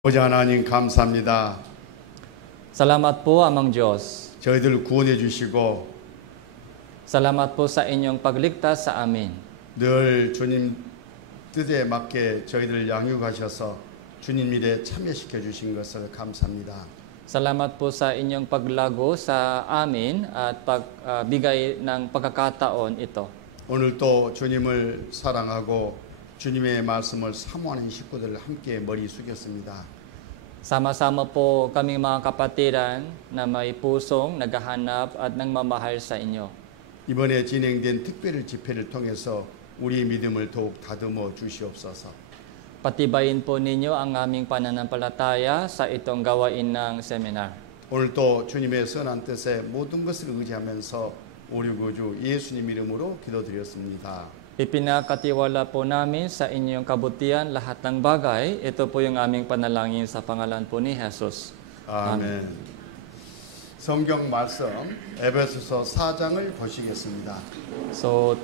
아버지 하나님 감사합니다. Salamat po, Amang Diyos. 저희들을 구원해 주시고 Salamat po sa inyong pagligtas sa amin. 늘 주님 뜻에 맞게 저희들을 양육하셔서 주님 일에 참여시켜 주신 것을 감사합니다. Salamat po sa inyong paglago sa amin at pagbigay ng pagkakataon ito. 오늘 또 주님을 사랑하고 주님의 말씀을 사모하는 식구들 함께 머리 숙였습니다. Sama-sama po kaming mga kapatiran na may pusong naghahanap at nagmamahal sa inyo. 이번에 진행된 특별 집회를 통해서 우리의 믿음을 더욱 다듬어 주시옵소서. Patibayin po ninyo ang aming pananampalataya sa itong gawain ng seminar. 오늘 또 주님의 선한 뜻에 모든 것을 의지하면서 우리 구주 예수님 이름으로 기도드렸습니다. Ipinakatiwala po namin sa inyong kabutihan lahat ng bagay. Ito po yung aming panalangin sa pangalan po ni Jesus. 아멘. 성경 말씀 에베소서 4장을 보시겠습니다. So,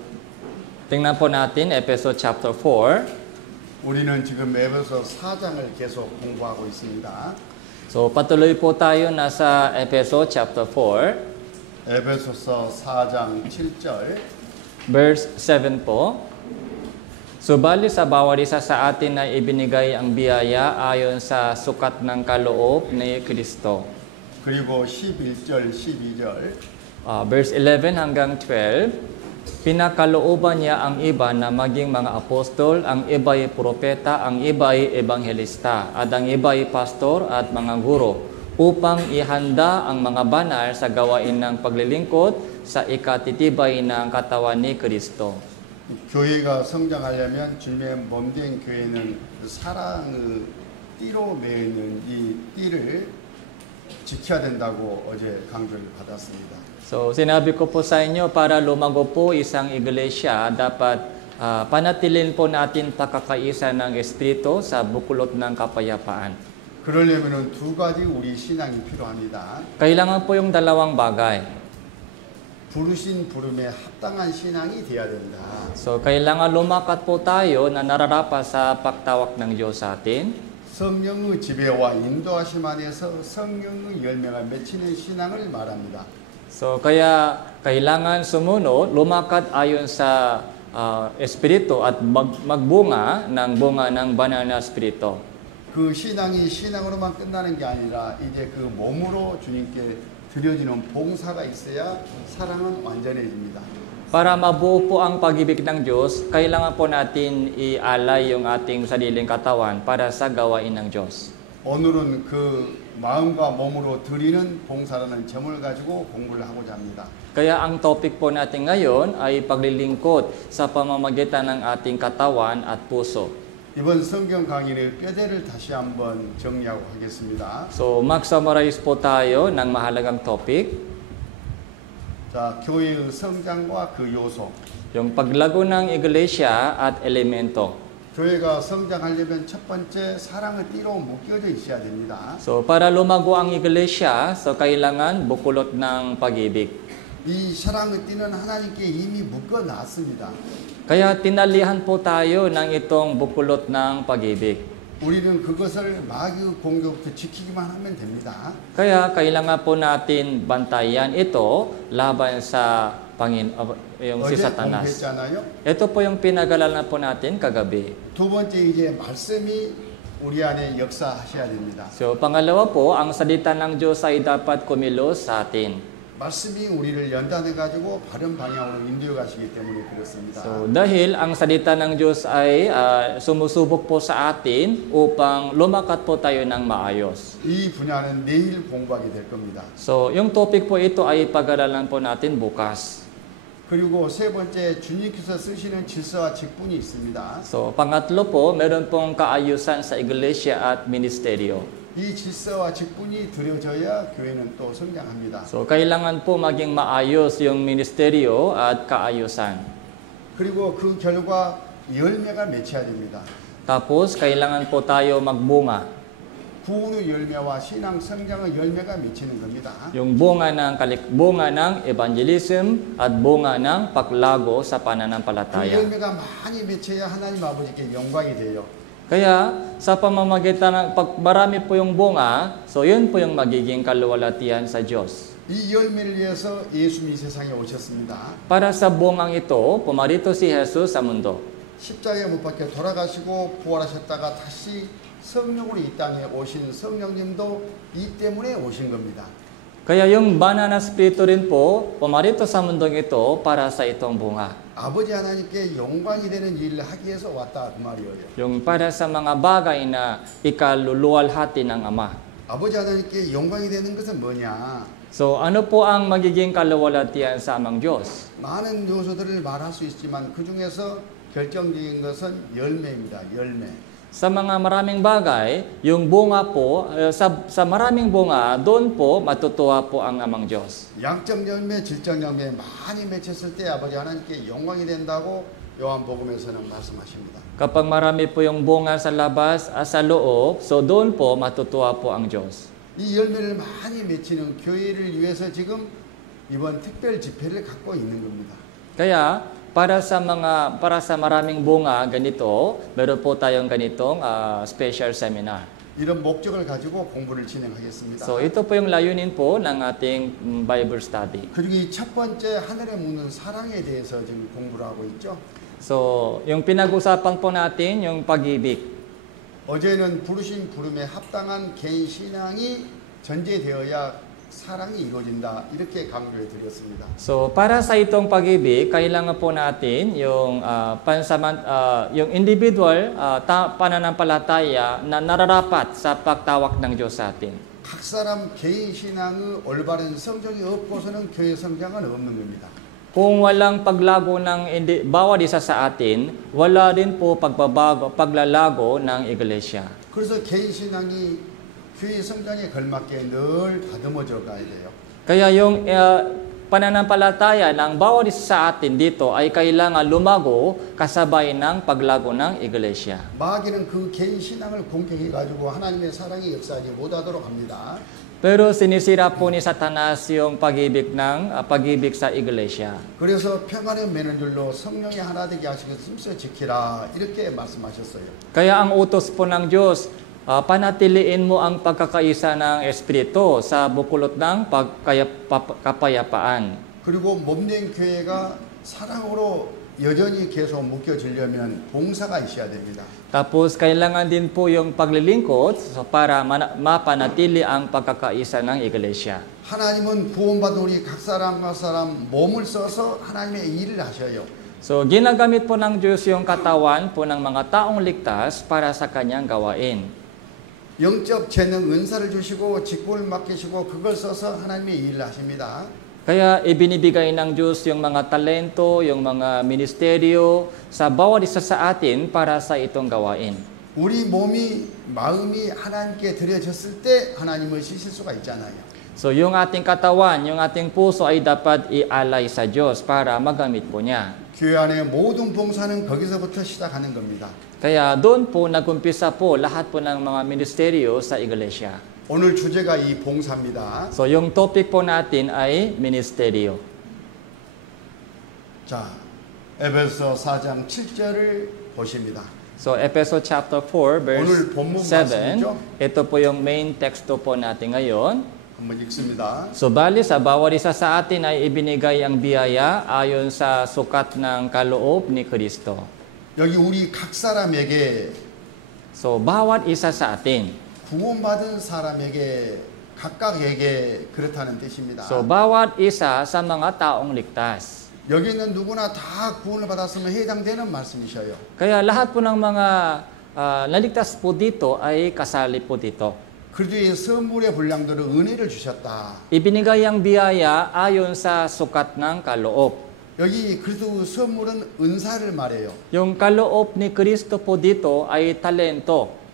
tingnan po natin Efeso chapter 4. 우리는 지금 에베소 4장을 계속 공부하고 있습니다. So, patuloy po tayo nasa Efeso chapter 4, 에베소서 4장 7절 verse 7 po. Subalit sa bawat isa sa atin ay ibinigay ang biyaya ayon sa sukat ng kaloob ni Kristo. 그리고 11절 12절 Verse 11 hanggang 12, pinakalooban niya ang iba na maging mga apostol, ang iba ay propeta, ang iba ay ebanghelista, at ang iba ay pastor at mga guro, upang ihanda ang mga banal sa gawain ng paglilingkod sa ikatitibay ng katawan ni Kristo. 교회가 성장하려면 주님의 몸된 교회는 사랑의 띠로 매는 이 띠를 지켜야 된다고 어제 강조를 받았습니다. So, sinabi ko po sa inyo, para lumago po isang iglesia, dapat panatilin po natin pakakaisa ng Espiritu sa bukulot ng kapayapaan. 그러려면 두 가지 우리 신앙이 필요합니다. Kailangan po yung dalawang bagay. 부르신 부름에 합당한 신앙이 돼야 된다. So, kailangan lumakat po tayo na nararapat sa pagtawag ng Diyos sa atin. 성령의 지배와 인도하심 안에서 성령의 열매가 맺히는 신앙을 말합니다. So, kaya kailangan sumunod, lumakat ayon sa Espiritu at magbunga ng bunga ng banal na Espiritu. 그 신앙이 신앙으로만 끝나는 게 아니라 이제 그 몸으로 주님께 드려지는 봉사가 있어야 사랑은 완전해집니다. Para mabuo po ang pag-ibig ng Diyos, kailangan po natin ialay yung ating sariling katawan para sa gawain ng Diyos. 오늘은 그 마음과 몸으로 드리는 봉사라는 제목을 가지고 공부를 하고자 합니다. Kaya ang topic po natin ngayon ay paglilingkod sa pamamagitan ng ating katawan at puso. 이번 성경 강의를 뼈대를 다시 한번 정리하고 하겠습니다. So, mag-summarize po tayo ng mahalagang topic. 자, 교회의 성장과 그 요소. Yung paglago ng iglesia at elemento. 교회가 성장하려면 첫 번째 사랑의 띠로 묶여져 있어야 됩니다. So, para lumago ang iglesia, so kailangan bukulot ng pag-ibig. 이 사랑의 띠는 하나님께 이미 묶어 놨습니다. Kaya tinalihan po tayo ng itong bukulot ng pag-ibig. 우리는 그것을 마귀의 공격부터 지키기만 하면 됩니다. Kaya kailangan po natin bantayan ito laban sa yung si 어제 Satanas. 공부했잖아요. Ito po yung pinag-alalan po natin kagabi. 두 번째 이제 말씀이 우리 안에 역사하셔야 됩니다. So, pangalawa po, ang salita ng Diyos ay dapat kumilos sa atin. 말씀이 우리를 연단해 가지고 바른 방향으로 인도해 가시기 때문에 그렇습니다. So, dahil ang salita ng Diyos ay sumusubok po sa atin upang lumakat po tayo ng maayos. 이 분야는 내일 공부하게 될 겁니다. So, yung topic po ito ay pag-aralan po natin bukas. 그리고 세 번째 주님께서 쓰시는 질서와 직분이 있습니다. So, pangatlo po, meron pong kaayusan sa iglesia at ministeryo. 이 질서와 직분이 들여져야 교회는 또 성장합니다. So, kailangan po maging maayos yung ministeryo at kaayusan. 그리고 그 결과 열매가 맺혀야 됩니다. Tapos, kailangan po tayo magbunga. 구원의 열매와 신앙 성장의 열매가 맺히는 겁니다. Yung bunga ng evangelism at bunga ng paglago sa 그 pananampalataya. 열매가 많이 맺혀야 하나님 아버지께 영광이 돼요. Kaya sa pamamagitan ng pag marami po yung bunga, so yun po yung magiging kaluwalhatian sa Diyos. 이 열매를 위해서 예수님이 세상에 오셨습니다. Para sa bungang ito, pumarito si Jesus sa mundo. 십자가에 못 박혀 돌아가시고 부활하셨다가 다시 성령으로 이 땅에 오신 성령님도 이 때문에 오신 겁니다. Kaya yung banal na spirito rin po, pumarito sa mundong ito para sa itong bunga. 아버지 하나님께 영광이 되는 일을 하기 위해서 왔다 그 말이에요. Yung para sa mga bagay na ikaluluwalhati ng Ama. 아버지 하나님께 영광이 되는 것은 뭐냐? So ano po ang magiging kaluwalhatian sa amang Diyos? 많은 요소들을 말할 수 있지만 그 중에서 결정적인 것은 열매입니다. 열매. Sa mga maraming bagay, yung bunga po, sa maraming bunga, doon po matutuwa po ang amang Diyos. 양적 열매, 질적 열매 많이 맺혔을 때 아버지 하나님께 영광이 된다고 요한복음에서는 말씀하십니다. Kapag marami po yung bunga sa labas, sa loob, so doon po matutuwa po ang Diyos. 이 열매를 많이 맺히는 교회를 위해서 지금 이번 특별 집회를 갖고 있는 겁니다. Kaya para sa maraming bunga ganito, meron po tayong ganitong special seminar. 이런 목적을 가지고 공부를 진행하겠습니다. So ito po yung layunin po ng ating Bible study. 그리고 이 첫 번째 하늘에 묵는 사랑에 대해서 지금 공부를 하고 있죠. So yung pinag-usapan po natin yung pag-ibig. 어제는 부르신 부름에 합당한 개인 신앙이 전제되어야 사랑이 이루어진다 이렇게 강조해 드렸습니다. So para sa itong pag-ibig, kailangan po natin yung yung individual pananampalataya na nararapat sa pagtawag ng Diyos sa atin. 각 사람 개인 신앙의 올바른 성장이 없고서는 교회 성장은 없는 겁니다. Kung walang paglago ng bawat isa sa atin, wala din po paglalago ng iglesia. 그래서 개인 신앙이 교회 성장에 걸맞게 늘 다듬어져 가야 돼요. Kaya yung pananampalataya ng bawat isa sa atin dito ay kailangan lumago kasabay ng paglago ng iglesia. 마귀는 그 개인 신앙을 공격해 가지고 하나님의 사랑이 역사하지 못하도록 합니다. Pero sinisira po ni Satanas yung pag-ibig sa iglesia. 그래서 평안에 매는 줄로 성령이 하나 되게 하시고 힘써 지키라 이렇게 말씀하셨어요. Kaya ang utos po ng Diyos, panatiliin mo ang pagkakaisa ng Espiritu sa bukulot ng kapayapaan. 그리고 몸된 교회가 사랑으로 여전히 계속 묶여지려면 봉사가 있어야 됩니다. Tapos kailangan din po yung paglilingkod para mapanatili ang pagkakaisa ng iglesia. 하나님은 구원받은 우리 각 사람과 사람 몸을 써서 하나님의 일을 하셔요. So ginagamit po ng Diyos yung katawan po ng mga taong ligtas para sa kanyang gawain. 영적 재능 은사를 주시고 직분을 맡기시고 그걸 써서 하나님의 일을 하십니다. Kaya ibinibigay ng Diyos yung mga talento, yung mga ministeryo sa bawat isa sa atin para sa itong gawain. 우리 몸이 마음이 하나님께 드려졌을 때 하나님을 쓰실 수가 있잖아요. So yung ating katawan, yung ating puso ay dapat ialay sa Diyos para magamit po niya. 교회 안에 모든 봉사는 거기서부터 시작하는 겁니다. Kaya doon po nagumpisa po lahat po ng mga ministeryo sa iglesia. 오늘 주제가 이 봉사입니다. So yung topic po natin ay ministeryo. 자, 에베소 4장 7절을 보십니다. So Ephesians chapter 4 verse 오늘 본문 7, 말씀이죠? ito po yung main teksto po natin ngayon. 한번 읽습니다. So bali sa bawat isa sa atin ay ibinigay ang biyaya ayon sa sukat ng kaloob ni Kristo. 여기 우리 각 사람에게 So bawat isa sa atin. 구원받은 사람에게 각각에게 그렇다는 뜻입니다. So bawat isa sa mga taong ligtas. 여기 있는 누구나 다 구원을 받았으면 해당되는 말씀이셔요. Kaya lahat po ng mga naligtas po dito ay kasali po dito. 그리스도의 선물의 분량들을 은혜를 주셨다. Ibinigay ang biyaya ayon sa sukat ng kaloob. 여기 그리스도 선물은 은사를 말해요. Yung kaloob ni Kristo po dito ay talento.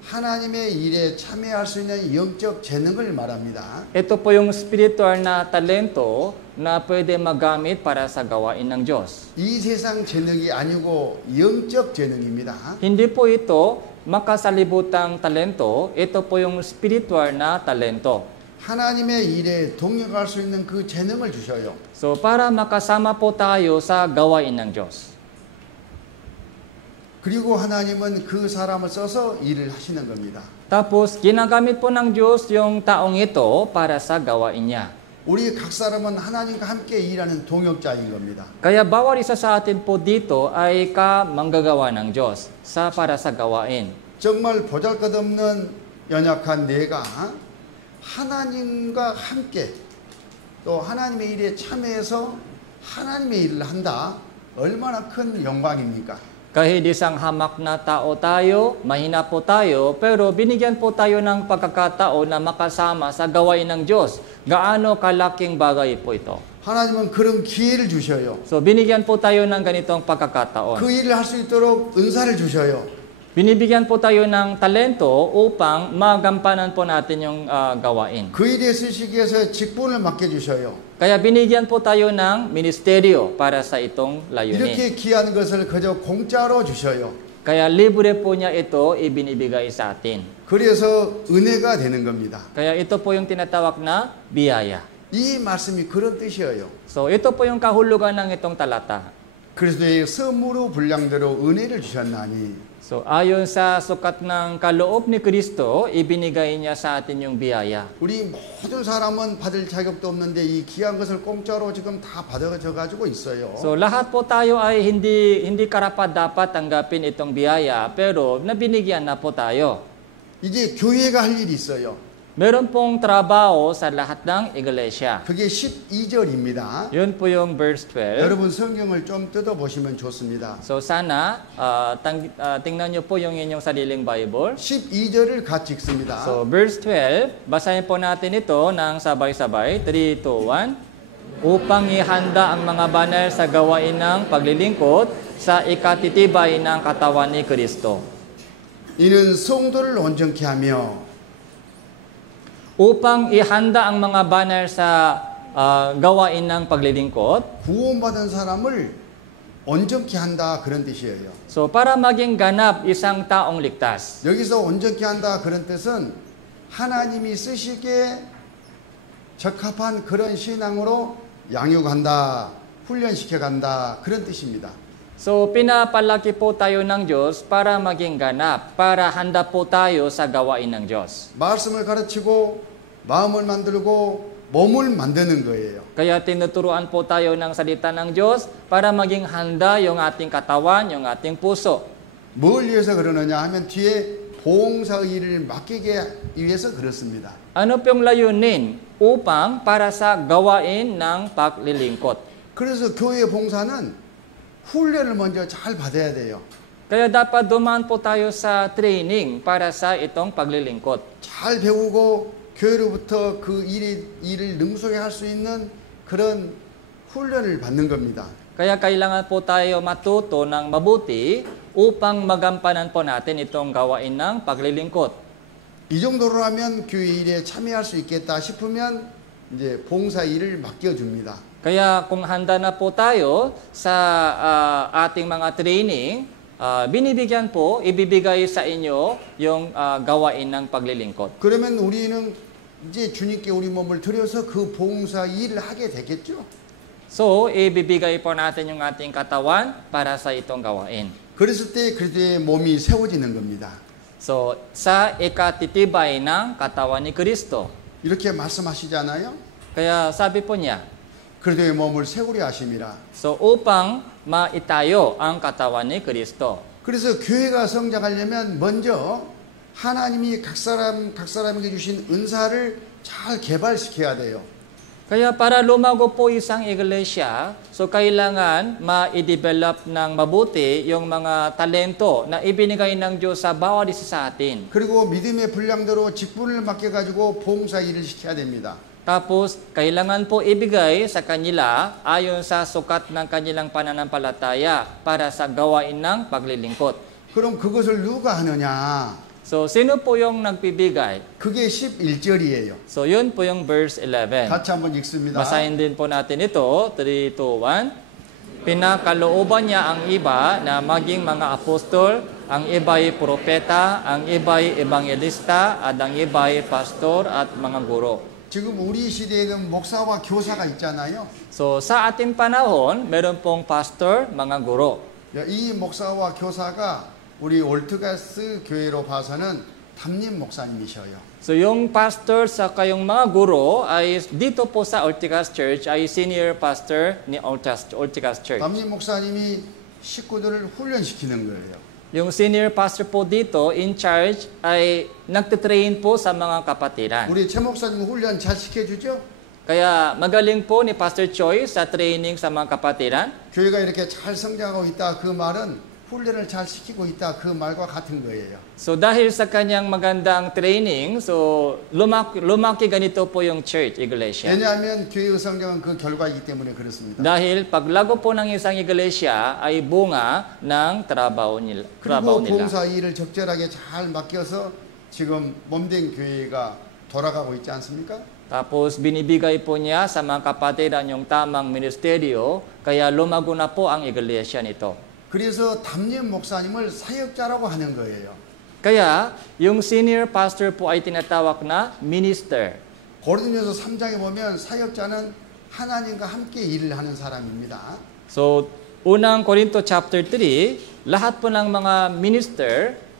하나님의 일에 참여할 수 있는 영적 재능을 말합니다. Ito po yung spiritual na talento na pwede magamit para sa gawain ng Diyos. 이 세상 재능이 아니고 영적 재능입니다. Hindi po ito makasalibutang talento, ito po yung spiritual na talento. 하나님의 일에 동역할 수 있는 그 재능을 주셔요. So para makasama po tayo sa gawain ng Diyos. 그리고 하나님은 그 사람을 써서 일을 하시는 겁니다. Tapos, ginagamit po ng Diyos yung taong ito para sa gawain niya. 우리 각 사람은 하나님과 함께 일하는 동역자인 겁니다. Kaya bawat isa sa atin po dito ay ka-manggagawa ng Diyos para sa gawain. 정말 보잘것없는 연약한 내가 하나님과 함께 또 하나님의 일에 참여해서 하나님의 일을 한다. 얼마나 큰 영광입니까? Kahit isang hamak na tao tayo, mahina po tayo, pero binigyan po tayo ng pagkakataon na makasama sa gawain ng Diyos. Gaano kalaking bagay po ito. 하나님은 그런 기회를 주셔요. So, binigyan po tayo ng ganitong pagkakataon. 그 일을 할 수 있도록 은사를 주셔요. Binibigyan po tayo ng talento upang magampanan po natin yung gawain. 그 일에 쓰시기 위해서 직분을 맡겨주셔요. Kaya binigyan po tayo ng ministeryo para sa itong layunin. 이렇게 귀한 것을 그저 공짜로 주셔요. Kaya libre po niya ito ibinibigay sa atin. 그래서 은혜가 되는 겁니다. Kaya ito po yung tinatawag na biyaya. 이 말씀이 그런 뜻이에요. So ito po yung kahulugan ng itong talata. 그리스도의 선물로 분량대로 은혜를 주셨나니 So ayon sa sukat ng kaloob ni Kristo, ibinigay niya sa atin yung biyaya. 우리 모든 사람은 받을 자격도 없는데 이 귀한 것을 공짜로 지금 다 받아져 가지고 있어요. So lahat po tayo ay hindi karapat dapat tanggapin itong biyaya, pero nabinigyan na po tayo. 이제 교회가 할 일이 있어요. Meron pong trabaho sa lahat ng iglesia. 그게 12절입니다. Yun po yung verse 12. 여러분 성경을 좀 뜯어 보시면 좋습니다. So sana tingnan niyo po yung inyong sariling Bible. 12절을 같이 읽습니다. So verse 12, basahin po natin ito ng sabay-sabay. 3, 2, 1. Upang ihanda ang mga banal sa gawain ng paglilingkod sa ikatitibay ng katawan ni Kristo. 이는 성도를 온전케 하며 Upang ihanda ang mga banal sa gawain ng paglilingkod. 구원받은 사람을 온전케 한다 그런 뜻이에요. So para maging ganap isang taong ligtas. 여기서 온전케 한다 그런 뜻은 하나님이 쓰시기에 적합한 그런 신앙으로 양육한다, 훈련시켜간다 그런 뜻입니다. So pinapalaki po tayo ng Diyos para maging ganap, para handa po tayo sa gawain ng Diyos. 말씀을 가르치고 마음을 만들고 몸을 만드는 거예요. Kaya tinuturuan po tayo ng salita ng Diyos para maging handa yung ating katawan, yung ating puso. 뭘 위해서 그러느냐 하면 뒤에 봉사 일을 맡기게 위해서 그렇습니다. Ano pong layunin? Upang para sa gawain ng paglilingkod. 그래서 교회 봉사는 훈련을 먼저 잘 받아야 돼요. Kaya dapat dumaan po tayo sa training para sa itong paglilingkod. 잘 배우고 교회로부터 그 일을 능숙하게 할 수 있는 그런 훈련을 받는 겁니다. Kaya kailangan po tayo matuto ng mabuti upang magampanan po natin itong gawain ng paglilingkod. 이 정도로 하면 교회 일에 참여할 수 있겠다 싶으면 이제 봉사 일을 맡겨줍니다. Kaya kung handa na po tayo sa ating mga training, ibibigay sa inyo yung gawain ng paglilingkod. 그러면 우리는 이제 주님께 우리 몸을 드려서 그 봉사 일을 하게 되겠죠. So, ibibigay po natin yung ating katawan para sa itong gawain. 그랬을 때 그리스도의 몸이 세워지는 겁니다. So, sa ikatitibay ng katawan ni Kristo. 이렇게 말씀하시잖아요. Kaya sabi po niya, 그리스도의 몸을 세우려 하심이라. so upang maitayo ang katawan ni Kristo. 그래서 교회가 성장하려면 먼저 하나님이 각 사람에게 주신 은사를 잘 개발시켜야 돼요. Kaya para lumago po isang iglesia, so kailangan ma-develop ng mabuti yung mga talento na ibinigay ng Diyos sa bawat isa sa atin. 그리고 믿음의 분량대로 직분을 맡겨가지고 봉사 일을 시켜야 됩니다. Tapos, kailangan po ibigay sa kanila ayon sa sukat ng kanilang pananampalataya para sa gawain ng paglilingkod. 그럼 그것을 누가 하느냐? So, sino po yung nagpibigay? 그게 11절이에요. So, yun po yung verse 11. 같이 한번 읽습니다. Basahin din po natin ito, 3, 2, 1. Pinakalooban niya ang iba na maging mga apostol, ang iba'y propeta, ang iba'y evangelista, at ang iba'y pastor at mga guro. 지금 우리 시대에는 목사와 교사가 있잖아요. So, sa ating panahon, meron pong pastor, mga guro. 이 목사와 교사가 우리 올트가스 교회로 봐서는 담임 목사님이셔요. So yung pastor saka yung mga guro ay dito po sa Ortigas Church ay senior pastor ni Ortigas Church. 담임 목사님이 식구들을 훈련시키는 거예요. Yung senior pastor po dito in charge ay nagtitrain po sa mga kapatiran. 우리 최 목사님 훈련 잘 시켜주죠? Kaya magaling po ni Pastor Choi sa training sa mga kapatiran. 교회가 이렇게 잘 성장하고 있다 그 말은 훈련을 잘 시키고 있다 그 말과 같은 거예요. So dahil sa kanyang magandang training, so lumaki ganito po yung church, iglesia. 왜냐하면 교회의 성장은 그 결과이기 때문에 그렇습니다. Dahil paglago po ng isang iglesia ay bunga ng trabaho nila. 그리고 봉사 일을 적절하게 잘 맡겨서 지금 몸된 교회가 돌아가고 있지 않습니까? Tapos binibigay po niya sa mga kapatiran yung tamang ministeryo, kaya lumago na po ang iglesia nito. 그래서 담임 목사님을 사역자라고 하는 거예요. Kaya yung senior pastor po ay tinatawag na minister. 고린도전서 3장에 보면 사역자는 하나님과 함께 일을 하는 사람입니다. So, unang Korinto chapter 3, lahat po ng mga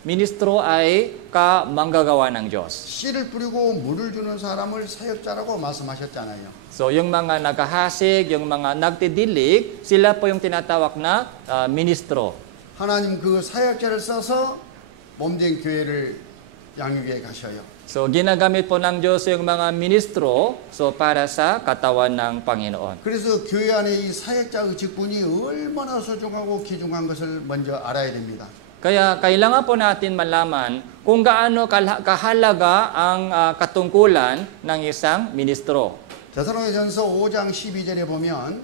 ministro ay kamanggagawa ng Diyos. 씨를 뿌리고 물을 주는 사람을 사역자라고 말씀하셨잖아요. So, yung mga naghahasik, yung mga nagtidilig, sila po yung tinatawag na ministro. 하나님 그 사역자를 써서 몸된 교회를 양육해 가셔요. So, ginagamit po ng Diyos yung mga ministro so para sa katawan ng Panginoon. 그래서 교회 안에 이 사역자의 직분이 얼마나 소중하고 귀중한 것을 먼저 알아야 됩니다. Kaya kailangan po natin malaman kung gaano kahalaga ang katungkulan ng isang ministro. 데살로니가전서 5장 12절에 보면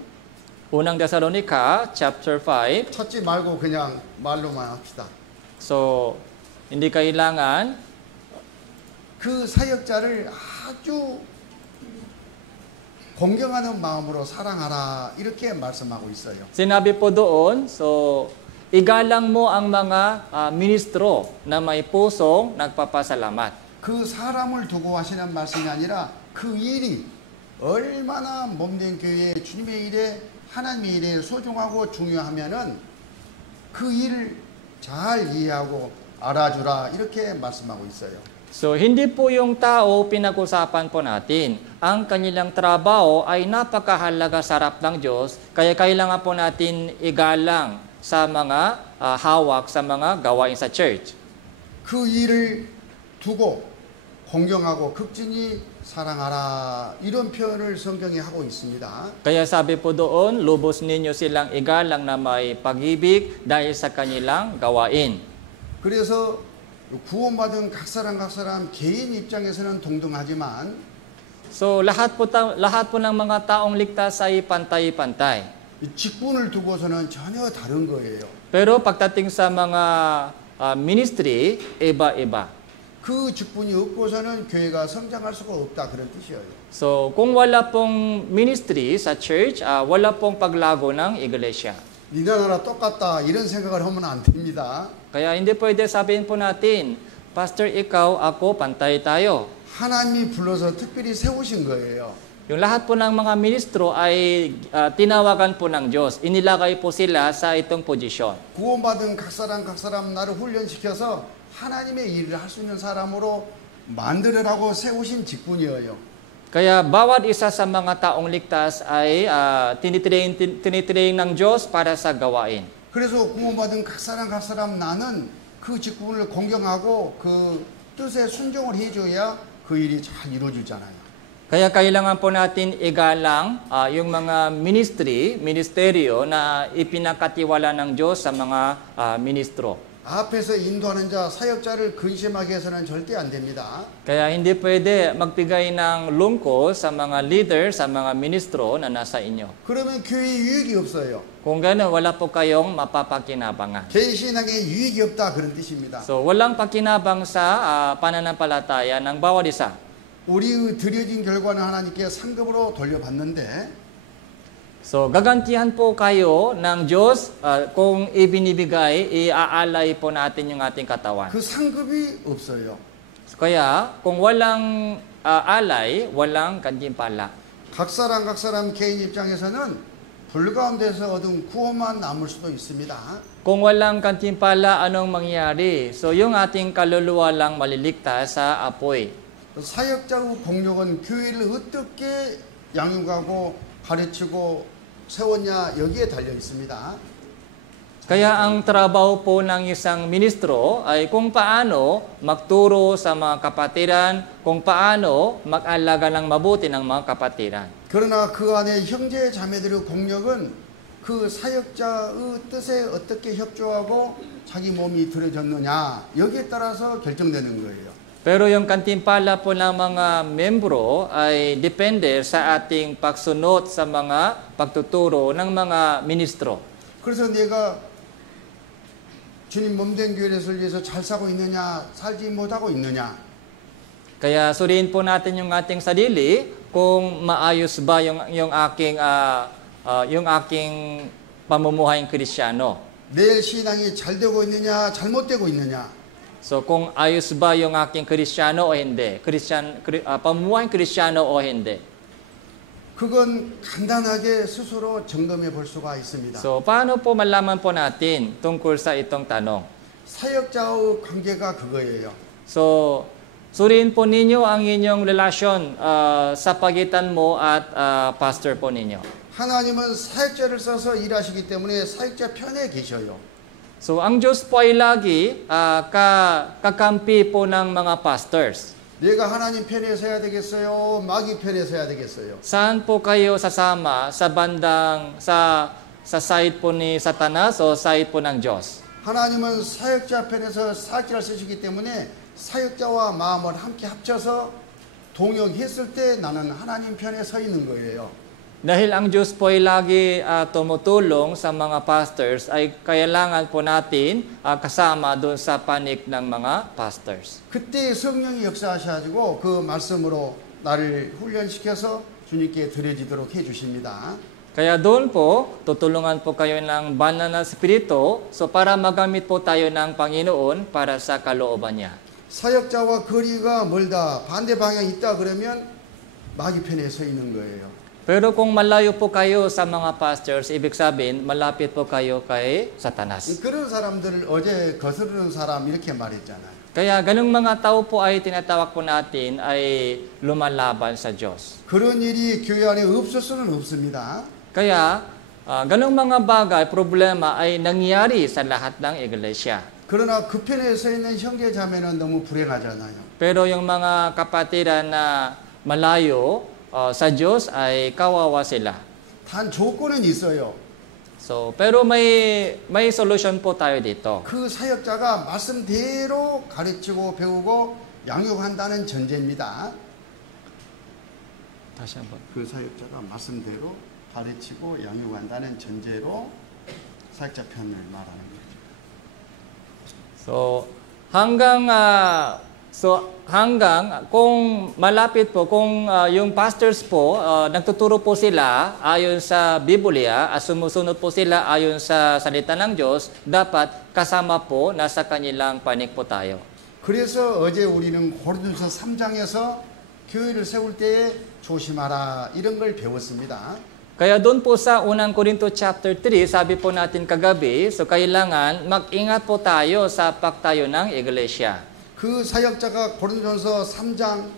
Unang Thessalonica chapter 5. 찾지 말고 그냥 말로만 합시다. So, hindi kailangan 그 사역자를 아주 공경하는 마음으로 사랑하라 이렇게 말씀하고 있어요. sinabi po doon, so igalang mo ang mga ministro na may pusong nagpapasalamat. 그 사람을 두고 하시는 말씀이 아니라 그 일이 얼마나 몸된 교회에 주님의 일에 하나님의 일에 소중하고 중요하면은 그 일을 잘 이해하고 알아주라 이렇게 말씀하고 있어요. So, hindi po yung tao pinag-usapan po natin. Ang kanilang trabaho ay napakahalaga sa harap ng Diyos, kaya kailangan po natin igalang sa mga hawak, sa mga gawain sa church. 그 일을 두고 공경하고 극진히 사랑하라 이런 표현을 성경에 하고 있습니다. Kaya sabi po doon, lubos ninyo silang igalang na may pag-ibig dahil sa kanilang gawain. 그래서 구원받은 각 사람 개인 입장에서는 동등하지만 So, lahat po ng mga taong ligtas ay pantay-pantay. 이 직분을 두고서는 전혀 다른 거예요. Pero pagdating sa mga ministry, iba-iba. 그 직분이 없고서는 교회가 성장할 수가 없다 그런 뜻이에요. So, kung wala pong ministry sa church, wala pong paglago ng iglesia. 니네 나라 똑같다 이런 생각을 하면 안 됩니다. Kaya hindi pwede sabihin po natin, Pastor, ikaw, ako, pantay tayo. 하나님이 불러서 특별히 세우신 거예요. Yung lahat po ng mga ministro ay tinawagan po ng Diyos. Inilagay po sila sa itong posisyon. 구원받은 각 사람 나를 훈련시켜서 하나님의 일을 할 수 있는 사람으로 만들으라고 세우신 직분이에요. Kaya bawat isa sa mga taong ligtas ay tinitrain ng Diyos para sa gawain. 그래서 구원받은 각 사람 나는 그 직분을 공경하고 그 뜻에 순종을 해줘야 그 일이 잘 이루어지잖아요. Kaya kailangan po natin igalang yung mga ministeryo na ipinakatiwala ng Diyos sa mga ministro. 앞에서 인도하는 자, 사역자를 근심하게 해서는 절대 안 됩니다. Kaya hindi pwede magbigay ng lungkot sa mga leader, sa mga ministro na nasa inyo. 그러면 교회에 유익이 없어요. Kung gano'n, wala po kayong mapapakinabangan. 개인 신앙에 유익이 없다 그런 뜻입니다. So, walang pakinabang sa pananampalataya ng bawat isa. 우리 드려진 결과는 하나님께 상급으로 돌려받는데 So, gagantihan po kayo ng Diyos kung ibinibigay, iaalay po natin yung ating katawan. 그 상급이 없어요. So, kaya, kung walang alay, walang gantimpala. 각 사람 개인 입장에서는 불가운데서 얻은 구원만 남을 수도 있습니다. Kung walang kantimpala, anong mangyari? So yung ating kaluluwa lang maliligtas sa apoy. 사역자의 공력은 교회를 어떻게 양육하고 가르치고 세웠냐 여기에 달려 있습니다. Kaya ang trabaho po ng isang ministro ay kung paano magturo sa mga kapatiran, kung paano mag-alaga ng mabuti ng mga kapatiran. 그러나 그 안에 형제 자매들의 공력은 그 사역자의 뜻에 어떻게 협조하고 자기 몸이 들어졌느냐 여기에 따라서 결정되는 거예요. Pero yung kantimpala po ng mga membro ay depende sa ating pagsunod sa mga pagtuturo ng mga ministro. 그래서 내가 주님 몸된 교회를 위해서 잘 살고 있느냐 살지 못하고 있느냐 Kaya suriin po natin yung ating sarili kung maayos ba yung aking pamumuhayang Kristiyano. 내 신앙이 잘 되고 있느냐 잘못되고 있느냐 So kung ayos ba yung aking Kristiyano o hindi, pamumuhayang Kristiyano o hindi. 그건 간단하게 스스로 점검해 볼 수가 있습니다. So paano po malaman po natin tungkol sa itong tanong? 사역자의 관계가 그거예요. So suriin po ninyo ang inyong relasyon sa pagitan mo at pastor po ninyo. 하나님은 사역자를 써서 일하시기 때문에 사역자 편에 계셔요. So ang Diyos po ay lagi kakampi po ng mga pastors. 내가 하나님 편에 서야 되겠어요? 마귀 편에 서야 되겠어요? Saan po kayo sasama sa bandang sa side po ni Satanas o side po ng Diyos? 하나님은 사역자 편에서 사역자를 쓰시기 때문에 사역자와 마음을 함께 합쳐서 동역했을 때 나는 하나님 편에 서 있는 거예요. Dahil ang Diyos po ay lagi tumutulong sa mga pastors, ay kailangan po natin kasama doon sa panig ng mga pastors. 그때 성령이 역사하셔가지고 그 말씀으로 나를 훈련시켜서 주님께 드려지도록 해주십니다. Kaya doon po, tutulungan po kayo ng banal na Espiritu so para magamit po tayo ng Panginoon para sa kalooban niya. 사역자와 거리가 멀다, 반대 방향이 있다 그러면 마귀 편에 서 있는 거예요. Pero kung malayo po kayo sa mga pastors, ibig sabihin, malapit po kayo kay Satanas. 그런 사람들을 어제 거스르는 사람 이렇게 말했잖아요. Kaya ganung mga tao po ay tinatawag po natin ay lumalaban sa Diyos. 그런 일이 교회 안에 없을 수는 없습니다. Kaya ganung mga bagay, problema ay nangyari sa lahat ng iglesia. 그러나 그 편에 서 있는 형제 자매는 너무 불행하잖아요. Pero yung mga kapatiran na malayo sa Diyos ay kawawa sila. 단 조건은 있어요. So, pero may solution po tayo dito. 그 사역자가 말씀대로 가르치고 배우고 양육한다는 전제입니다. 다시 한번. 그 사역자가 말씀대로 가르치고 양육한다는 전제로 사역자 편을 말하는 거죠. So, hanggang kung malapit po, kung yung pastors po, nagtuturo po sila ayon sa Biblia, sumusunod po sila ayon sa salita ng Diyos, dapat kasama po nasa kanilang panig po tayo. 그래서 어제 우리는 고린도서 3장에서 교회를 세울 때에 조심하라 이런 걸 배웠습니다. Kaya doon po sa unang Korinto chapter 3, sabi po natin kagabi, so kailangan mag-ingat po tayo sa pagtayo ng iglesia. 그 사역자가 고린도전서 3장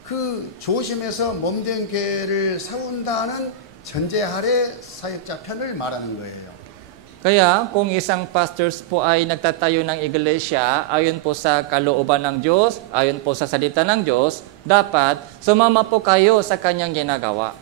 그 조심해서 몸된 교회를 세운다는 전제 아래 사역자 편을 말하는 거예요. Kaya kung isang pastors po ay nagtatayo ng iglesia, ayon po sa kalooban ng Diyos, ayon po sa salita ng Diyos, dapat sumama po kayo sa kanyang ginagawa.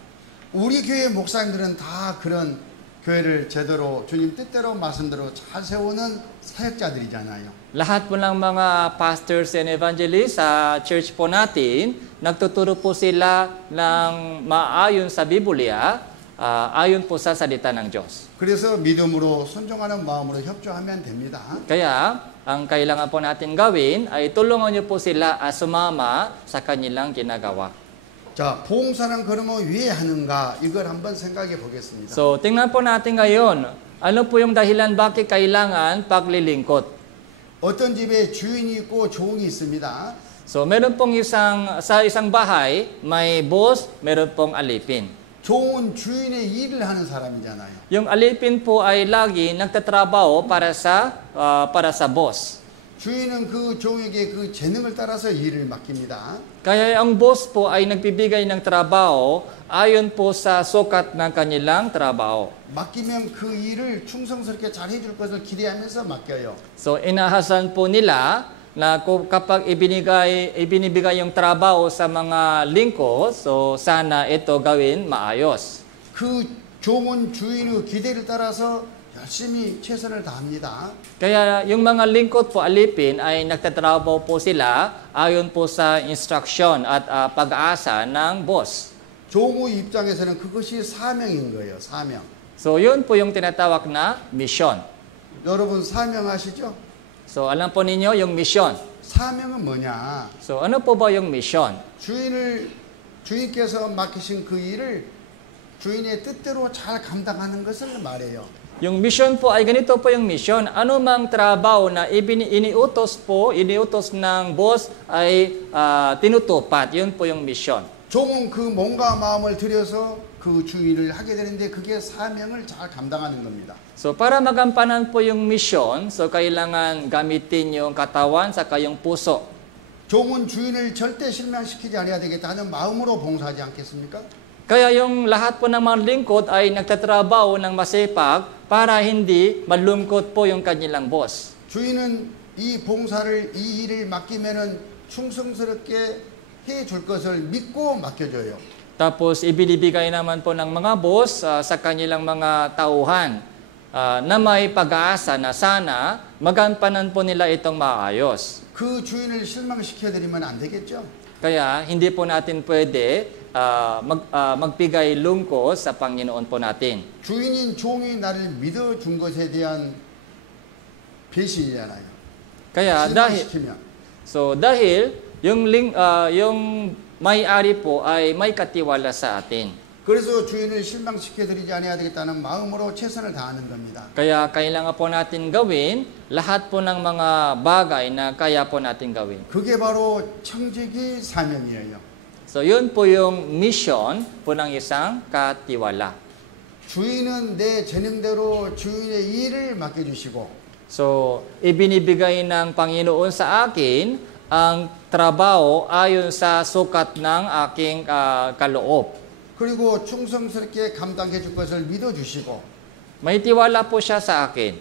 우리 교회 목사님들은 다 그런 교회를 제대로 주님 뜻대로 말씀대로 잘 세우는 사역자들이잖아요. Lahat po ng mga pastors and evangelists sa church po natin, nagtuturo po sila ng maayon sa Biblia, ayon po sa salita ng Diyos. 그래서 믿음으로 순종하는 마음으로 협조하면 됩니다. Kaya, ang kailangan po natin gawin ay tulungan niyo po sila sumama sa kanilang ginagawa. 자, 봉사는 그러면 왜 하는가? 이걸 한번 생각해 보겠습니다. So, tingnan po natin ngayon, ano po yung dahilan bakit kailangan paglilingkod? 어떤 집에 주인이 있고 종이 있습니다. So, meron pong sa isang bahay, may boss, meron pong alipin. 좋은 주인의 일을 하는 사람이잖아요. Yung alipin po ay lagi nagtatrabaho para sa boss. 주인은 그 종에게 그 재능을 따라서 일을 맡깁니다. Kaya ang boss po ay nagbibigay ng trabaho ayon po sa sukat ng kanilang trabaho. 맡기면 그 일을 충성스럽게 잘 해줄 것을 기대하면서 맡겨요. So inahasan po nila na kapag ibinibigay yung trabaho sa mga lingkod, so sana ito gawin maayos. 그 종은 주인의 기대를 따라서 열심히 최선을 다합니다. Kaya yung mga lingkod po alipin ay nagtatrabaho po sila ayon po sa instruction at pag-asa ng boss. 종의 입장에서는 그것이 사명인 거예요. 사명. So yun po yung tinatawag na mission. 여러분 사명 아시죠? So alam po ninyo yung mission. 사명은 뭐냐? So ano po ba yung mission? 주인께서 맡기신 그 일을 주인의 뜻대로 잘 감당하는 것을 말해요. Yung mission po ay ganito po yung mission. Ano mang trabaho na iniutos ng boss ay tinutupad. Yun po yung mission. 종은 그 몸과 마음을 들여서 그 주인을 하게 되는데 그게 사명을 잘 감당하는 겁니다. So para magampanan po yung mission, so kailangan gamitin yung katawan saka yung puso. 종은 주인을 절대 실망시키지 않아야 되겠다는 마음으로 봉사하지 않겠습니까? Kaya yung lahat po ng mga lingkod ay nagtatrabaho ng masipag para hindi malungkot po yung kanilang boss. 주인은 이 일을 맡기면은 충성스럽게 해줄 것을 믿고 맡겨줘요. Tapos ibinibigay naman po ng mga boss sa kanilang mga tauhan na may pag-aasa na sana magampanan po nila itong maayos. 그 주인을 실망시켜드리면 안 되겠죠? Kaya hindi po natin pwede magbigay lungkot sa Panginoon po natin. 주인인 종이 나를 믿어준 것에 대한 배신이잖아요. Kaya dahil yung may-ari po ay may katiwala sa atin. 그래서 주인을 실망시켜드리지 않아야 되겠다는 마음으로 최선을 다하는 겁니다. Kaya kailangan po natin gawin lahat po ng mga bagay na kaya po natin gawin. 그게 바로 청지기 사명이에요. So yun po yung mission po ng isang katiwala. 주인은 내 재능대로 주인의 일을 맡겨주시고 So ibinibigay ng Panginoon sa akin ang trabaho ayon sa sukat ng aking kaloob. 그리고 충성스럽게 감당해 줄 것을 믿어주시고 May tiwala po siya sa akin.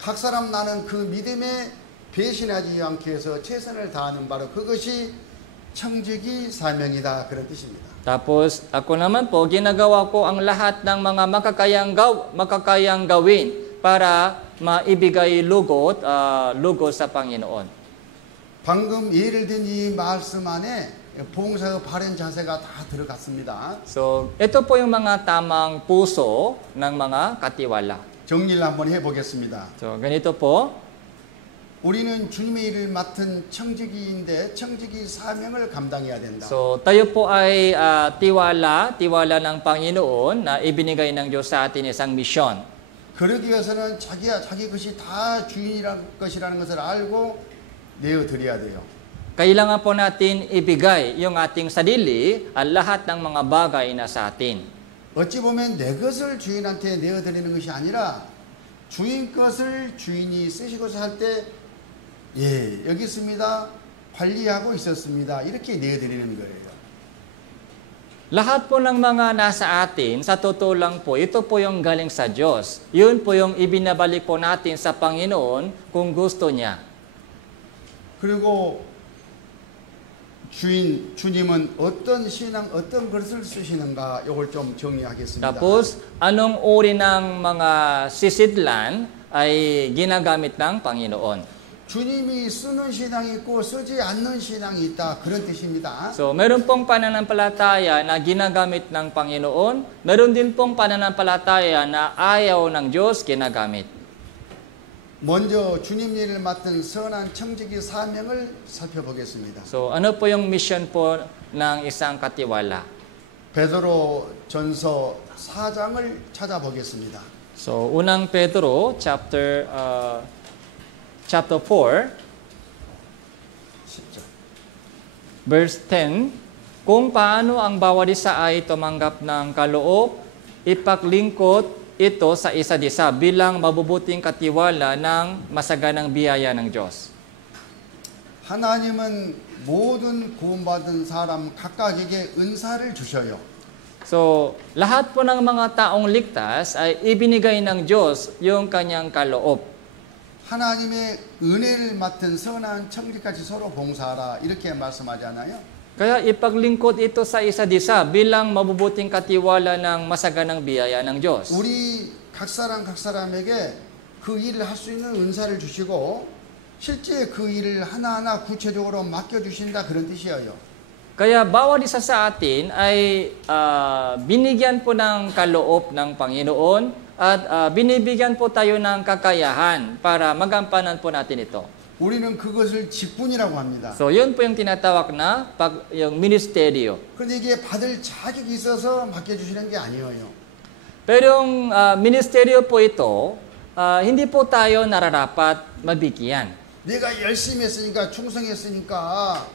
각 사람 나는 그 믿음에 배신하지 않기 위해서 최선을 다하는 바로 그것이 청지기 사명이다 그런 뜻입니다. Tapos ako naman po, ginagawa ko ang lahat ng mga makakayang gawin para maibigay lugot sa Panginoon. 방금 예를 든 이 말씀 안에 봉사의 바른 자세가 다 들어갔습니다. So ito po yung mga tamang puso ng mga katiwala. 정리를 한번 해보겠습니다. So ganito po. 우리는 주님의 일을 맡은 청지기인데 청지기 사명을 감당해야 된다. So tayo po ay tiwala ng Panginoon na ibinigay ng Diyos sa atin isang misyon. 그러기 위해서는 자기 것이 다 것이라는 것을 알고 내어드려야 돼요. Kailangan po natin ibigay yung ating sarili at lahat ng mga bagay na sa atin. 어찌 보면 내 것을 주인한테 내어드리는 것이 아니라 주인 것을 주인이 쓰시고자 할 때 여기 있습니다. 관리하고 있었습니다. 이렇게 내어드리는 거예요. Lahat po ng mga nasa atin, sa totoo lang po, ito po yung galing sa Diyos. Yun po yung ibinabalik po natin sa Panginoon kung gusto niya. 그리고 주님은 어떤 신앙, 어떤 것을 쓰시는가 이걸 좀 정리하겠습니다. Tapos, anong uri ng mga sisidlan ay ginagamit ng Panginoon? 주님이 쓰는 신앙이 있고 쓰지 않는 신앙이 있다 그런 뜻입니다. So, meron pong pananampalataya na ginagamit ng Panginoon, meron din pong pananampalataya na ayaw ng Diyos ginagamit. 먼저 주님 일을 맡은 선한 청지기 사명을 살펴보겠습니다. So, ano po yung mission po ng isang katiwala? 베드로 전서 4장을 찾아보겠습니다. So, unang Pedro, chapter 4, 10절. verse 10. kung paano ang bawat isa ay tumanggap ng kaloob, ipaglingkod ito sa isa't isa bilang mabubuting katiwala ng masaganang biyaya ng Diyos. 하나님은 모든 구원받은 사람 각각에게 은사를 주셔요. So, lahat po ng mga taong ligtas ay ibinigay ng Diyos yung kanyang kaloob. 하나님의 은혜를 맡은 선한 청지까지 서로 봉사하라 이렇게 말씀하잖아요. Kaya ipaglingkod ito sa isa't isa bilang mabubuting katiwala ng masaganang biyaya ng Diyos. 우리 각 사람에게 그 일을 할 수 있는 은사를 주시고 실제 그 일을 하나하나 구체적으로 맡겨주신다 그런 뜻이에요. Kaya bawat isa sa atin ay binigyan po ng kaloob ng Panginoon at binibigyan po tayo ng kakayahan para magampanan po natin ito. 우리는 그것을 직분이라고 합니다. So, yun po yung tinatawag na yung ministeryo. 그런데 이게 받을 자격이 있어서 맡겨주시는 게 아니에요. Pero yung ministeryo po ito, hindi po tayo nararapat mabigyan. 내가 열심히 했으니까 충성했으니까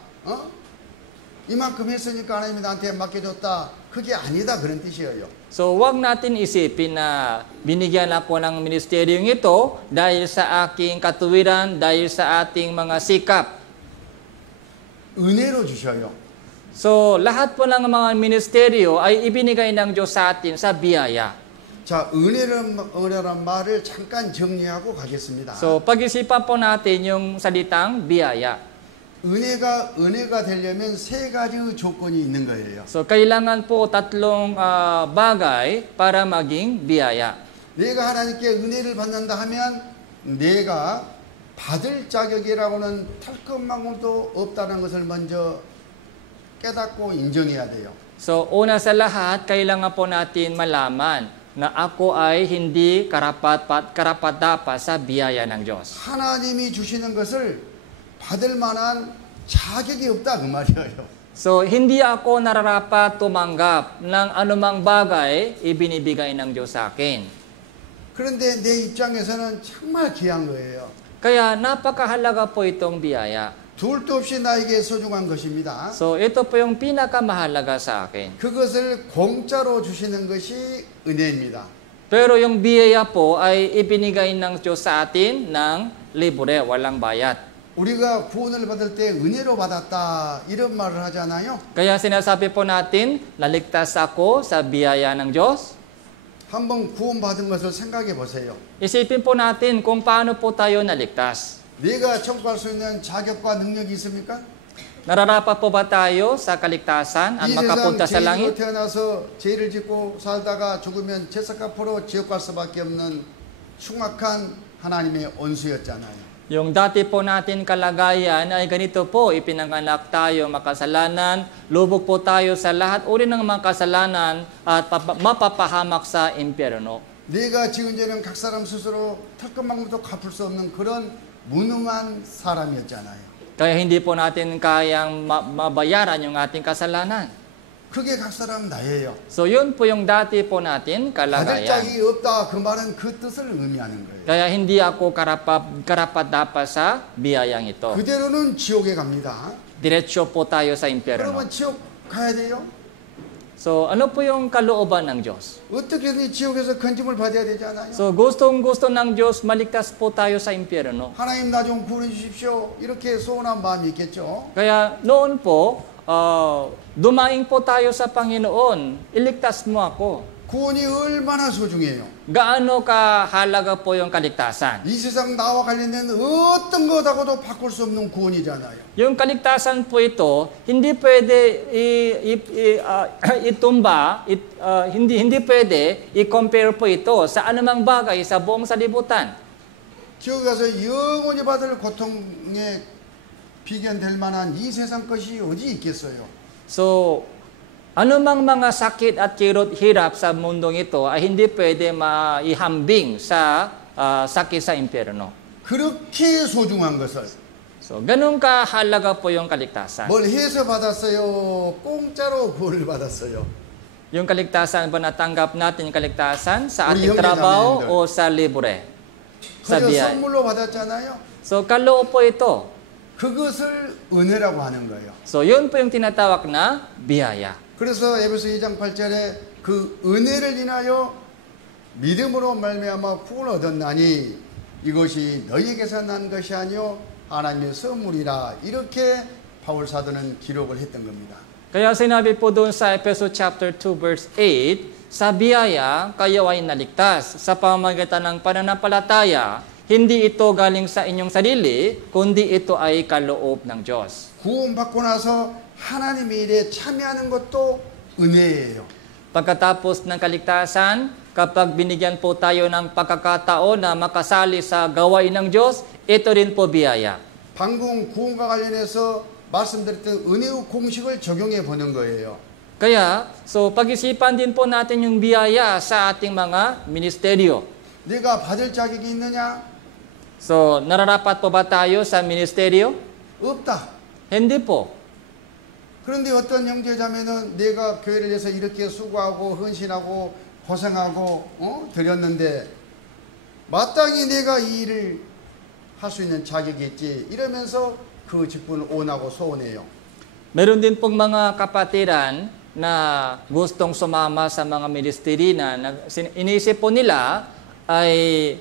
이만큼 했으니까 하나님이 나한테 맡겨줬다. 그게 아니다 그런 뜻이에요. So, wag natin isipin na binigyan ako ng ministeryong ito dahil sa aking katuwiran, dahil sa ating mga sikap. 은혜로 주셔요. So, lahat po ng mga ministeryo ay ibinigay ng Diyos sa atin sa biyaya. 자, 은혜란 말을 잠깐 정리하고 가겠습니다. So, pag-isipan po natin yung salitang biyaya. 은혜가 되려면 세 가지 조건이 있는 거예요. So, kailangan po tatlong bagay para maging biyaya. 내가 하나님께 은혜를 받는다 하면 내가 받을 자격이라고는 털끝만큼도 없다는 것을 먼저 깨닫고 인정해야 돼요. So, una sa lahat, kailangan po natin malaman na ako ay hindi karapat-dapat sa biyaya ng Diyos. 하나님이 주시는 것을 받을 만한 자격이 없다 그 말이에요. So, hindi ako nararapat tumanggap ng anumang bagay ibinibigay ng Diyos sa akin. 그런데 내 입장에서는 정말 귀한 거예요. Kaya napakahalaga po itong biyaya. 둘도 없이 나에게 소중한 것입니다. So, ito po yung pinakamahalaga sa akin. 그것을 공짜로 주시는 것이 은혜입니다. Pero yung biyaya po ay ibinigay ng Diyos sa atin ng libre, walang bayad. 우리가 구원을 받을 때 은혜로 받았다 이런 말을 하잖아요. Kaya sinasabi po natin, naligtas ako sa biyaya ng Diyos. 한번 구원받은 것을 생각해 보세요. Isipin po natin kung paano po tayo naligtas. 내가 천국할 수 있는 자격과 능력이 있습니까? Nararapat po ba tayo sa kaligtasan at 이 makapunta sa 세상 langit? 죄인으로 태어나서 죄를 짓고 살다가 죽으면 죄석 앞으로 지옥 갈 수밖에 없는 흉악한 하나님의 온수였잖아요. Yung dati po natin kalagayan ay ganito po, ipinanganak tayo makasalanan, lubog po tayo sa lahat uri ng mga kasalanan at mapapahamak sa impyerno. 내가 지은 죄는 각 사람 스스로 털끝만큼도 갚을 수 없는 그런 무능한 사람이었잖아요. Kaya hindi po natin kayang mabayaran yung ating kasalanan. 그게 각 사람 나예요. So yun po yung dati po natin 받을 kalagayan. 자격이 없다 그 말은 그 뜻을 의미하는 거예요. Kaya hindi ako karapat-dapat sa biyayang ito. 그대로는 지옥에 갑니다. Diretso po tayo sa impyerno. 그러면 지옥 가야 돼요? So ano po yung kalooban ng Diyos? 어떻게든 지옥에서 건짐을 받아야 되지 않아요? So gustong-gusto ng Diyos maligtas po tayo sa impyerno. 하나님 나 좀 구원해 주십시오. 이렇게 소원한 마음이 있겠죠. Kaya noon po, dumaing po tayo sa Panginoon, iligtas mo ako. 구원이 얼마나 소중해요. Gaano kahalaga po yung kaligtasan? 이 세상 나와 관련된 어떤 것하고도 바꿀 수 없는 구원이잖아요. Yung kaligtasan po ito, hindi pwede itumba, hindi pwede i-compare po ito sa anumang bagay sa buong salibutan. 지옥에 가서 영원히 받을 고통에 비견될 만한 이 세상 것이 어디 있겠어요? So, anumang mga sakit at hirap sa mundong ito ay hindi pwede maihambing sa sakit sa impyerno. 그렇게 소중한 것을 So, ganun kahalaga po yung kaligtasan. 뭘 해서 받았어요? 공짜로 구원을 받았어요. Yung kaligtasan ba natanggap natin yung kaligtasan sa 우리 ating trabaho 형제자매님들. o sa libre? Sa 그저 biyaya. 선물로 받았잖아요. So, kaloob po ito. 그것을 은혜라고 하는 거예요. So, yun po yung tinatawag na biyaya. 그래서 에베소 2장 8절에 그 은혜를 인하여 믿음으로 말미암아 구원을 얻었나니 이것이 너희에게서 난 것이 아니요 하나님의 선물이라 이렇게 바울 사도는 기록을 했던 겁니다. Kaya sinabi po doon sa Ephesians chapter 2 verse 8, sa biyaya kayo ay naligtas sa pamamagitan ng pananampalataya, hindi ito galing sa inyong sarili, kundi ito ay kaloob ng Diyos. 구원받고 나서 하나님의 일에 참여하는 것도 은혜예요. Pagkatapos ng kaligtasan, kapag binigyan po tayo ng pagkakataon na makasali sa gawain ng Diyos, ito rin po biyaya. 방금 구원과 관련해서 말씀드렸던 은혜의 공식을 적용해 보는 거예요. Kaya, so pag-isipan din po natin yung biyaya sa ating mga ministeryo. 내가 받을 자격이 있느냐? So, nararapat po ba tayo sa ministeryo? 없다. Hindi po. 그런데 어떤 형제자매는 내가 교회를 위해서 이렇게 수고하고 헌신하고 고생하고 드렸는데 마땅히 내가 이 일을 할 수 있는 자격이 있지 이러면서 그 직분을 원하고 소원해요. Meron din pong mga kapatiran na gustong sumama sa mga ministry na inisip po nila ay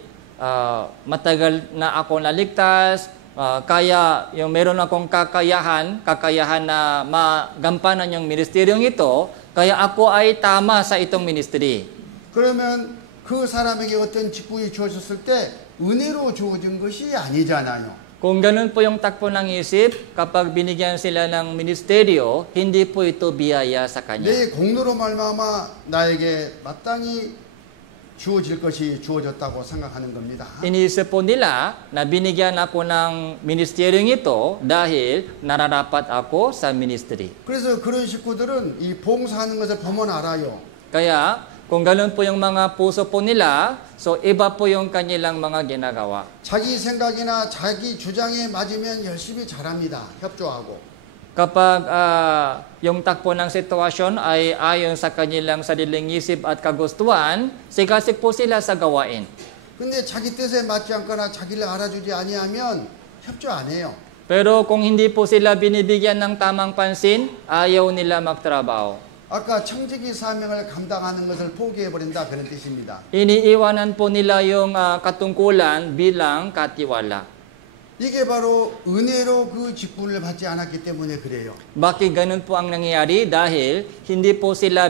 matagal na ako naligtas, kaya yung meron akong kakayahan na magampanan yung ministeryong ito, kaya ako ay tama sa itong ministry. 그러면 그 사람에게 어떤 직분이 주어졌을 때 은혜로 주어진 것이 아니잖아요. Kung ganun po yung takbo ng isip, kapag binigyan sila ng ministeryo, hindi po ito biyaya sa kanya. 내 공로로 말미암아 나에게 마땅히 주어질 것이 주어졌다고 생각하는 겁니다. Iniisip po nila na binigyan ako ng ministeryong ito dahil nararapat ako sa ministry. 그래서 그런 식구들은 이 봉사하는 것을 보면 알아요. Kaya, kung ganun po yung mga puso po nila, so iba po yung kanilang mga ginagawa. 자기 생각이나 자기 주장에 맞으면 열심히 잘합니다. 협조하고. Kapag yung takbo ng sitwasyon ay ayon sa kanilang sariling isip at kagustuhan, sigasig po sila sa gawain. 근데 자기 뜻에 맞지 않거나 자기를 알아주지 아니하면 협조 안 해요. Pero kung hindi po sila binibigyan ng tamang pansin, ayaw nila magtrabaho. 아까 청지기 사명을 감당하는 것을 포기해버린다 그런 뜻입니다. Iniiwanan po nila yung katungkulan bilang katiwala. 이게 바로 은혜로 그 직분을 받지 않았기 때문에 그래요. Bakit ganun po ang nangyayari? Dahil hindi po sila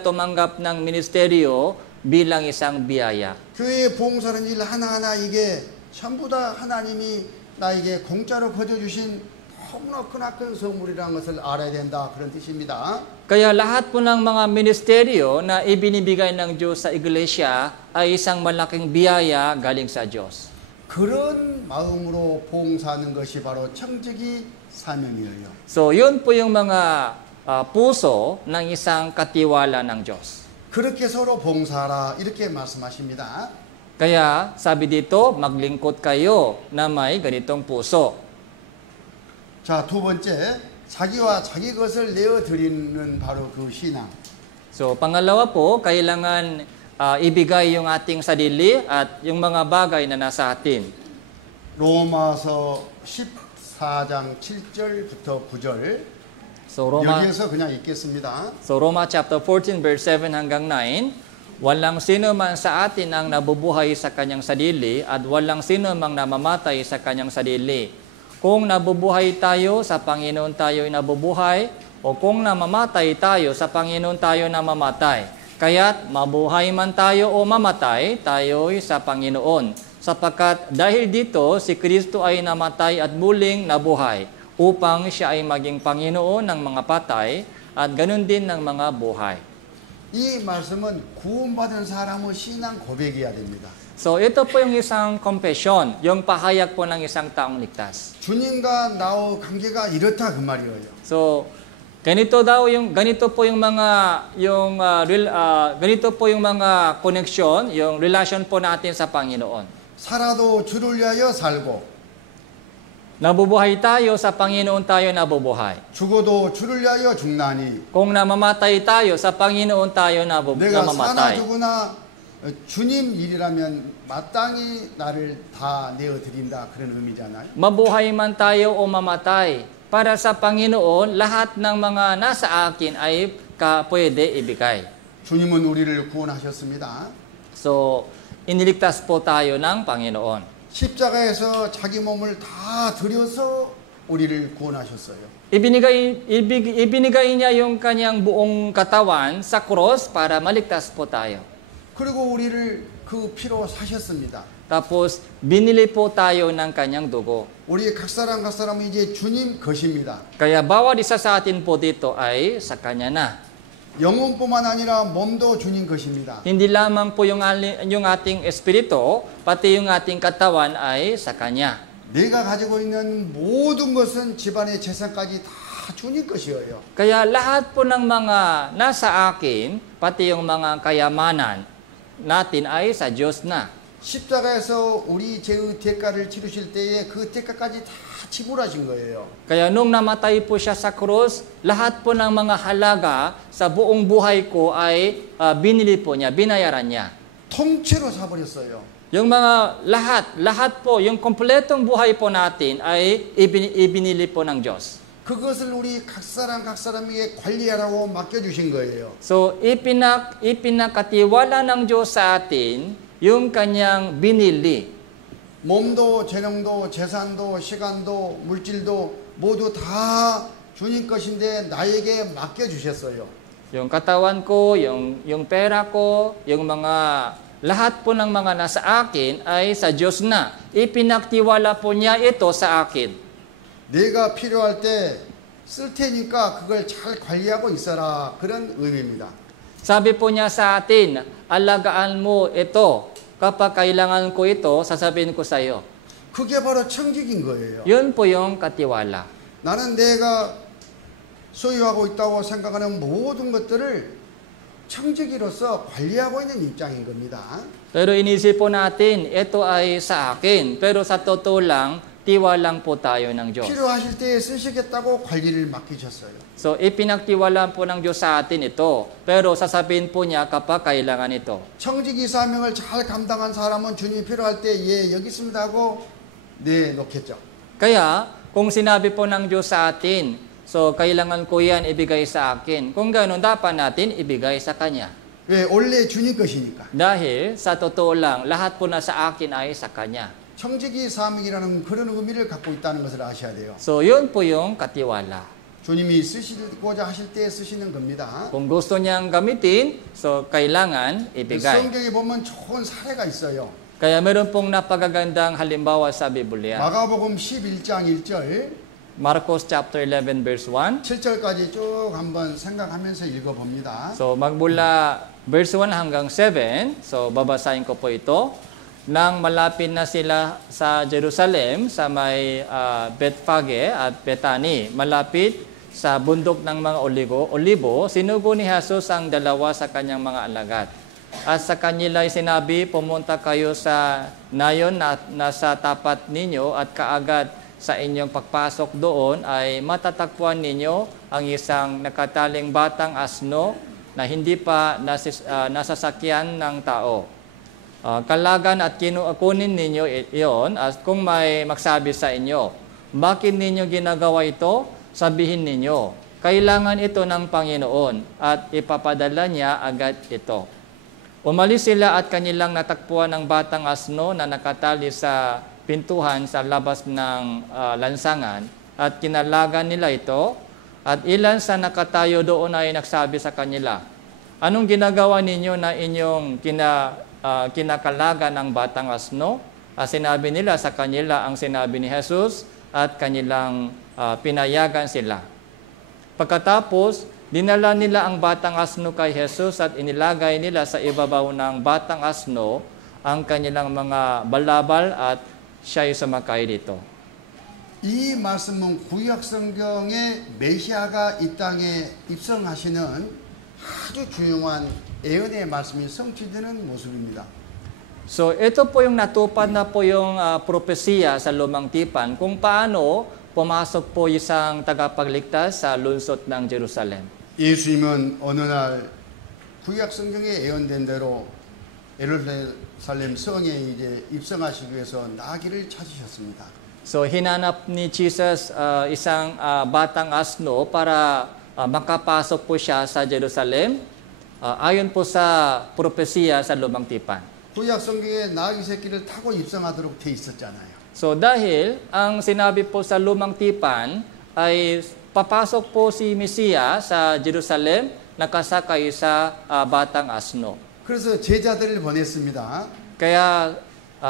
tumanggap ng ministeryo bilang isang biyaya. 교회의 봉사하는 일 하나하나 이게 전부 다 하나님이 나에게 공짜로 거저주신 너무나 크나큰 선물이라는 것을 알아야 된다 그런 뜻입니다. Kaya lahat po ng mga ministeryo na ibinibigay ng Diyos sa iglesia ay isang malaking biyaya galing sa Diyos. 그런 마음으로 봉사하는 것이 바로 청지기 사명이에요. So, yun po yung mga puso ng isang katiwala ng Diyos. 그렇게 서로 봉사하라 이렇게 말씀하십니다. Kaya, sabi dito, maglingkod kayo na may ganitong puso. 자, 두 번째, 자기와 자기 것을 내어드리는 바로 그 신앙. So, pangalawa po, kailangan ibigay yung ating sarili at yung mga bagay na nasa atin. 로마서 14장 7절부터 9절. So, Roma chapter 14 verse 7 hanggang 9. Walang sino man sa atin ang nabubuhay sa kanyang sarili at walang sino mang namamatay sa kanyang sarili. Kung nabubuhay tayo, sa Panginoon tayo'y nabubuhay, o kung namamatay tayo, sa Panginoon tayo namamatay. Kaya't mabuhay man tayo o mamatay, tayo'y sa Panginoon. Sapagkat dahil dito, si Kristo ay namatay at muling nabuhay, upang siya ay maging Panginoon ng mga patay, at ganun din ng mga buhay. 이 말씀은 구원받은 사람의 신앙 고백이어야 됩니다. So, ito po yung isang confession, yung pahayag po ng isang taong ligtas. 주님과 나의 관계가 이렇다 그 말이에요. So, ganito po yung mga connection, yung relation po natin sa Panginoon. 살아도 주를 위하여 살고 Nabubuhay tayo, sa Panginoon tayo nabubuhay. 죽어도 주를 위하여 죽나니 Kung namamatay tayo, sa Panginoon tayo 내가 사나 namamatay. 죽으나 주님 일이라면 마땅히 나를 다 내어드린다 그런 의미잖아요. Mabuhay man tayo o mamatay, para sa Panginoon, lahat ng mga nasa akin ay pwede ibigay. 주님은 우리를 구원하셨습니다. So, iniligtas po tayo ng Panginoon. 십자가에서 자기 몸을 다 들여서 우리를 구원하셨어요. Ibinigay niya yung kanyang buong katawan sa cross para maligtas po tayo. 그리고 우리를 그 피로 사셨습니다. Tapos, binili po tayo ng kanyang dugo. 우리 각 사람은 이제 주님 것입니다. Kaya bawat isa sa atin po dito ay sa kanya na. 영혼뿐만 아니라 몸도 주님 것입니다. Hindi lamang po yung ating espiritu, pati yung ating katawan ay sa kanya. 내가 가지고 있는 모든 것은 집안의 재산까지 다 주님 것이에요. Kaya lahat po ng mga nasa akin, pati yung mga kayamanan natin ay sa Diyos na. 십자가에서 우리 죄의 대가를 치르실 때에 그 대가까지 다 지불하신 거예요. Kaya nung namatay po siya sa krus, lahat po ng mga halaga sa buong buhay ko ay binili po niya, binayaran niya. 통째로 사버렸어요. Yung mga lahat po, yung kompletong buhay po natin ay ibinili po ng Diyos. 그것을 우리 각 사람에게 관리하라고 맡겨주신 거예요. So, ipinakatiwala ng Diyos sa atin yung kanyang binili. 몸도 재능도 재산도 시간도 물질도 모두 다 주님 것인데 나에게 맡겨주셨어요. Yung katawan ko, yung pera ko, yung mga lahat po ng mga nasa akin ay sa Diyos na. Ipinaktiwala po niya ito sa akin. 내가 필요할 때 쓸 테니까 그걸 잘 관리하고 있어라. 그런 의미입니다. Sabi po niya sa atin, alagaan mo ito. Kapag kailangan ko ito, sasabihin ko sa iyo. 그게 바로 청직인 거예요. Yun po yung katiwala. 나는 내가 소유하고 있다고 생각하는 모든 것들을 청지기로서 관리하고 있는 입장인 겁니다. Pero inisip po natin, ito ay sa akin. Pero sa totoo lang, tiwalang po tayo ng Diyos. 필요하실 때에 쓰시겠다고 관리를 맡기셨어요. So, ipinagtiwalaan po ng Diyos sa atin ito. Pero sasabihin po niya kapag kailangan ito. 청지기 사명을 잘 감당한 사람은 주님이 필요할 때 예, 여기 있습니다 하고 내놓겠죠. Kaya, kung sinabi po ng Diyos sa atin, so kailangan ko yan ibigay sa akin. Kung gano'n, dapat natin ibigay sa Kanya. 왜? 원래 주님 것이니까. Dahil, sa totoo lang, lahat po na sa akin ay sa Kanya. 청지기 사명이라는 그런 의미를 갖고 있다는 것을 아셔야 돼요. So, yun po yung katiwala. 주님이 쓰시고자 하실 때 쓰시는 겁니다. Kung gusto niyang gamitin, so kailangan ibigay. 성경에 보면 좋은 사례가 있어요. Kaya meron pong napakagandang halimbawa sa Biblia. 마가복음 11장 1절 Marcos chapter 11 verse 1. 7절까지 쭉 한번 생각하면서 읽어봅니다. So magmula verse 1 hanggang 7, so babasahin ko po ito. Nang malapit na sila sa Jerusalem, sa may Bethphage at Bethany, malapit sa bundok ng mga olibo, sinugo ni Jesus ang dalawa sa kanyang mga alagad. At sa kanila ay sinabi, pumunta kayo sa nayon na nasa tapat ninyo at kaagad sa inyong pagpasok doon ay matatagpuan ninyo ang isang nakataling batang asno na hindi pa nasasakyan ng tao. Kalagan at kunin ninyo iyon at kung may magsabi sa inyo, bakit ninyo ginagawa ito? Sabihin ninyo, kailangan ito ng Panginoon at ipapadala niya agad ito. Umalis sila at kanilang natagpuan ng batang asno na nakatali sa pintuhan sa labas ng lansangan at kinalagan nila ito at ilan sa nakatayo doon ay nagsabi sa kanila, anong ginagawa ninyo na inyong kinakalagan ng batang asno? Sinabi nila sa kanila ang sinabi ni Jesus at kanilang pinayagan sila. Pagkatapos, dinala nila ang batang asno kay Jesus at inilagay nila sa ibabaw ng batang asno ang kanilang mga balabal at siya'y sumakay dito. 이 말씀은 구약 성경에 메시아가 이 땅에 입성하시는 아주 중요한 예언의 말씀이 성취되는 모습입니다. So ito po yung natupad na po yung propesya sa Lumang Tipan kung paano pumasok po isang tagapagligtas sa lungsod ng Jerusalem. 예수님은 어느 날 구약 성경에 예언된 대로 예루살렘 성에 이제 입성하시기 위해서 나귀를 찾으셨습니다. So hinanap ni Jesus isang batang asno para makapasok po siya sa Jerusalem. Ayon po sa propesiya sa Lumang Tipan. 구약 성경에 나귀 새끼를 타고 입성하도록 돼 있었잖아요. So dahil ang sinabi po sa Lumang Tipan ay papasok po si Mesiya sa Jerusalem nakasakay sa batang asno. 그래서 제자들을 보냈습니다. Kaya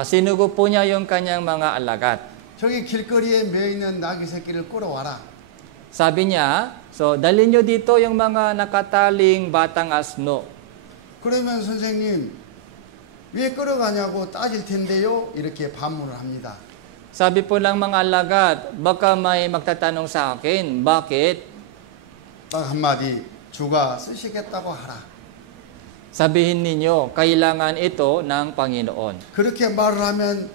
sinugo po niya yung kanyang mga alagad. 저기 길거리에 매여 있는 나귀 새끼를 끌어와라. Sabi niya, so dalhin niyo dito yung mga nakataling batang asno. 그러면 선생님 왜 끌어가냐고 따질 텐데요. 이렇게 반문을 합니다. Sabi po ng mga alagad, baka may magtatanong sa akin, bakit? 딱 한마디 주가 쓰시겠다고 하라. Sabihin ninyo, kailangan ito ng Panginoon. 그렇게 말을 하면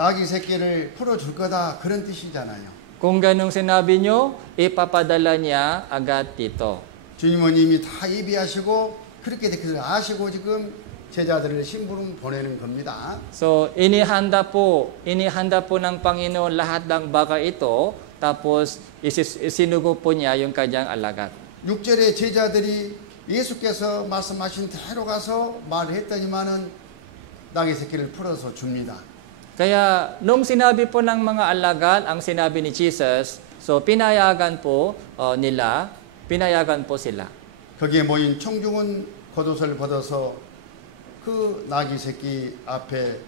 나귀 새끼를 풀어줄 거다 그런 뜻이잖아요. Kung ganong sinabi nyo, ipapadala niya agad dito. 주님은 이미 다 예비하시고 그렇게 그걸 아시고 지금 제자들을 심부름 보내는 겁니다. So, inihanda po ng Panginoon lahat ng bagay ito, tapos isinugo po niya yung kanyang alagad. 6절에 제자들이 예수께서 말씀하신 대로 가서 말을 했더니만은 나귀 새끼를 풀어서 줍니다. Kaya, nung sinabi po ng mga alagad ang sinabi ni Jesus, so pinayagan po sila. 거기에 모인 청중은 겉옷을 벗어서 그 나귀 새끼 앞에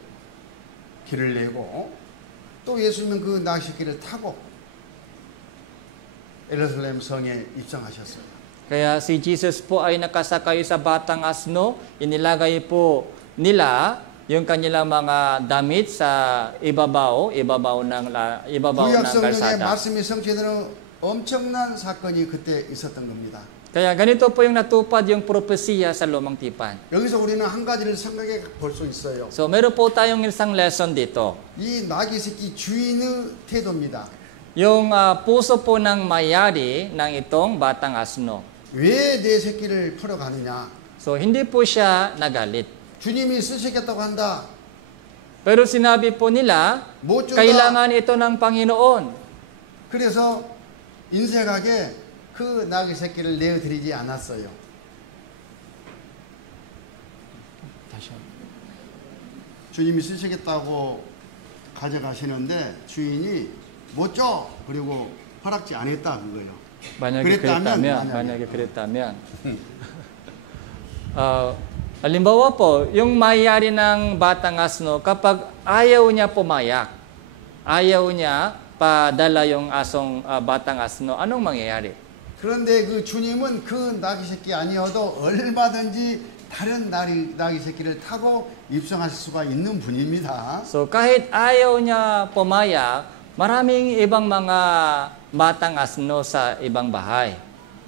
길을 내고 또 예수님은 그 나귀 새끼를 타고 예루살렘 성에 입성하셨어요. Kaya si Jesus po ay nakasakay sa batang asno, inilagay po nila yung kanilang mga damit sa ibabaw ng 구약 성경의 kalsada. 말씀이 성취되는 엄청난 사건이 그때 있었던 겁니다. Kaya ganito po yung natupad yung propesiya sa Lumang Tipan. 여기서 우리는 한 가지를 생각해 볼 수 있어요. So meron po tayong isang lesson dito. 이 나귀 새끼 주인의 태도입니다. Yung puso po ng mayari ng itong batang asno. 왜 내 새끼를 풀어가느냐? So hindi po siya nagalit. 주님이 쓰시겠다고 한다. Pero sinabi po nila, 못 준다. kailangan ito ng Panginoon. 그래서 인색하게 그 나귀 새끼를 내어드리지 않았어요. 주님이 쓰시겠다고 가져가시는데 주인이 못 줘. 그리고 허락지 안 했다 그거예요. 만약에 그랬다면 halimbawa po, yung mayari ng batang asno, kapag ayaw niya pumayak, ayaw niya padala yung batang asno, anong mangyayari? 그런데 그 주님은 그 나귀 새끼 아니어도 얼마든지 다른 나귀 새끼를 타고 입성할 수가 있는 분입니다. So kahit ayaw niya pumayak, maraming ibang mga batang asno sa ibang bahay.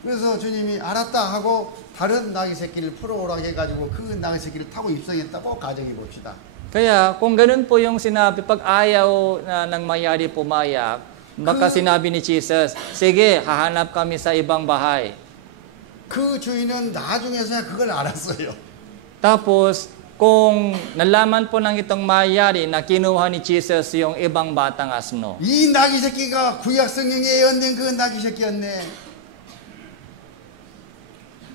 그래서 주님이 알았다 하고 다른 나귀 새끼를 풀어오라고 해가지고 그 나귀 새끼를 타고 입성했다고 가정해 봅시다. Kaya kung ganun po yung sinabi, pag ayaw ng mayari pumayak, baka sinabi ni Jesus, sige, hahanap kami sa ibang bahay. 그 주인은 나중에서야 그걸 알았어요. Tapos, kung nalaman po ng itong mayari na kinuha ni Jesus yung ibang batang asno. 이 나귀 새끼가 구약 성경에 예언된 그 나귀 새끼였네.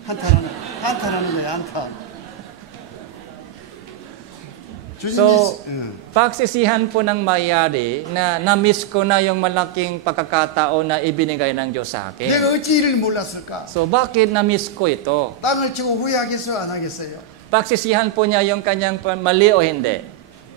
한탄하는 거야, 한탄. So, pagsisihan po ng mayari na na-miss ko na yung malaking pagkakataon na ibinigay ng Diyos sa akin. 내가 어찌 이를 몰랐을까? So, bakit na-miss ko ito? 땅을 치고 후회하겠어요, 안 하겠어요? Pagsisihan po niya yung kanyang mali o hindi.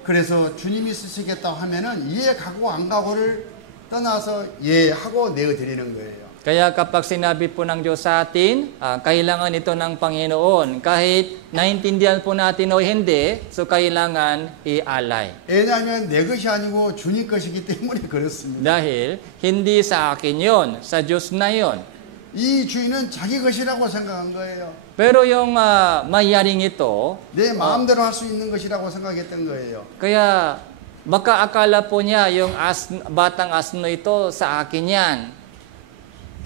그래서 주님이 쓰시겠다고 하면은 예 가고 안 가고를 떠나서 예 하고 내어드리는 거예요. Kaya kapag sinabi po ng Diyos sa atin, kailangan ito ng Panginoon. Kahit naintindihan po natin o hindi, so kailangan ialay. 왜냐하면 내 것이 아니고 주님 것이기 때문에 그렇습니다. Dahil hindi sa akin yon, sa Diyos na yon. 이 주인은 자기 것이라고 생각한 거예요. Pero yung mayaring ito, 내 마음대로 할 수 있는 것이라고 생각했던 거예요. kaya baka akala po niya yung batang asno ito sa akin yan.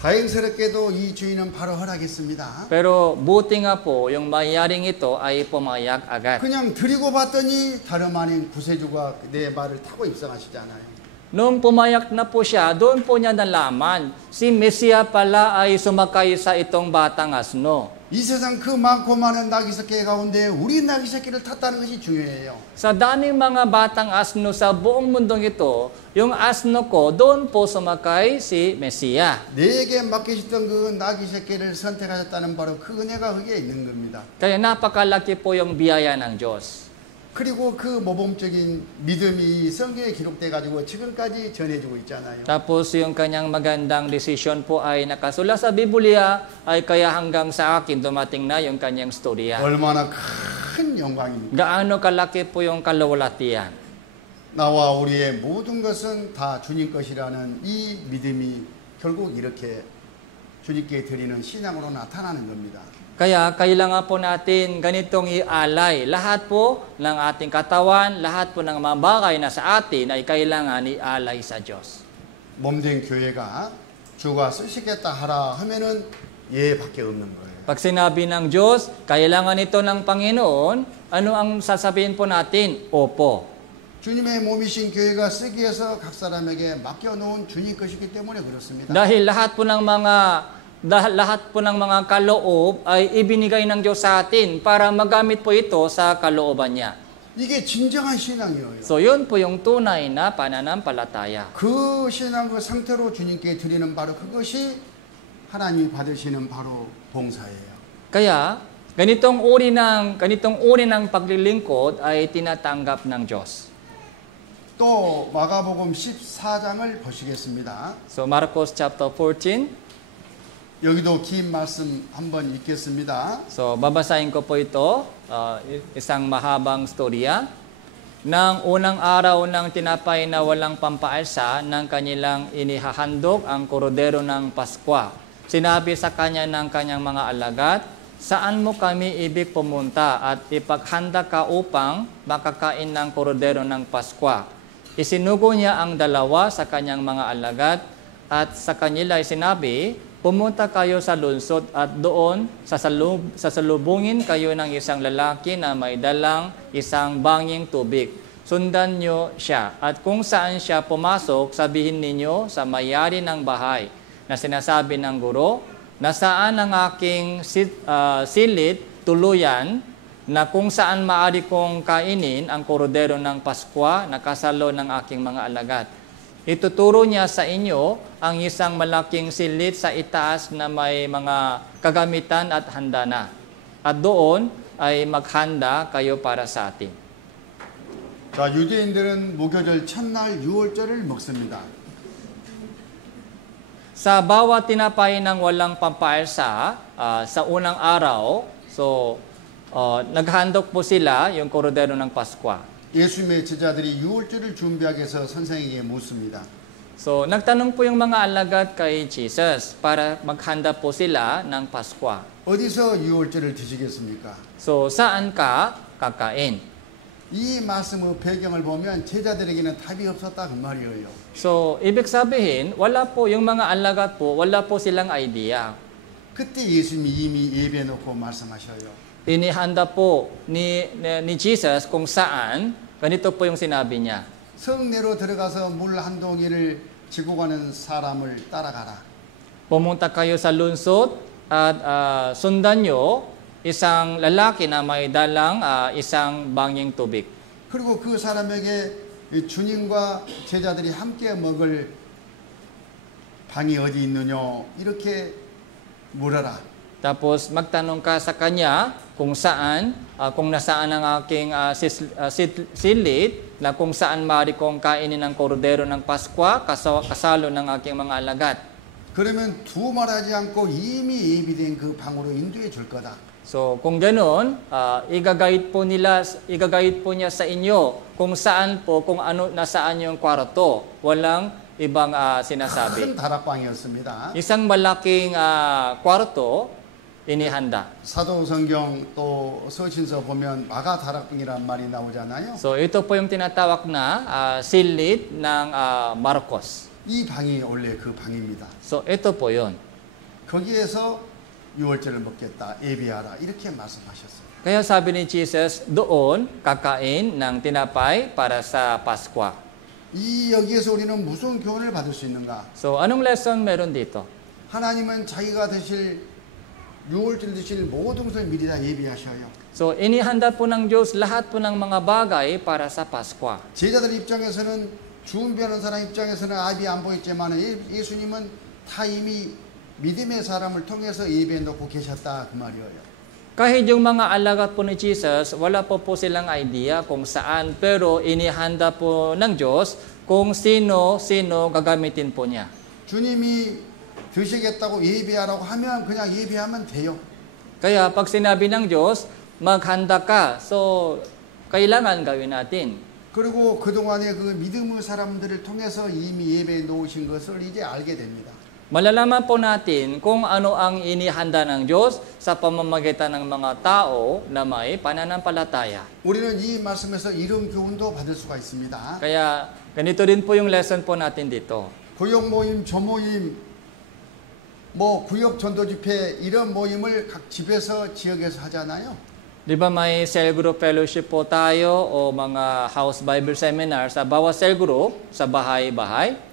다행스럽게도 이 주인은 바로 허락했습니다. Pero buti nga po, yung mayyaring ito ay pumayag agad. 그냥 드리고 봤더니 다름 아닌 구세주가 내 말을 타고 입성하시잖아요. Nung pumayag na po siya, doon po niya nalaman, si Mesiya pala ay sumakay sa itong batang asno. 이 세상 그 많고 많은 나귀 새끼 가운데 우리 나귀 새끼를 탔다는 것이 중요해요. Sa daming mga batang asno sa buong mundong ito, yung asno ko, doon po sumakay si Mesiya. 내게 맡기셨던 그 나귀 새끼를 선택하셨다는 바로 그 은혜가 거기에 있는 겁니다. Kaya napakalaki po yung biyaya ng Diyos. 그리고 그 모범적인 믿음이 성경에 기록돼 가지고 지금까지 전해지고 있잖아요. Tapos yung kanyang magandang desisyon po ay nakasulat sa Biblia, ay kaya hanggang sa akin dumating na yung kanyang storya. 얼마나 큰 영광입니까? Gaano kalaki po yung kalawalatian. 나와 우리의 모든 것은 다 주님 것이라는 이 믿음이 결국 이렇게 주님께 드리는 신앙으로 나타나는 겁니다. Kaya kailangan po natin ganitong ialay. Lahat po ng ating katawan, lahat po ng mga bagay na sa atin ay kailangan ialay sa Diyos. 몸된 교회가 주가 쓰시겠다 하라 하면은 예밖에 없는 거예요. Pag sinabi ng Diyos, kailangan ito ng Panginoon, ano ang sasabihin po natin? Opo. 주님의 몸이신 교회가 쓰기 위해서 각 사람에게 맡겨놓은 주님 것이기 때문에 그렇습니다. Dahil lahat po ng mga kaloob ay ibinigay ng Diyos sa atin para magamit po ito sa kalooban niya. 이게 진정한 신앙이에요. So yun po yung tunay na pananampalataya. 그 신앙 그 상태로 주님께 드리는 바로 그것이 하나님이 받으시는 바로 봉사예요. Kaya ganitong uri ng paglilingkod ay tinatanggap ng Diyos. 또 마가복음 14장을 보시겠습니다. So Marcos chapter 14. 여기도 긴 말씀 한번 읽겠습니다. So babasahin ko po ito, isang mahabang storya. Nang unang araw ng tinapay na walang pampaalsa ng kanilang inihahandog ang korodero ng Paskwa. Sinabi sa kanya ng kanyang mga alagad, saan mo kami ibig pumunta at ipaghanda ka upang makakain ng korodero ng Paskwa? Isinugo niya ang dalawa sa kanyang mga alagad at sa kanila ay sinabi, pumunta kayo sa lungsod at doon sasalubungin kayo ng isang lalaki na may dalang isang banging tubig. Sundan niyo siya at kung saan siya pumasok, sabihin ninyo sa may-ari ng bahay na sinasabi ng guro, nasaan ang aking silid tuluyan na kung saan maaari kong kainin ang korodero ng Paskwa na kasalo ng aking mga alagad. Ituturo niya sa inyo ang isang malaking silid sa itaas na may mga kagamitan at handa na. At doon ay maghanda kayo para sa atin. 자, 유대인들은 무교절 첫날 유월절을 먹습니다. Sa bawat tinapay ng walang pampaalsa sa unang araw, so naghandog po sila yung korodero ng Paskwa. 예수님의 제자들이 유월절을 준비하기 위해서 선생에게 묻습니다. So nagtanong po yung mga alagad kay Jesus para maghanda po sila ng Paskwa. 어디서 유월절을 드시겠습니까? So saan ka kakain? 이 말씀의 배경을 보면 제자들에게는 답이 없었다 그 말이에요. So ibig sabihin, wala po yung mga alagad po, wala po silang idea. 그때 예수님이 이미 예배해 놓고 말씀하셔요. Inihanda po ni Jesus kung saan, ganito po yung sinabi niya. 성내로 들어가서 물 한 동이를 지고 가는 사람을 따라가라. Pumunta kayo sa lungsod at sundan nyo isang lalaki na may dalang isang banging tubig. 그리고 그 사람에게 주님과 제자들이 함께 먹을 방이 어디 있느냐 이렇게 물어라. Tapos magtanong ka sa kanya kung saan, kung nasaan ang aking silid, na kung saan maaari kong kainin ng korodero ng Paskwa, kasalo ng aking mga alagad. 그러면 두말하지 않고 이미 예비된 그 방으로 인도해 줄 거다. So kung ganoon, igagayad po niya sa inyo kung saan po, kung ano, nasaan yung kwarto. Walang ibang sinasabi. 큰 다락방이었습니다. Isang malaking kwarto, inihanda. 사도성경 또 서신서 보면 마가 다락방이라는 말이 나오잖아요. So ito po yung tinatawag na silid ng Marcos. 이 방이 원래 그 방입니다. So ito po yun. 거기에서 유월절을 먹겠다, 예비하라 이렇게 말씀하셨어요. Kaya sabi ni Jesus, doon kakain ng tinapay para sa Paskwa. 이 여기에서 우리는 무슨 교훈을 받을 수 있는가? So, anong lesson meron dito? 하나님은 자기가 드실 유월절 드실 모든 것을 미리 다 예비하셔요. So, inihanda po ng Diyos lahat po ng mga bagay para sa Paskwa. 제자들 입장에서는 준비하는 사람 입장에서는 아비 안 보였지만 예수님은 다 이미 믿음의 사람을 통해서 예배해 놓고 계셨다 그 말이에요. Kahit yung mga alagad po ni Jesus, wala po silang idea kung saan, pero inihanda po ng Diyos kung sino gagamitin po niya. 주님이 드시겠다고 예배하라고 하면 그냥 예배하면 돼요. Kaya pag sinabi ng Diyos, maghanda ka, so kailangan gawin natin. 그리고 그동안의 그 믿음의 사람들을 통해서 이미 예배해 놓으신 것을 이제 알게 됩니다. Malalaman po natin kung ano ang inihanda ng Diyos sa pamamagitan ng mga tao na may pananampalataya. 우리는 이 말씀에서 이런 교훈도 받을 수가 있습니다. Kaya ganito din po yung lesson po natin dito. 구역 모임, 조모임, 뭐 구역 전도 집회 이런 모임을 각 집에서 지역에서 하잖아요. Di ba may cell group fellowship po tayo o mga house Bible seminar sa bawat cell group sa bahay-bahay?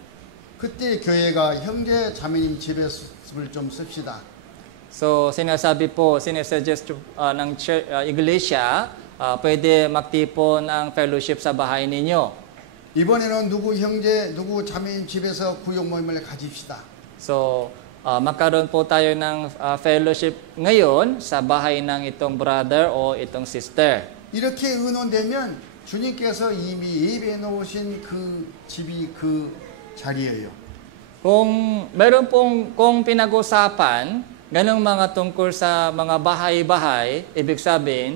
그때 교회가 형제 자매님 집에서를 좀 씁시다. So, sinasuggest ng iglesia, pwede magtipon ng fellowship sa bahay ninyo. 이번에는 누구 형제, 누구 자매님 집에서 구역 모임을 가집시다. So, magkaroon po tayo ng fellowship ngayon sa bahay ng itong brother o itong sister. 이렇게 의논되면 주님께서 이미 예배해 놓으신 그 집이 그 자리예요. Kung pinag-usapan, ganong mga tungkol sa mga bahay-bahay, ibig sabihin,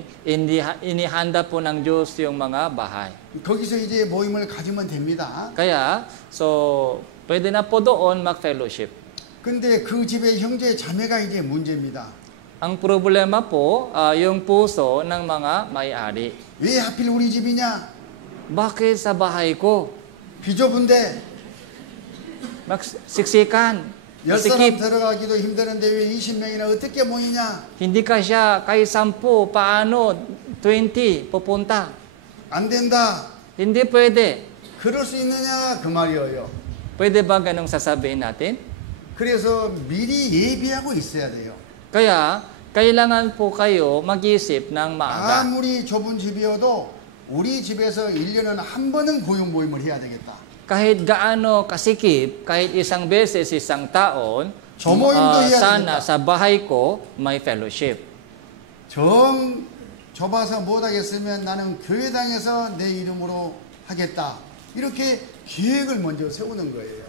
inihanda po ng Diyos yung mga bahay. 거기서 이제 모임을 가지면 됩니다. Kaya, so, pwede na po doon mag-fellowship. 근데 그 집에 형제 자매가 이제 문제입니다. Ang problema po, yung puso ng mga may-ari. 왜 하필 우리 집이냐? Bakit sa bahay ko? 비좁은데 Magsiksikan, 10사람 masikip. 들어가기도 힘드는데 왜 20명이나 어떻게 모이냐? Hindi ka siya, kahit 10, paano? 20, pupunta. 안 된다. Hindi pwede. 그럴 수 있느냐? 그 말이에요. Pwede ba ganong sasabihin natin? 그래서 미리 예비하고 있어야 돼요. Kaya, kailangan po kayo mag-isip ng maaga. 아무리 좁은 집이어도 우리 집에서 1년은 한 번은 고용 모임을 해야 되겠다. Kahit gaano kasikip, kahit isang beses, isang taon, 조모임도 해야 sana 되겠다. sa bahay ko may fellowship. 정 좁아서 못하겠으면 나는 교회당에서 내 이름으로 하겠다. 이렇게 계획을 먼저 세우는 거예요.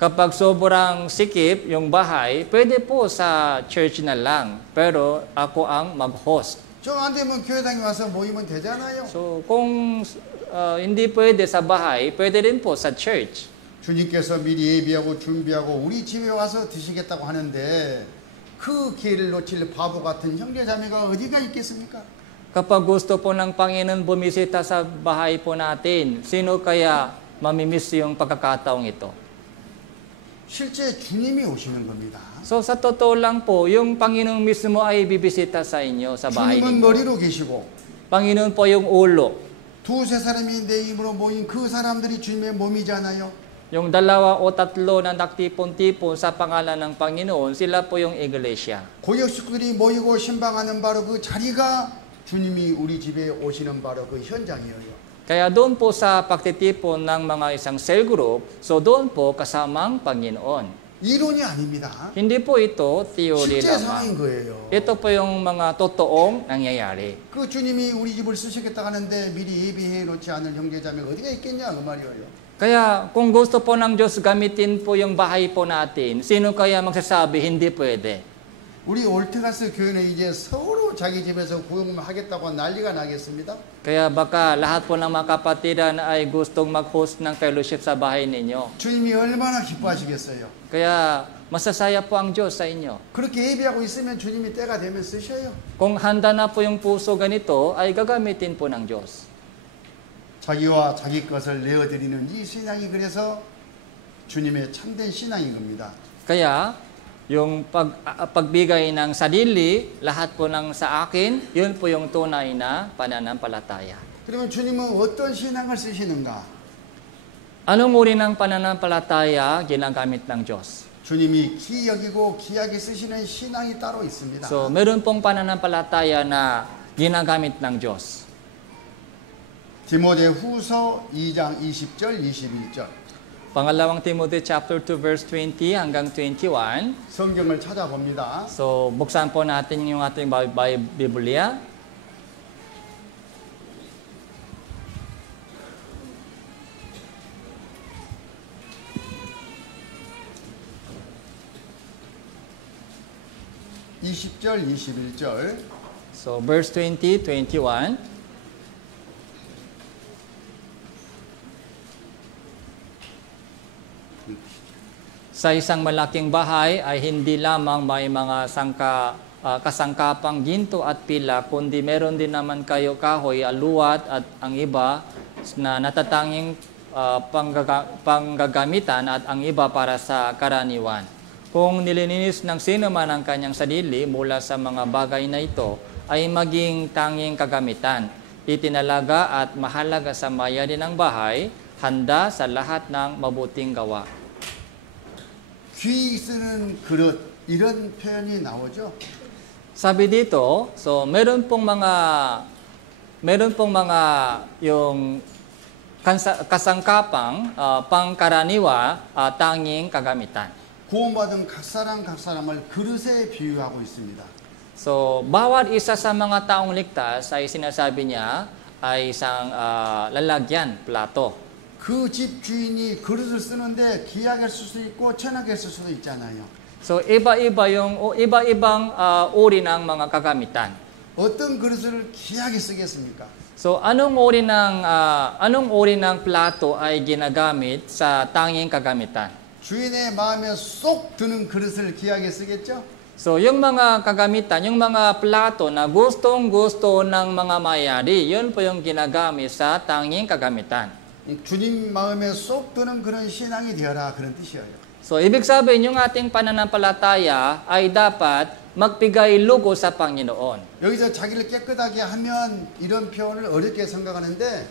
Kapag sobrang sikip yung bahay, pwede po sa church na lang. Pero ako ang mag-host. 좀 안 되면 교회당에 와서 모이면 되잖아요. So, kung hindi pwede sa bahay, pwede rin po sa church. 주님께서 미리 예비하고 준비하고 우리 집에 와서 드시겠다고 하는데 그 기회를 놓칠 바보 같은 형제자매가 어디가 있겠습니까? Kapag gusto po ng Panginoon bumisita sa bahay po natin, sino kaya mamimiss yung pagkakataong ito? 실제 주님이 오시는 겁니다. So sa totoo lang po, yung Panginoon mismo ay bibisita sa inyo, sa bahay 주님은 ninyo. 머리로 계시고 Panginoon po yung ulo. 두세 사람이 내 힘으로 모인 그 사람들이 주님의 몸이잖아요. Yung 2 o 3 na nagtipon-tipon sa pangalan ng Panginoon, sila po yung iglesia. 고역 식구들이 모이고 신방하는 바로 그 자리가 주님이 우리 집에 오시는 바로 그 현장이에요. Kaya doon po sa pagtitipon ng mga isang cell group, so doon po kasamang Panginoon. 이론이 아닙니다. Hindi po ito theory 실제 상황인 lamang. 거예요. Ito po yung mga totoong nangyayari. 그 주님이 우리 집을 쓰시겠다 하는데 미리 예비해 놓지 않은 형제자매가 어디가 있겠냐 그 말이에요. Kaya kung gusto po ng Diyos gamitin po yung bahay po natin, sino kaya magsasabi hindi pwede? 우리 올테가스 교회는 이제 서로 자기 집에서 구역만 하겠다고 난리가 나겠습니다. Kaya baka lahat po ng mga kapatiran ay gustong mag-host ng fellowship sa bahay ninyo. 주님이 얼마나 기뻐하시겠어요. Kaya masasaya po ang Diyos sa inyo. 그렇게 예비하고 있으면 주님이 때가 되면 쓰셔요. Kung handa na po yung puso ganito, ay gagamitin po ng Diyos. 자기와 자기 것을 내어드리는 이 신앙이 그래서 주님의 참된 신앙인 겁니다. Kaya, Yung pagbigay ng sarili, lahat po ng sa akin, yun po yung tunay na pananampalataya. 그러면 주님은 어떤 신앙을 쓰시는가? Anong uri ng pananampalataya ginagamit ng Diyos? 주님이 기 여기고 귀하게 쓰시는 신앙이 따로 있습니다. So, meron pong pananampalataya na ginagamit ng Diyos. 디모데후서 2장 20절 21절. Pangalawang Timothy chapter 2 verse 20 hanggang 21. 성경을 찾아봅니다. So, buksan po natin yung ating Biblia. (20절) (21절) So, verse 20, 21. Sa isang malaking bahay ay hindi lamang may mga kasangkapang ginto at pila, kundi meron din naman kayo kahoy, aluwat at ang iba na natatanging panggagamitan at ang iba para sa karaniwan. Kung nilininis ng sino man ang kanyang sarili mula sa mga bagay na ito, ay maging tanging kagamitan, itinalaga at mahalaga sa mayari ng bahay, handa sa lahat ng mabuting gawa. 귀 쓰는 그릇 이런 표현이 나오죠. Sabi dito, so meron pong mga yung kasangkapang pangkaraniwa tanging kagamitan. 구원받은 각 사람을 그릇에 비유하고 있습니다. So, bawat isa sa mga taong ligtas ay sinasabi niya ay isang lalagyan, plato. 그 집 주인이 그릇을 쓰는데 귀하게 쓸 수도 있고 천하게 쓸 수도 있잖아요. So, iba-ibang uri ng mga kagamitan. 어떤 그릇을 귀하게 쓰겠습니까? So, anong uri ng plato ay ginagamit sa tanging kagamitan? 주인의 마음에 쏙 드는 그릇을 귀하게 쓰겠죠? So, yung mga kagamitan, yung mga plato na gustong-gusto ng mga mayari, yun po yung ginagamit sa tanging kagamitan. 주님 마음에 쏙 드는 그런 신앙이 되어라 그런 뜻이에요. So, ibig sabihin, yung ating pananampalataya ay dapat magbigay lugo sa Panginoon. 여기서 자기를 깨끗하게 하면 이런 표현을 어렵게 생각하는데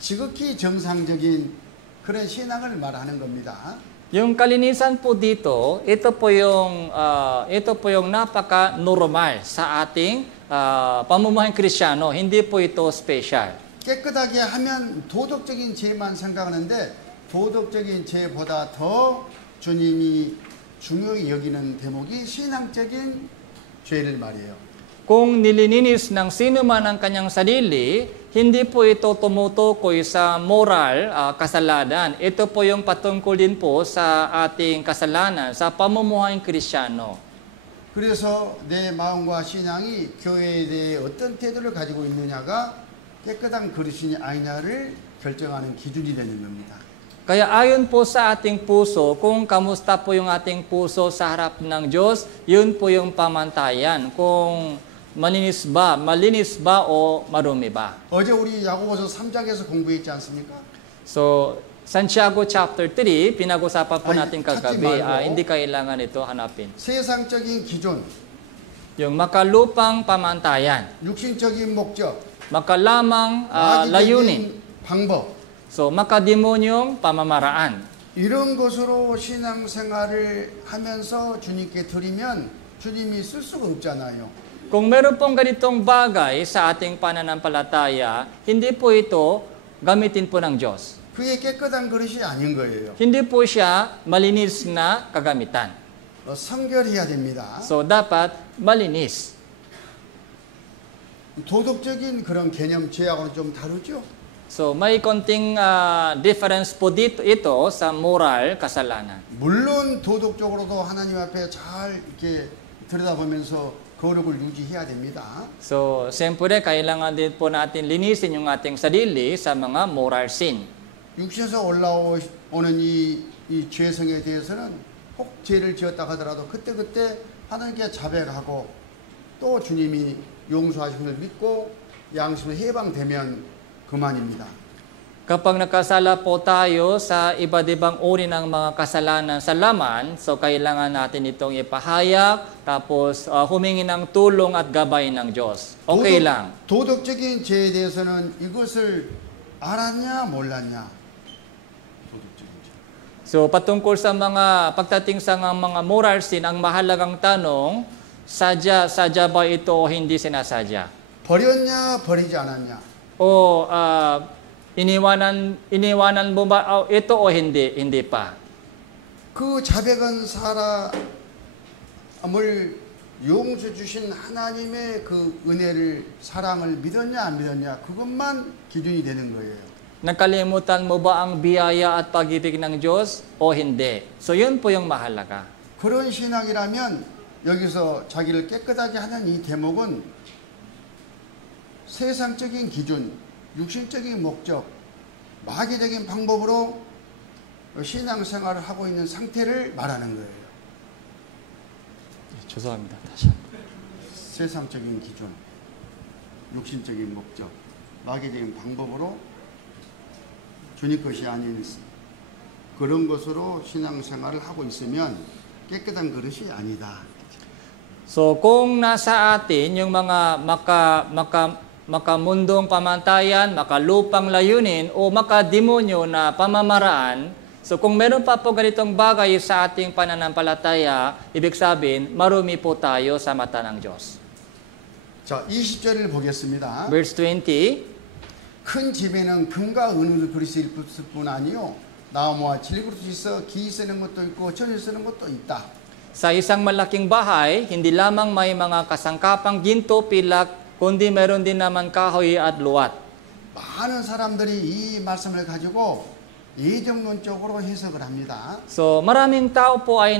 지극히 정상적인 그런 신앙을 말하는 겁니다. Yung kalinisan po dito, ito po yung napaka-normal sa ating pamumuhay Kristiyano. Hindi po ito special. 깨끗하게 하면 도덕적인 죄만 생각하는데 도덕적인 죄보다 더 주님이 중요히 여기는 대목이 신앙적인 죄를 말이에요. Kung nilininis ng sino man ang kanyang sarili, hindi po ito tumutukoy sa moral kasalanan. Ito po yung patungkol din po sa ating kasalanan, sa pamumuhay Kristiyano. 그래서 내 마음과 신앙이 교회에 대해 어떤 태도를 가지고 있느냐가 깨끗한 그릇이냐 아니냐를 결정하는 기준이 되는 겁니다. Kaya ayon po sa ating puso, kung kamusta po yung ating puso sa harap ng Diyos, yun po yung pamantayan. Kung malinis ba o marumi ba. 어제 우리 야고보서 3장에서 공부했지 않습니까? So, Santiago chapter 3, pinag-usapan po Ay, natin 찾지 kagabi. 말고. Hindi kailangan ito hanapin. 세상적인 기준, Yung makalupang pamantayan, 육신적인 목적, makalamang layunin. 마귀적인 방법 So, makademonyong pamamaraan. 이런 것으로 신앙생활을 하면서 주님께 드리면 주님이 쓸 수가 없잖아요. Kung meron pong ganitong bagay sa ating pananampalataya, hindi po ito gamitin po ng Diyos. 그게 깨끗한 그릇이 아닌 거예요. Hindi po siya malinis na kagamitan. 성결해야 됩니다. So, dapat malinis. 도덕적인 그런 개념 죄하고는 좀 다르죠. So, may konting difference po dito ito sa moral kasalanan. 물론 도덕적으로도 하나님 앞에 잘 이렇게 들여다보면서 거룩을 유지해야 됩니다. So, siyempre, kailangan din po natin linisin yung ating sarili sa mga moral sin. 육신에서 올라오는 이 죄성에 대해서는 혹 죄를 지었다 하더라도 그때그때 하나님께 자백하고 또 주님이 용서하심을 믿고 양심을 해방되면 그만입니다. Kapag nakasala po tayo sa iba't ibang uri ng mga kasalanan sa laman, so kailangan natin itong ipahayag, tapos humingi ng tulong at gabay ng Diyos. Okay lang. 도덕적인 죄에 대해서는 이것을 알았냐 몰랐냐. 도덕적인 죄. So patungkol sa mga pagdating sa mga moral sin, ang mahalagang tanong, sadya ba ito o hindi sinasadya? 버렸냐 버리지 않았냐. O iniwanan mo ba ito o hindi? Hindi pa. 그 자백한 사람을 용서 주신 하나님의 그 은혜를 사랑을 믿었냐 안 믿었냐 그것만 기준이 되는 거예요. Nakalimutan mo ba ang biyaya at pag-ibig ng Diyos o hindi? So yun po yung mahalaga. 그런 신앙이라면 여기서 자기를 깨끗하게 하는 이 대목은 세상적인 기준, 육신적인 목적, 마귀적인 방법으로 신앙생활을 하고 있는 상태를 말하는 거예요. 죄송합니다. 다시 한번. 세상적인 기준, 육신적인 목적, 마귀적인 방법으로 주님 것이 아닌 그런 것으로 신앙생활을 하고 있으면 깨끗한 그릇이 아니다. So kung nasa atin yung mga makamundong pamantayan, makalupang layunin o makademonyo na pamamaraan, so kung meron pa po ganitong bagay sa ating pananampalataya, ibig sabihin, marumi po tayo sa mata ng Diyos. 자, 20절을 보겠습니다. Verse 20, 큰 집에는 금과 은으로 그릇이 있을 뿐 아니요 나무와 질그릇이 있어 기 쓰는 것도 있고 전을 쓰는 것도 있다. sa isang malaking bahay, hindi lamang may mga kasangkapang ginto, pilak, kundi meron din naman kahoy at luwat. 많은 사람들이 이 말씀을 가지고 예정론적으로 해석을 합니다. So maraming tao po ay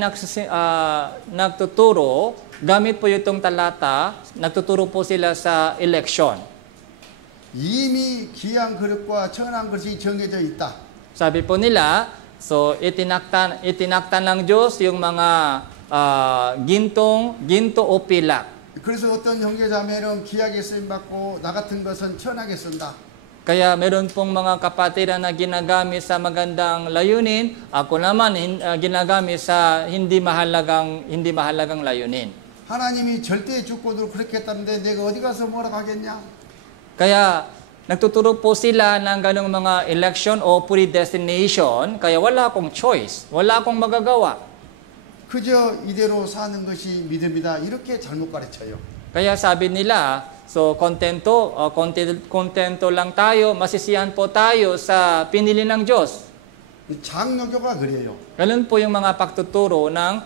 nagtuturo, gamit po itong talata, nagtuturo po sila sa election. 이미 귀한 그릇과 천한 그릇이 정해져 있다. Sabi po nila, so itinaktan ng Diyos yung mga ginto o pilak. 그래서 어떤 형제자매는 귀하게 쓰임 받고 나 같은 것은 천하게 쓴다. Kaya meron pong mga kapatiran na ginagamit sa magandang layunin, ako naman ginagamit sa hindi mahalagang layunin. 하나님이 절대 주권으로 그렇게 했다는데 내가 어디 가서 뭐라고 하겠냐? Kaya nagtuturo po sila ng ganong mga election o predestination, kaya wala akong choice, wala akong magagawa. 그저 이대로 사는 것이 믿음이다. 이렇게 잘못 가르쳐요. Kaya sabi nila, so kontento lang tayo, masisiyahan po tayo sa pinili ng Diyos. 장로교가 그래요. Ganun po yung mga pagtuturo ng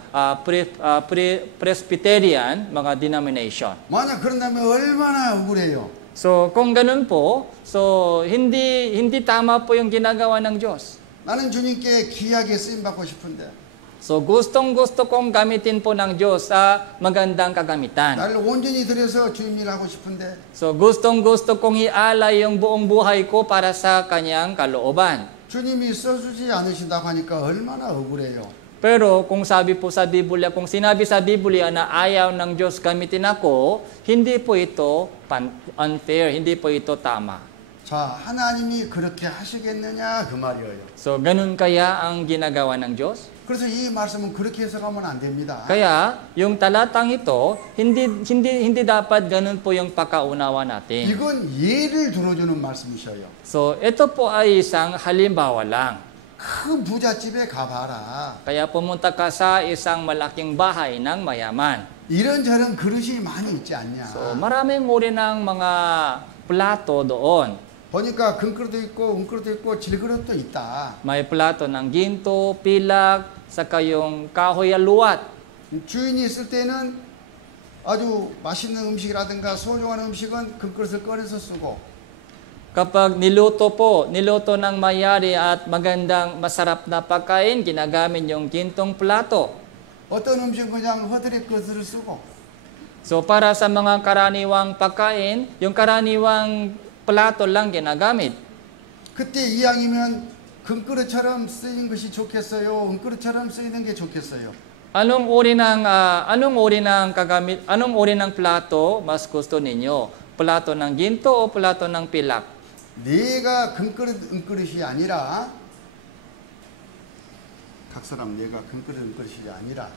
Presbyterian, mga denomination. 만약 그런다면 얼마나 억울해요. So kung ganun po, so hindi tama po yung ginagawa ng Diyos. 나는 주님께 귀하게 쓰임 받고 싶은데 So gustong-gusto kong gamitin po ng Diyos sa magandang kagamitan. 나를 온전히 들여서 주님 일하고 싶은데 So gustong-gusto kong ialay yung buong buhay ko para sa kanyang kalooban. 주님이 써주지 않으신다고 하니까 얼마나 억울해요. Pero kung sabi po sa Biblia, kung sinabi sa Biblia na ayaw ng Diyos gamitin ako, hindi po ito unfair, hindi po ito tama. 자, 하나님이 그렇게 하시겠느냐 그 말이에요. So ganun kaya ang ginagawa ng Diyos? 그래서 이 말씀은 그렇게 해석하면 안 됩니다. Kaya yung talatang ito, hindi dapat ganun po yung pagkaunawa natin. 이건 예를 들어주는 말씀이셔요. So ito po ay isang halimbawa lang. 큰 부잣집에 가봐라. Kaya pumunta ka sa isang malaking bahay ng mayaman. 이런저런 그릇이 많이 있지 않냐. So maraming uri ng mga plato doon. 보니까 금그릇도 있고 은그릇도 있고 질그릇도 있다. May plato ng ginto, pilak, saka yung kahoy at luwat. 주인이 있을 때는 아주 맛있는 음식이라든가 소중한 음식은 금그릇을 꺼내서 쓰고 Kapag niluto ng mayari at magandang masarap na pagkain, ginagamit yung gintong plato. 어떤 음식은 그냥 허드렛 그릇을 쓰고 So para sa mga karaniwang pagkain, yung karaniwang plato lang ginagamit. 그때 이왕이면 금그릇처럼 쓰인 것이 좋겠어요? 은그릇처럼 쓰이는 게 좋겠어요? Anong uri ng plato mas gusto ninyo? Plato ng ginto o plato ng pilak? 내가 금그릇 은그릇이 아니라 각 사람 내가 금그릇 은그릇이 아니라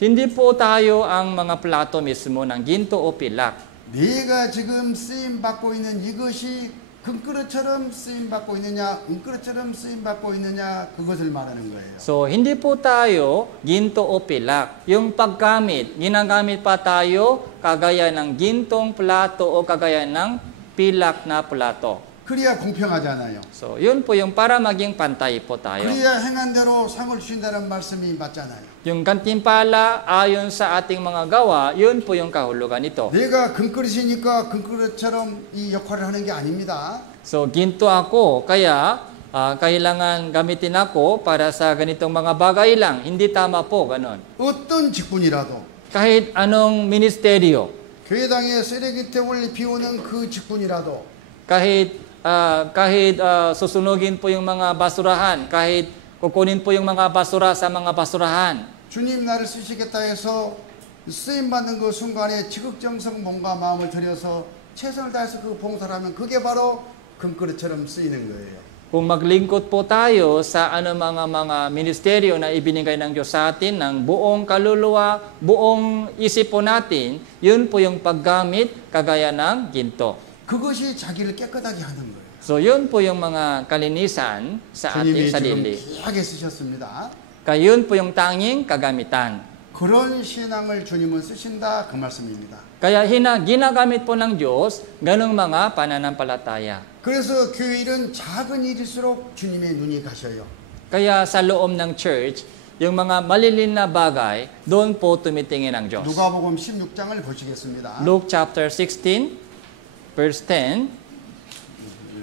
Hindi po tayo ang mga plato mismo ng ginto o pilak. 내가 지금 쓰임 받고 있는 이것이 금그릇처럼 쓰임 받고 있느냐 은그릇처럼 쓰임 받고 있느냐 그것을 말하는 거예요. So, hindi po tayo ginto o pilak. Yung paggamit, ginagamit pa tayo kagaya ng gintong plato o kagaya ng pilak na plato. 그래야 공평하잖아요. So, yun po yung para maging pantay po tayo. 그래야 행한 대로 상을 주신다는 말씀이 맞잖아요. Yung gantimpala ayon sa ating mga gawa, yun po yung kahulugan nito. 내가 금그릇이니까 금그릇처럼 이 역할을 하는 게 아닙니다. So, ginto ako, kaya kailangan gamitin ako para sa ganitong mga bagay lang. Hindi tama po, ganon. 어떤 직분이라도 Kahit anong ministeryo, 교회당에 쓰레기통을 비우는 그 직분이라도 kahit susunugin po yung mga basurahan, kahit kukunin po yung mga basura sa mga basurahan. 주님 나를 쓰시겠다 해서 쓰임받는 그 순간에 지극정성 몸과 마음을 들여서 최선을 다해서 그 봉사를 하면 그게 바로 금그릇처럼 쓰이는 거예요. Kung maglingkod po tayo sa mga ministeryo na ibinigay ng Diyos sa atin ng buong kaluluwa, buong isip po natin, yun po yung paggamit kagaya ng ginto. 그것이 자기를 깨끗하게 하는 거예요. So yun po yung mga kalinisan sa ating 주님이 지금 sarili. 귀하게 쓰셨습니다. Kaya yun po yung tanging kagamitan. 그런 신앙을 주님은 쓰신다 그 말씀입니다. Kaya ginagamit po ng Diyos ganong mga pananampalataya. 그래서 교회 일은 작은 일일수록 주님의 눈이 가셔요. Kaya sa loob ng church, yung mga malilin na bagay, doon po tumitingin ang Diyos. 누가복음 16장을 보시겠습니다. Luke chapter 16, verse 10,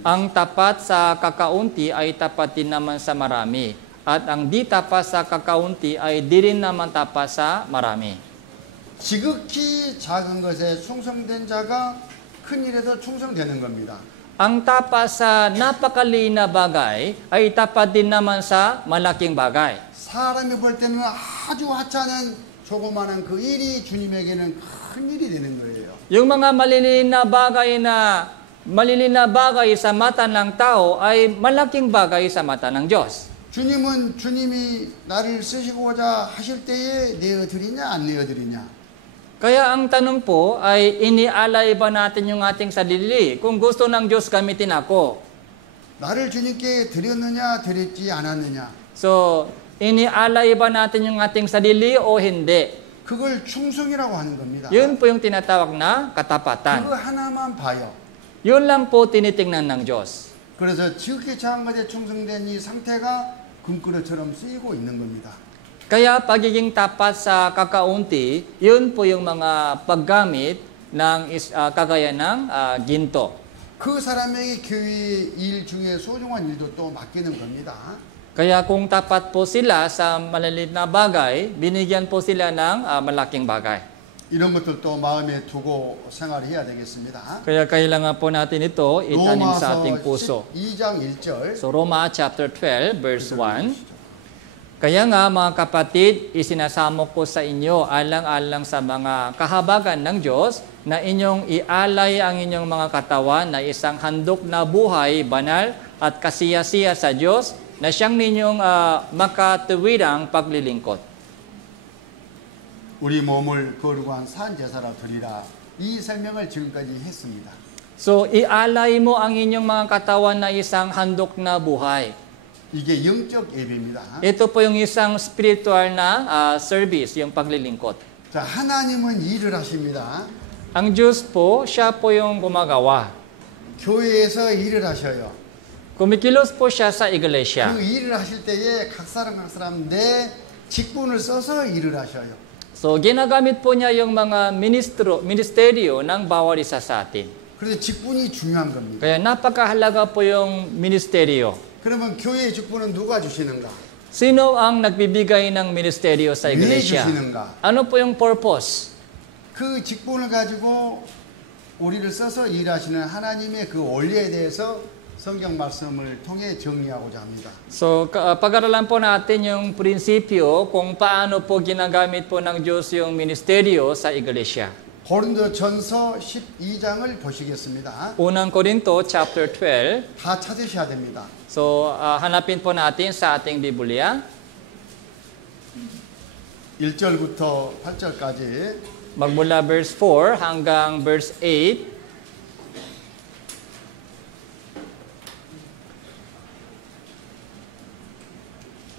ang tapat sa kakaunti ay tapat din naman sa marami, at ang di tapat sa kakaunti ay di rin naman tapat sa marami. 지극히 작은 것에 충성된 자가 큰 일에도 충성되는 겁니다. Ang tapat sa napakaliit na bagay ay tapat din naman sa malaking bagay. 사람이 볼 때는 아주 하찮은 조그마한 그 일이 주님에게는 큰 일이 되는 거예요. Yung mga maliliit na bagay sa mata ng tao ay malaking bagay sa mata ng Diyos. 주님은 주님이 나를 쓰시고자 하실 때에 내어드리냐 안 내어드리냐. Kaya ang tanong po ay inialay ba natin yung ating sarili kung gusto ng Diyos gamitin ako? 나를 주님께 드렸느냐 드렸지 않았느냐. So, inialay ba natin yung ating sarili o hindi? 그걸 충성이라고 하는 겁니다. Yun po yung tinatawag na katapatan. 그거 하나만 봐요. Yun lang po tinitingnan ng Diyos. 그래서 지극히 작은 것에 충성된 이 상태가 금그릇처럼 쓰이고 있는 겁니다. Kaya pagiging tapat sa kakaunti, yun po yung mga paggamit ng kagaya ng ginto. 그 사람에게 교회의 일 중에 소중한 일도 또 맡기는 겁니다. Kaya kung tapat po sila sa maliliit na bagay, binigyan po sila ng malaking bagay. 이런 것들도 마음에 두고 생활해야 되겠습니다. Kaya kailangan po natin ito itanim sa ating puso. 12장 1절. So Roma chapter 12 verse 1. Kaya nga mga kapatid, isinasamo ko sa inyo alang-alang sa mga kahabagan ng Diyos na inyong ialay ang inyong mga katawan na isang handog na buhay, banal at kasiyasiya sa Diyos na siyang ninyong makatuwirang paglilingkod. 우리 몸을 거룩한 산제사라 드리라. 이 설명을 지금까지 했습니다. So ialay mo ang inyong mga katawan na isang handog na buhay. 이게 영적 예배입니다. Ito po yung isang spiritual na service, yung paglilingkod. 자, 하나님은 일을 하십니다. Ang Diyos po, siya po yung gumagawa. 교회에서 일을 하셔요. Kumikilos po siya sa iglesia. 그 일을 하실 때에 각 사람 내 직분을 써서 일을 하셔요. So, ginagamit po niya yung mga ministeryo ng bawat isa sa atin. 그래서 직분이 중요한 겁니다. Kaya napakahalaga po yung ministeryo. 그러면 교회의 직분은 누가 주시는가? Sino ang nagbibigay ng ministeryo sa 왜 iglesia? 주시는가? Ano po yung purpose? 그 직분을 가지고 우리를 써서 일하시는 하나님의 그 원리에 대해서 성경 말씀을 통해 정리하고자 합니다. So, pag-aralan po natin yung prinsipyo kung paano po ginagamit po ng Diyos yung ministeryo sa iglesia. 고린도전서 12장을 보시겠습니다. Unang Korinto chapter 12. 다 찾으셔야 됩니다. So, hanapin po natin sa ating Biblia. 1절부터 8절까지 Magmula verse 4 hanggang verse 8.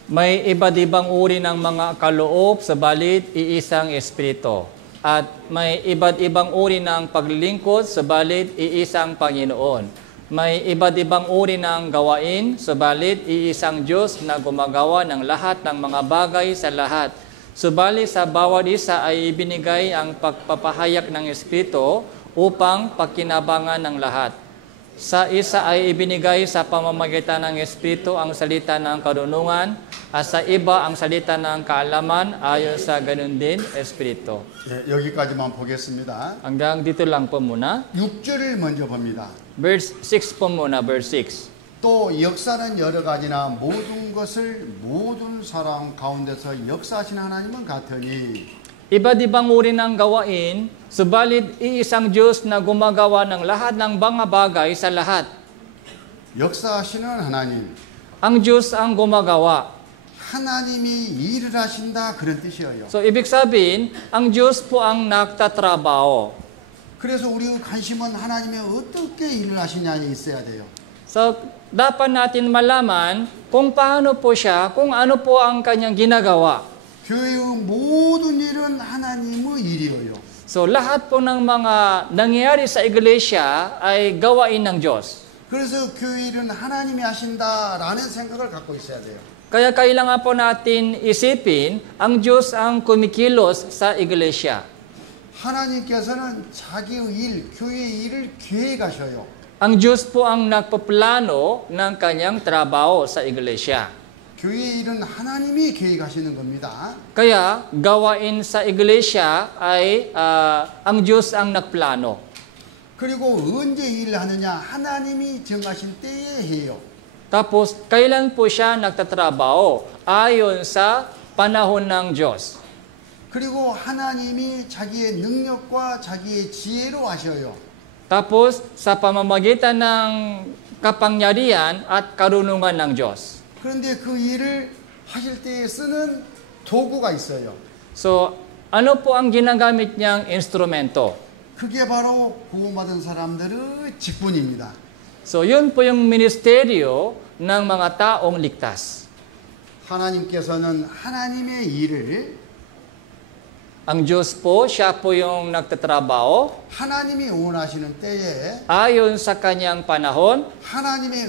May iba't ibang uri ng mga kaloob, sabalit iisang Espiritu. At may iba't ibang uri ng paglilingkod, sabalit iisang Panginoon. May iba't ibang uri ng gawain, sabalit iisang Diyos na gumagawa ng lahat ng mga bagay sa lahat. Subalit sa bawat isa ay ibinigay ang pagpapahayag ng Espiritu upang pagkinabangan ng lahat. Sa isa ay ibinigay sa pamamagitan ng Espiritu ang salita ng karunungan, at sa iba ang salita ng kaalaman ayon sa ganun din Espiritu. 예, 여기까지만 보겠습니다. Hanggang dito lang po muna. 6절을 먼저 봅니다. Verse 6 po muna, verse 6. 또 역사는 여러 가지나 모든 것을 모든 사람 가운데서 역사하신 하나님은 같으니 Iba't ibang uri ng gawain, subalit iisang Diyos na gumagawa ng lahat ng mga bagay sa lahat. 역사하시는 하나님, Ang Diyos ang gumagawa. 하나님이 일을 하신다 그런 뜻이에요. So, ibig sabihin, ang Diyos po ang nagtatrabaho. 그래서 우리 관심은 하나님이 어떻게 일을 하시냐에 있어야 돼요. So, dapat natin malaman kung paano po siya, kung ano po ang kanyang ginagawa. 교회의 모든 일은 하나님의 일이에요. So, lahat po ng mga nangyayari sa iglesia ay gawain ng Diyos. 그래서 교회 일은 하나님이 하신다라는 생각을 갖고 있어야 돼요. Kaya kailangan po natin isipin, ang Diyos ang kumikilos sa iglesia. 하나님께서는 자기의 일, 교회의 일을 계획하셔요. Ang Diyos po ang nagpaplano ng kanyang trabaho sa iglesia. 교회의 일은 하나님이 계획하시는 겁니다. Kaya gawain sa iglesia ay ang Diyos ang nagplano. 그리고 언제 일을 하느냐 하나님이 정하신 때에 해요. Tapos, kailan po siya nagtatrabaho? Ayon sa panahon ng Diyos. 그리고 하나님이 자기의 능력과 자기의 지혜로 하셔요. Tapos, sa pamamagitan ng kapangyarihan at karunungan ng Diyos. 그런데 그 일을 하실 때에 쓰는 도구가 있어요. So, ano po ang ginagamit niyang instrumento? 그게 바로 구원받은 사람들의 직분입니다. So, yun po yung ministeryo ng mga taong ligtas. 하나님께서는 하나님의 일을 Ang Diyos po, siya po yung nagtatrabaho 하나님이 원하시는 때에 ayon sa kanyang panahon, 하나님의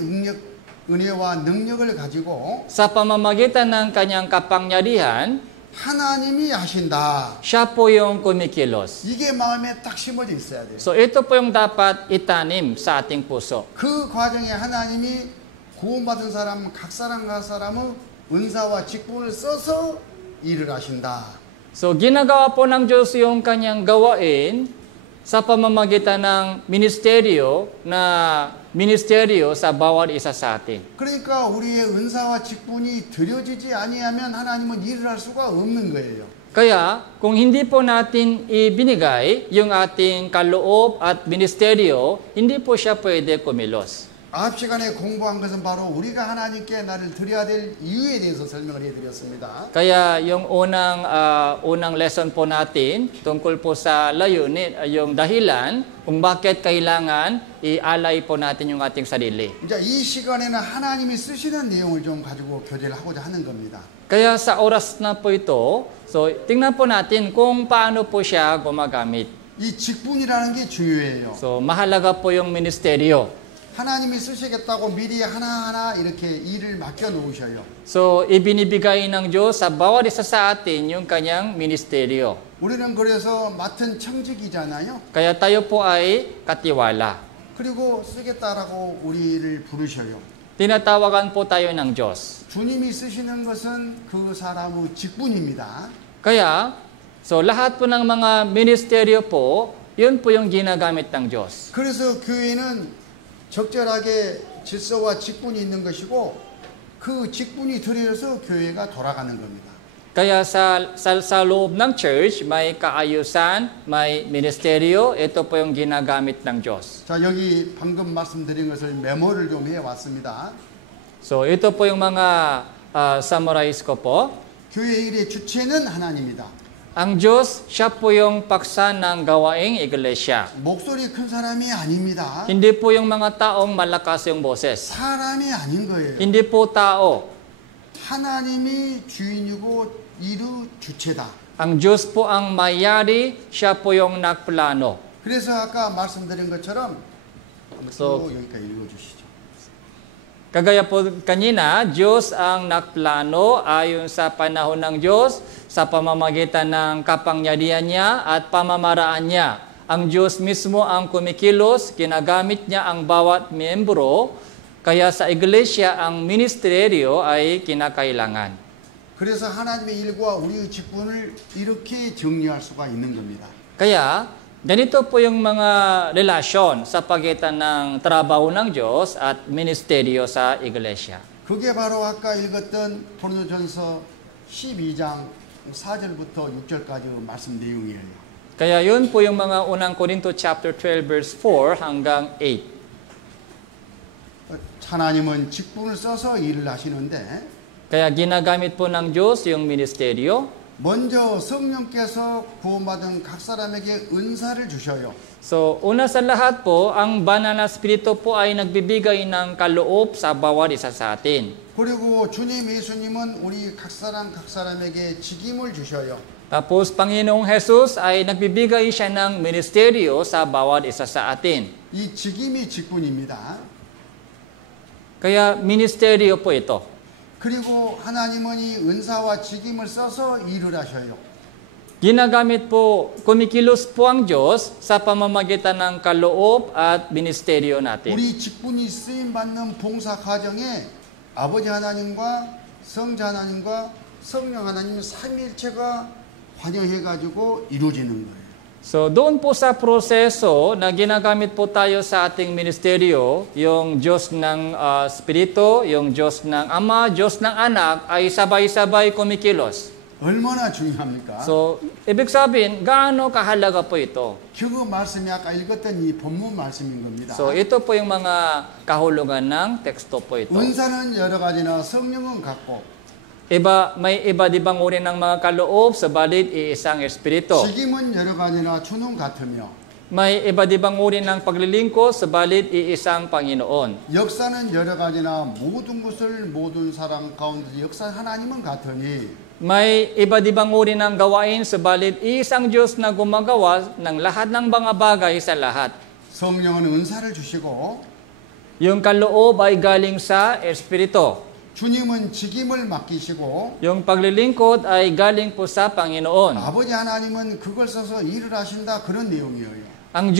은혜와 능력을 가지고 sa pamamagitan ng kanyang kapangyarihan, 하나님이 하신다. siya po yung kumikilos. 이게 마음에 딱 심어져 있어야 돼요. So, ito po yung dapat itanim sa ating puso. 그 과정에 하나님이 구원받은 사람, 각 사람의 은사와 직분을 써서 일을 하신다. So, ginagawa po ng Diyos yung kanyang gawain sa pamamagitan ng ministeryo sa bawat isa sa atin. 그러니까 우리의 은사와 직분이 드려지지 아니하면 하나님은 일을 할 수가 없는 거예요. Kaya, kung hindi po natin ibinigay yung ating kaloob at ministeryo, hindi po siya pwede kumilos. 앞 시간에 공부한 것은 바로 우리가 하나님께 나를 드려야 될 이유에 대해서 설명을 해드렸습니다. Kaya yung unang lesson po natin tungkol po sa layunin, yung dahilan kung bakit kailangan ialay po natin yung ating sarili. 이제 이 시간에는 하나님이 쓰시는 내용을 좀 가지고 교제를 하고자 하는 겁니다. Kaya sa oras na po ito, so tingnan po natin kung paano po siya gumagamit. 이 직분이라는 게 중요해요. So mahalaga po yung ministeryo. 하나님이 쓰시겠다고 미리 하나하나 이렇게 일을 맡겨 놓으셔요. So ibinibigay ng Diyos sa bawat isa sa atin yung kanyang ministeryo. 우리는 그래서 맡은 청직이잖아요. Kaya tayo po ay katiwala. 그리고 쓰겠다라고 우리를 부르셔요. Tinatawagan po tayo ng Diyos. 주님이 쓰시는 것은 그 사람의 직분입니다. Kaya, so lahat po ng mga ministeryo po, yun po yung ginagamit ng Diyos. 그래서 교회는 적절하게 질서와 직분이 있는 것이고 그 직분이 들여서 교회가 돌아가는 겁니다. Kaya sa loob ng church, may kaayusan, may ministeryo. Ito po yung ginagamit ng Diyos. 자, 여기 방금 말씀드린 것을 메모를 좀 해왔습니다. So, ito po yung mga summarize ko po. 교회 일의 주체는 하나님이다. Ang Diyos, siya po yung paksa ng gawaing iglesia. 목소리 큰 사람이 아닙니다. Hindi po yung mga taong malakas yung boses. 사람이 아닌 거예요. Hindi po tao. 하나님이 주인이고 이루 주체다. Ang Diyos po ang mayari, siya po yung nagplano. 그래서 아까 말씀드린 것처럼 한번 So, 또 여기까지 읽어주시죠. Kagaya po kanina, Diyos ang nagplano ayon sa panahon ng Diyos sa pamamagitan ng kapangyarihan niya at pamamaraan niya. Ang Diyos mismo ang kumikilos, ginagamit niya ang bawat miyembro, kaya sa iglesia ang ministeryo ay kinakailangan. 그래서 하나님의 일과 우리의 직분을 이렇게 정리할 수가 있는 겁니다. Kaya, ganito po yung mga relasyon sa pagitan ng trabaho ng Diyos at ministeryo sa iglesia. 그게 바로 아까 읽었던 고린도전서 12장 4절부터 6절까지 말씀 내용이에요. Kaya yun po yung mga unang Korinto chapter 12 verse 4 hanggang 8. 하나님은 직분을 써서 일을 하시는데 Kaya ginagamit po ng Diyos yung ministeryo. 먼저 성령께서 구원받은 각 사람에게 은사를 주셔요. So, una sa lahat po, ang banal na spirito po ay nagbibigay ng kaloob sa bawat isa sa atin. 그리고 주님 예수님은 우리 각 사람에게 직임을 주셔요. Tapos, Panginoong Jesus ay nagbibigay siya ng ministeryo sa bawat isa sa atin. 이 직임이 직분입니다. Kaya ministeryo po ito. 그리고 하나님은 이 은사와 직임을 써서 일을 하셔요. Ginagamit po, kumikilos po ang Diyos sa pamamagitan ng kaloob at ministeryo natin. 우리 직분이 쓰임 받는 봉사 과정에 아버지 하나님과 성자 하나님과 성령 하나님 삼위일체가 관여해 가지고 이루어지는 거예요. So, doon po sa proseso na ginagamit po tayo sa ating ministeryo, yung Diyos ng Espiritu, yung Diyos ng Ama, Diyos ng Anak, ay sabay-sabay kumikilos. 얼마나 중요합니까? So, ibig sabihin, gaano kahalaga po ito? 그 말씀이 아까 읽었던 이 본문 말씀인 겁니다. So, ito po yung mga kahulugan ng teksto po ito. 은사는 여러 가지나 성령은 같고 May iba't ibang uri ng mga kaloob, sabalit iisang Espiritu. 직임은 여러 가지나 주는 같으며 May iba't ibang uri ng paglilingkod, sabalit iisang Panginoon. 역사는 여러 가지나 모든 것을 모든 사람 가운데 역사 하나님은 같으니 May iba't ibang uri ng gawain, sabalit iisang Diyos na gumagawa ng lahat ng mga bagay sa lahat. 성령은 은사를 주시고 Yung kaloob ay galing sa Espiritu. 주님은 직임을 맡기시고 Yung paglilingkod ay galing po sa Panginoon. 아버지 하나님은 그걸 써서 일을 하신다 그런 내용이에요. Ang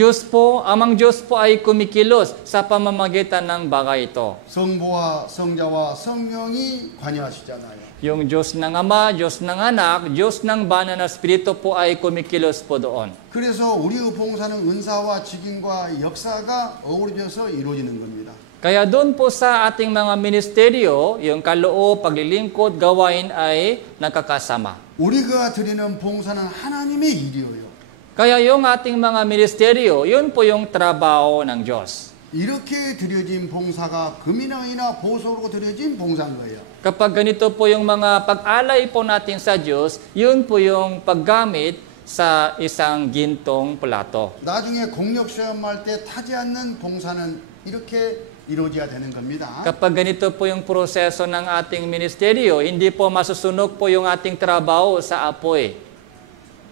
amang Diyos po ay kumikilos sa pamamagitan ng bagay ito. 성부와 성자와 성령이 관여하시잖아요. Yung Diyos ng Ama, Diyos ng Anak, Diyos ng Banal na Espiritu po ay kumikilos po doon. 그래서 우리의 봉사는 은사와 직임과 역사가 어우러져서 이루어지는 겁니다. Kaya doon po sa ating mga ministeryo, yung kaloob, paglilingkod, gawain ay nakakasama. 우리가 드리는 봉사는 하나님의 일이에요. Kaya yung ating mga ministeryo, yun po yung trabaho ng Diyos. 이렇게 드려진 봉사가 금이나 보석으로 드려진 봉사인 거예요. Kapag ganito po yung mga pag-alay po natin sa Diyos, yun po yung paggamit sa isang gintong plato. 나중에 공력 시험할 때 타지 않는 봉사는 이렇게 이루어져야 되는 겁니다. Kapag ganito po yung proseso ng ating ministeryo, hindi po masusunog po yung ating trabaho sa apoy.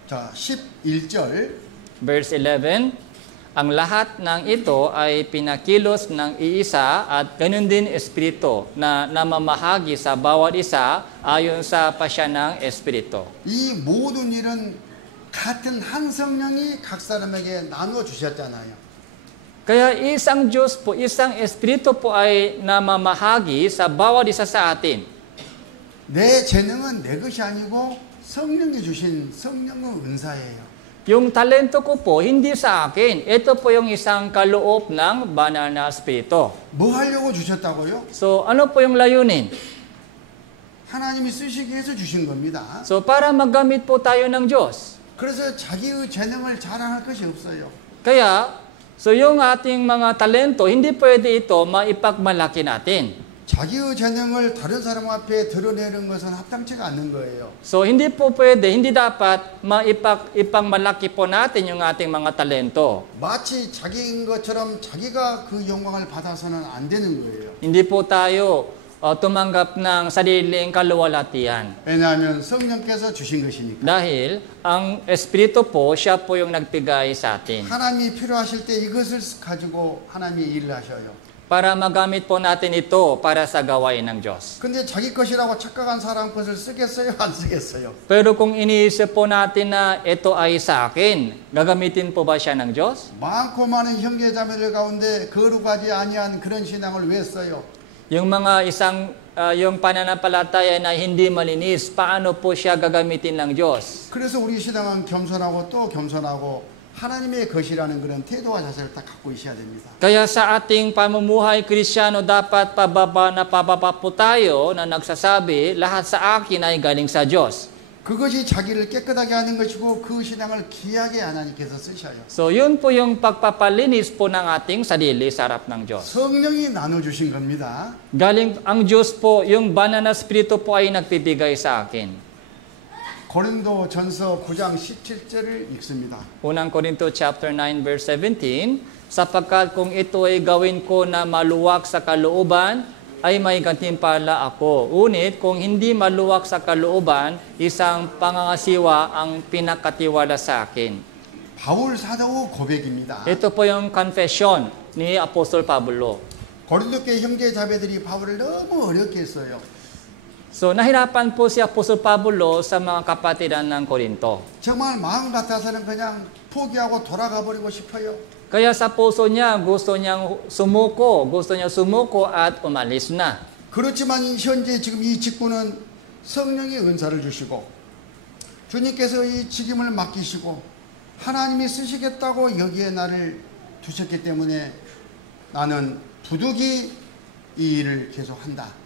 자, 11절. Verse 11, ang lahat ng ito ay pinakilos ng iisa at ganun din Espiritu na namamahagi sa bawat isa ayon sa pasya ng Espiritu. 이 모든 일은 같은 한 성령이 각 사람에게 나누어 주셨잖아요. Kaya isang Diyos po, isang Espiritu po ay namamahagi sa bawat isa sa atin. 내 재능은 내 것이 아니고 성령이 주신 성령의 은사예요. Yung talento ko po, hindi sa akin. Ito po yung isang kaloob ng Banal na Espiritu. 뭐 하려고 주셨다고요? So, ano po yung layunin? 하나님이 쓰시기 위해서 주신 겁니다. So para magamit po tayo ng Diyos. 그래서 자기의 재능을 자랑할 것이 없어요. Kaya, so yung ating mga talento, hindi pwede ito maipagmalaki natin. 자기의 재능을 다른 사람 앞에 드러내는 것은 합당치가 않는 거예요. So hindi po pwede, hindi dapat ipagmalaki po natin yung ating mga talento. 마치 자기인 것처럼 자기가 그 영광을 받아서는 안 되는 거예요. Hindi po tayo tumanggap ng sariling kaluwalhatian. 왜냐하면 성령께서 주신 것이니까. Dahil ang Espiritu po, siya po yung nagbigay sa atin. 하나님이 필요하실 때 이것을 가지고 하나님이 일을 하셔요. Para magamit po natin ito para sa gawain ng Diyos. 근데 자기 것이라고 착각한 사람 것을 쓰겠어요? 안 쓰겠어요? Pero kung iniisip po natin na ito ay sa akin, gagamitin po ba siya ng Diyos? 많고 많은 형제자매들 가운데 거룩하지 아니한 그런 신앙을 왜 써요? Yung mga yung pananampalataya na hindi malinis, paano po siya gagamitin ng Diyos? 그래서 우리 신앙은 겸손하고 또 겸손하고 하나님의 것이라는 그런 태도와 자세를 딱 갖고 있어야 됩니다. Kaya sa ating pamumuhay Kristiyano, dapat pababa po tayo na nagsasabi, lahat sa akin ay galing sa Diyos. 그것이 자기를 깨끗하게 하는 것이고 그 신앙을 귀하게 하나님께서 쓰셔요. So yun po yung pagpapalinis po ng ating sarili sa harap ng Diyos. 성령이 나눠주신 겁니다. Galing ang Diyos po, yung banal na Espiritu po ay nagbibigay sa akin. 고린도 전서 9장 17절을 읽습니다. Unang Korinto chapter 9 verse 17, sapagkat kung ito ay gawin ko na maluwag sa kalooban, ay may gantimpala ako. Ngunit kung hindi maluwag sa kalooban, isang pangangasiwa ang pinakatiwala sa akin. 바울 사도의 고백입니다. Ito po yung confession ni Apostol Pablo. 고린도교회 형제 자매들이 바울을 너무 어렵게 했어요. So nahirapan po si Apostol Pablo sa mga kapatiran ng Korinto. 정말 마음 같아서는 그냥 포기하고 돌아가 버리고 싶어요. Kaya sa puso niya, gusto niya sumuko at umalis na. 그렇지만 현재 지금 이 직분은 성령의 은사를 주시고 주님께서 이 직임을 맡기시고 하나님이 쓰시겠다고 여기에 나를 두셨기 때문에 나는 부득이 이 일을 계속한다.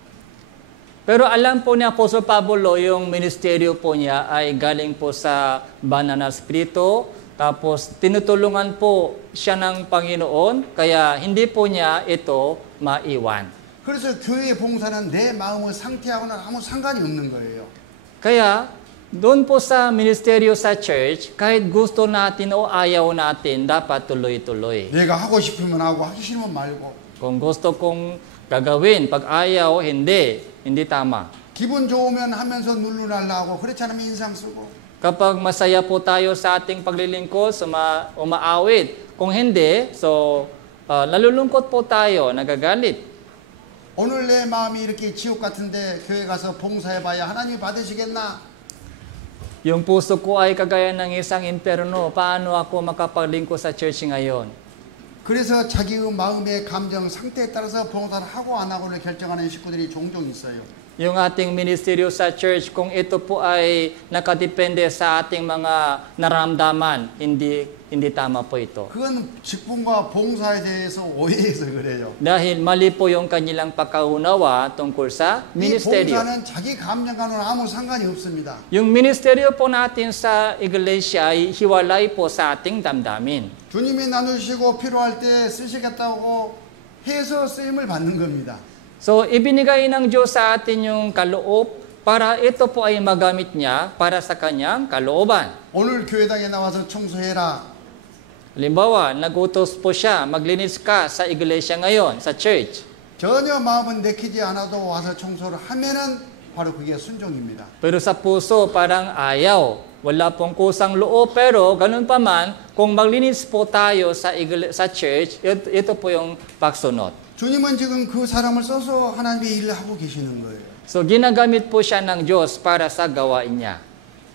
Pero alam po ni Apostol Pablo yung ministeryo po niya ay galing po sa banal na Espiritu. Tapos tinutulungan po siya ng Panginoon kaya hindi po niya ito maiwan. 그래서 교회 봉사는 내 마음의 상태하고는 아무 상관이 없는 거예요. Kaya doon po sa ministeryo sa church, kahit gusto natin o ayaw natin, dapat tuloy-tuloy. 내가 하고 싶으면 하고 하기 싫으면 말고. Kung gusto kong gagawin, pag ayaw, hindi tama. 기분 좋으면 하면서 눌러날라고 그렇지 않으면 인상 쓰고. Kapag masaya po tayo sa ating paglilingkod, umaawit. Kung hindi, nalulungkot po tayo, nagagalit. 오늘 내 마음이 이렇게 지옥 같은데 교회 가서 봉사해봐야 하나님이 받으시겠나? Yung puso ko ay kagaya ng isang imperno. Paano ako makapaglingkod sa church ngayon? 그래서 자기의 마음의 감정 상태에 따라서 봉사를 하고 안 하고를 결정하는 식구들이 종종 있어요. Yung ating ministeryo sa church, kung ito po ay nakadepende sa ating mga naramdaman, hindi tama po ito. 그건 직분과 봉사에 대해서 오해해서 그래요. Dahil mali po yung kanilang pagkaunawa tungkol sa 이 ministeryo. 봉사는 자기 감정과는 아무 상관이 없습니다. Yung ministeryo po natin sa iglesia ay hiwalay po sa ating damdamin. 주님이 나누시고 필요할 때 쓰시겠다고 해서 쓰임을 받는 겁니다. So, ibinigay ng Diyos sa atin yung kaloob para ito po ay magamit niya para sa kanyang kalooban. 오늘 교회당에 나와서 청소해라. Halimbawa, nagutos po siya, maglinis ka sa iglesia ngayon, sa church. 전혀 마음은 내키지 않아도 와서 청소를 하면은 바로 그게 순종입니다. Pero sa puso, parang ayaw. Wala pong kusang loob, pero ganun pa man, kung maglinis po tayo sa church, ito po yung pagsunod. 주님은 지금 그 사람을 써서 하나님의 일을 하고 계시는 거예요. So, ginagamit po siya ng Diyos para sa gawain niya.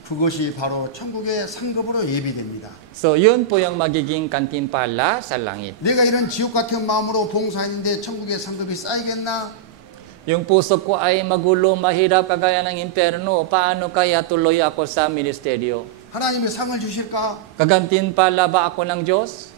그것이 바로 천국의 상급으로 예비됩니다. So, yun po yung magiging kantimpala sa langit. 내가 이런 지옥 같은 마음으로 봉사했는데 천국의 상급이 쌓이겠나? Yung puso ko ay magulo, mahirap, kagaya ng imperno. Paano kaya tuloy ako sa ministeryo? 하나님이 상을 주실까? Kagantimpala ba ako ng Diyos?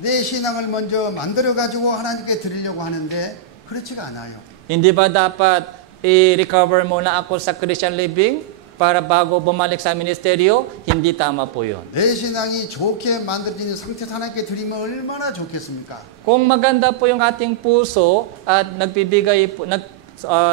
내 신앙을 먼저 만들어가지고 하나님께 드리려고 하는데 그렇지가 않아요. Hindi ba dapat i-recover muna ako sa Christian living para bago bumalik sa ministeryo, hindi tama po yun. 내 신앙이 좋게 만들어지는 상태 하나님께 드리면 얼마나 좋겠습니까? Kung maganda po yung ating puso at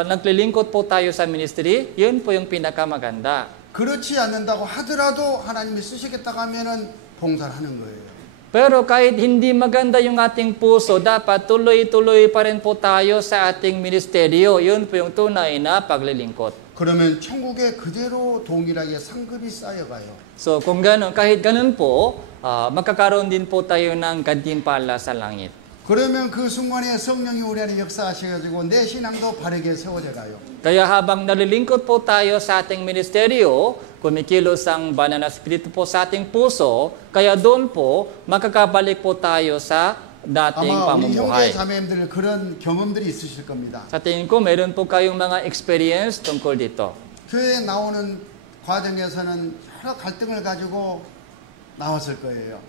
naglilingkod po tayo sa ministry, yun po yung pinakamaganda. 그렇지 않는다고 하더라도 하나님이 쓰시겠다고 하면은 봉사를 하는 거예요. Pero kahit hindi maganda yung ating puso, dapat tuloy-tuloy pa rin po tayo sa ating ministeryo. Yun po yung tunay na paglilingkod. 그러면 천국에 그대로 동일하게 상급이 쌓여가요. So kung ganun, kahit ganun po, magkakaroon din po tayo ng gantimpala sa langit. 그러면 그 순간에 성령이 우리 안에 역사하셔가지고 내 신앙도 바르게 세워져 가요. Kaya habang nalilingkod po tayo sa ating ministeryo, kumikilos ang banal na Espiritu po sa ating puso, kaya doon po makakabalik po tayo sa dating 아마 우리 형제 pamumuhay. 자매님들 그런 경험들이 있으실 겁니다. Sa tingin ko, meron po kayong mga experience tungkol dito. 교회에 나오는 과정에서는 여러 갈등을 가지고 나왔을 거예요.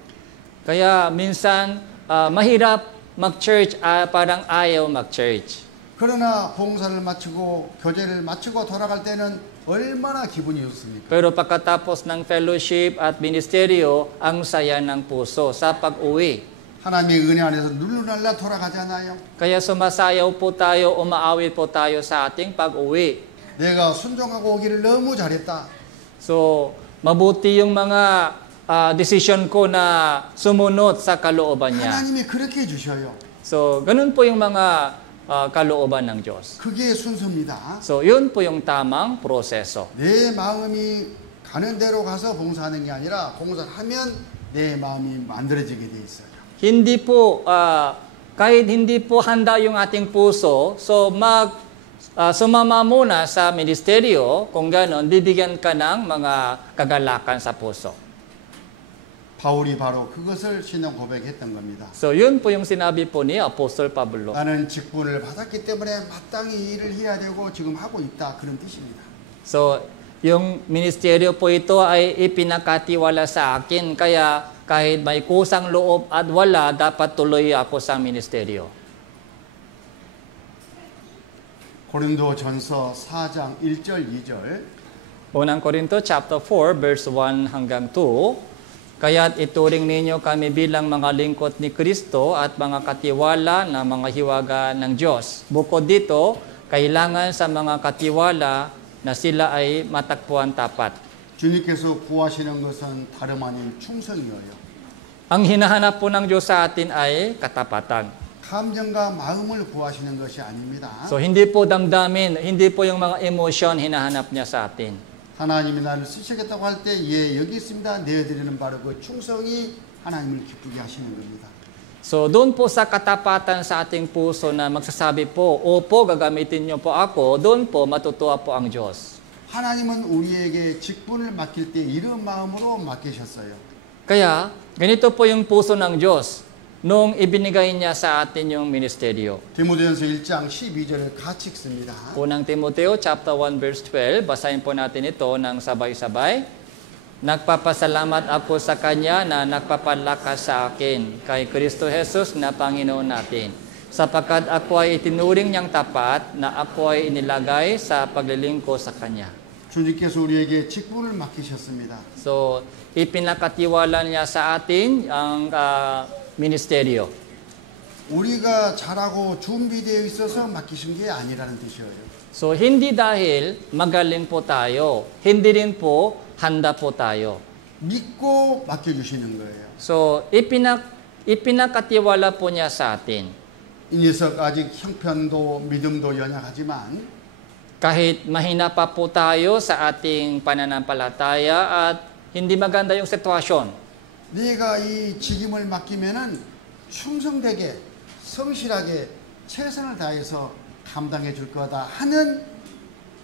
Kaya minsan, mahirap mag-church, parang ayaw mag-church. 그러나 봉사를 마치고 교제를 마치고 돌아갈 때는 얼마나 기분이 좋습니까? Pero pagkatapos ng fellowship at ministeryo, ang saya ng puso sa pag-uwi. 하나님의 은혜 안에서 룰루랄라 돌아가잖아요. Kaya sumasayaw po tayo, umaawit po tayo sa ating pag-uwi. 내가 순종하고 오기를 너무 잘했다. So, mabuti yung mga decision ko na sumunod sa kalooban niya. 하나님이 그렇게 해주셔요. So, ganun po yung mga kalooban ng Diyos. 그게 순서입니다. So, yun po yung tamang proseso. 내 마음이 가는 대로 가서 봉사하는 게 아니라 봉사를 하면 내 마음이 만들어지게 돼 있어요. Hindi po, kahit hindi po handa yung ating puso, so sumama muna sa ministeryo, kung gano'n, bibigyan ka ng mga kagalakan sa puso. 바울이 바로 그것을 신앙 고백했던 겁니다. So, yun po yung sinabi po ni Apostol Pablo. 나는 직분을 받았기 때문에 마땅히 일을 해야 되고 지금 하고 있다. 그런 뜻입니다. So, yung ministeryo po ito ay ipinakatiwala sa akin, kaya kahit may kusang loob at wala, dapat tuloy ako sa ministeryo. 고린도전서 4장 1절 2절 Unang Korinto chapter 4 verse 1 hanggang 2. Kaya't ituring ninyo kami bilang mga lingkod ni Kristo at mga katiwala na mga hiwaga ng Diyos. Bukod dito, kailangan sa mga katiwala na sila ay matakpuan tapat. 주님께서 구하시는 것은 다름 아닌 충성이에요. Ang hinahanap po ng Diyos sa atin ay katapatan. 감정과 마음을 구하시는 것이 아닙니다. So hindi po damdamin, hindi po yung mga emotion hinahanap niya sa atin. 하나님이 나를 쓰시겠다고 할 때 예, 여기 있습니다. 내어드리는 바로 그 충성이 하나님을 기쁘게 하시는 겁니다. So doon po sa katapatan sa ating puso na magsasabi po, opo, gagamitin niyo po ako, doon po matutuwa po ang Diyos. 하나님은 우리에게 직분을 맡길 때 이런 마음으로 맡기셨어요. Kaya, ganito po yung puso ng Diyos nung ibinigay niya sa atin yung ministeryo. 디모데전서 1장 12절을 같이 읽습니다. Unang Timoteo chapter 1 verse 12, basahin po natin ito ng sabay-sabay. Nagpapasalamat ako sa Kanya na nagpapalakas sa akin kay Kristo Jesus na Panginoon natin. Sapagkat ako ay itinuring niyang tapat na ako ay inilagay sa paglilingkod sa Kanya. 주님께서 우리에게 직분을 맡기셨습니다. So, ipinakatiwala niya sa atin ang ministeryo. 우리가 잘하고 준비되어 있어서 맡기신 게 아니라는 뜻이에요. So, hindi dahil magaling po tayo, hindi rin po handa po tayo. 믿고 맡겨주시는 거예요. So, ipinakatiwala po niya sa atin. 이 녀석 아직 형편도 믿음도 연약하지만 Kahit mahina pa po tayo sa ating pananampalataya at hindi maganda yung sitwasyon, 네가 이 직임을 맡기면은 충성되게 성실하게 최선을 다해서 감당해 줄 거다 하는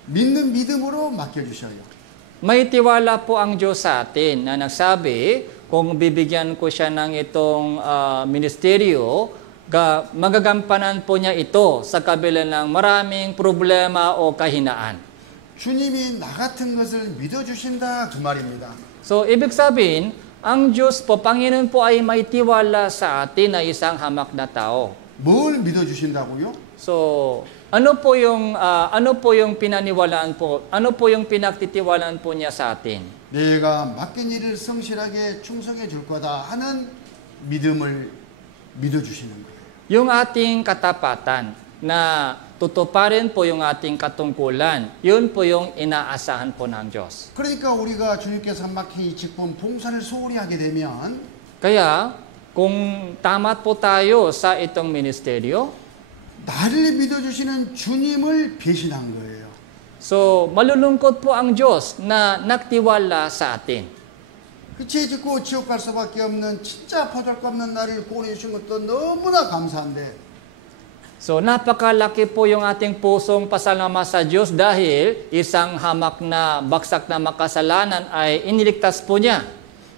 믿는 믿음으로 맡겨주셔요. may tiwala po ang Diyos sa atin na nagsabi, kung bibigyan ko siya ng itong ministeryo, magagampanan po niya ito sa kabila ng maraming problema o kahinaan. 주님이 나 같은 것을 믿어주신다 그 말입니다. So, ibig sabihin, ang Diyos po, Panginoon po ay may tiwala sa atin na isang hamak na tao. 뭘 믿어주신다고요? So, ano po yung pinaniwalaan po? Ano po yung pinagtitiwalaan po niya sa atin? 내가 맡긴 일을 성실하게 충성해 줄 거다 하는 믿음을 믿어주시는 거예요. Yung ating katapatan na tutuparin po yung ating katungkulan, yun po yung inaasahan po ng Diyos. 그러니까 우리가 주님께서 맡긴 이 직분 봉사를 소홀히 하게 되면 Kaya, kung tama po tayo sa itong ministeryo, 나를 믿어주시는 주님을 배신한 거예요. so malulungkot po ang Diyos na nagtiwala sa atin. 죄 짓고 지옥 갈 수밖에 없는 진짜 보잘것없는 나를 구원해 주신 것도 너무나 감사한데 So napakalaki po yung ating pusong pasalamat sa Diyos dahil isang hamak na baksak na makasalanan ay iniligtas po niya.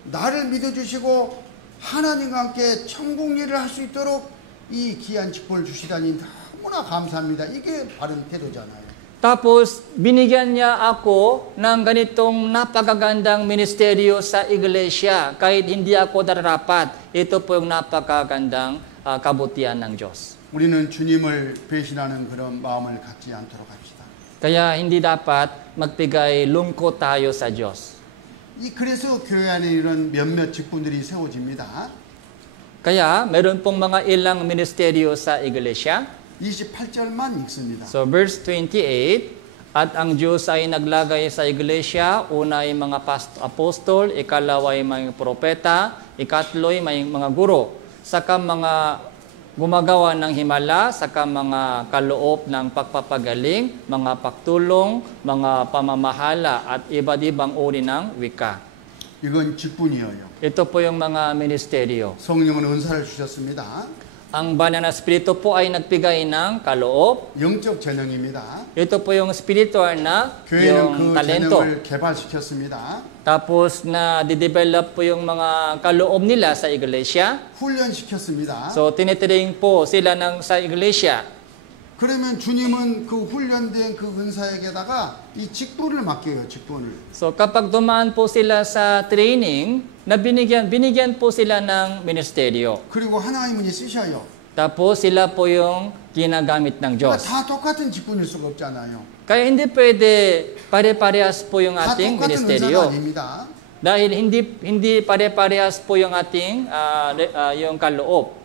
나를 믿어주시고 하나님과 함께 천국 일을 할 수 있도록 이 귀한 직분을 주시다니 너무나 감사합니다. 이게 바른 태도잖아요. Tapos binigyan niya ako ng ganitong napakagandang ministeryo sa iglesia kahit hindi ako darapat. Ito po yung napakagandang kabutihan ng Diyos. 우리는 주님을 배신하는 그런 마음을 갖지 않도록 합시다. Kaya hindi dapat magbigay lungkot tayo sa Diyos. 그래서 교회 안에 이런 몇몇 직분들이 세워집니다. Kaya meron pong mga ilang ministeryo sa iglesia. 28절만 읽습니다. So verse 28, at ang Diyos ay naglagay sa iglesia, una ay mga apostol, ikalawa ay mga propeta, ikatlo ay mga guro, saka mga gumagawa ng himala, saka mga kaloob ng pagpapagaling, mga pagtulong, mga pamamahala, at iba't ibang uri ng wika. 이건 직분이에요. Ito po yung mga ministeryo. 성령은 은사를 주셨습니다. Ang banal na espiritu po ay nagbigay ng kaloob. 영적 재능입니다. Ito po yung spiritual na 교회는 yung 그 talento. 재능을 개발시켰습니다. Tapos na de-develop po yung mga kaloob nila sa iglesia. 훈련시켰습니다. So tinitrain po sila sa iglesia. 그러면 주님은 그 훈련된 그 은사에게다가 이 직분을 맡겨요. 직분을. So kapag dumaan po sila sa training, na binigyan po sila ng ministeryo. 그리고 하나님은 쓰셔요. Tapos sila po yung ginagamit ng 그러니까 Diyos. 다 똑같은 직분일 수가 없잖아요. Kaya hindi pwede pare-parehas po yung 다 ating 똑같은 은사가 ministeryo. 아닙니다. Dahil hindi pare-parehas po yung ating yung kaloob.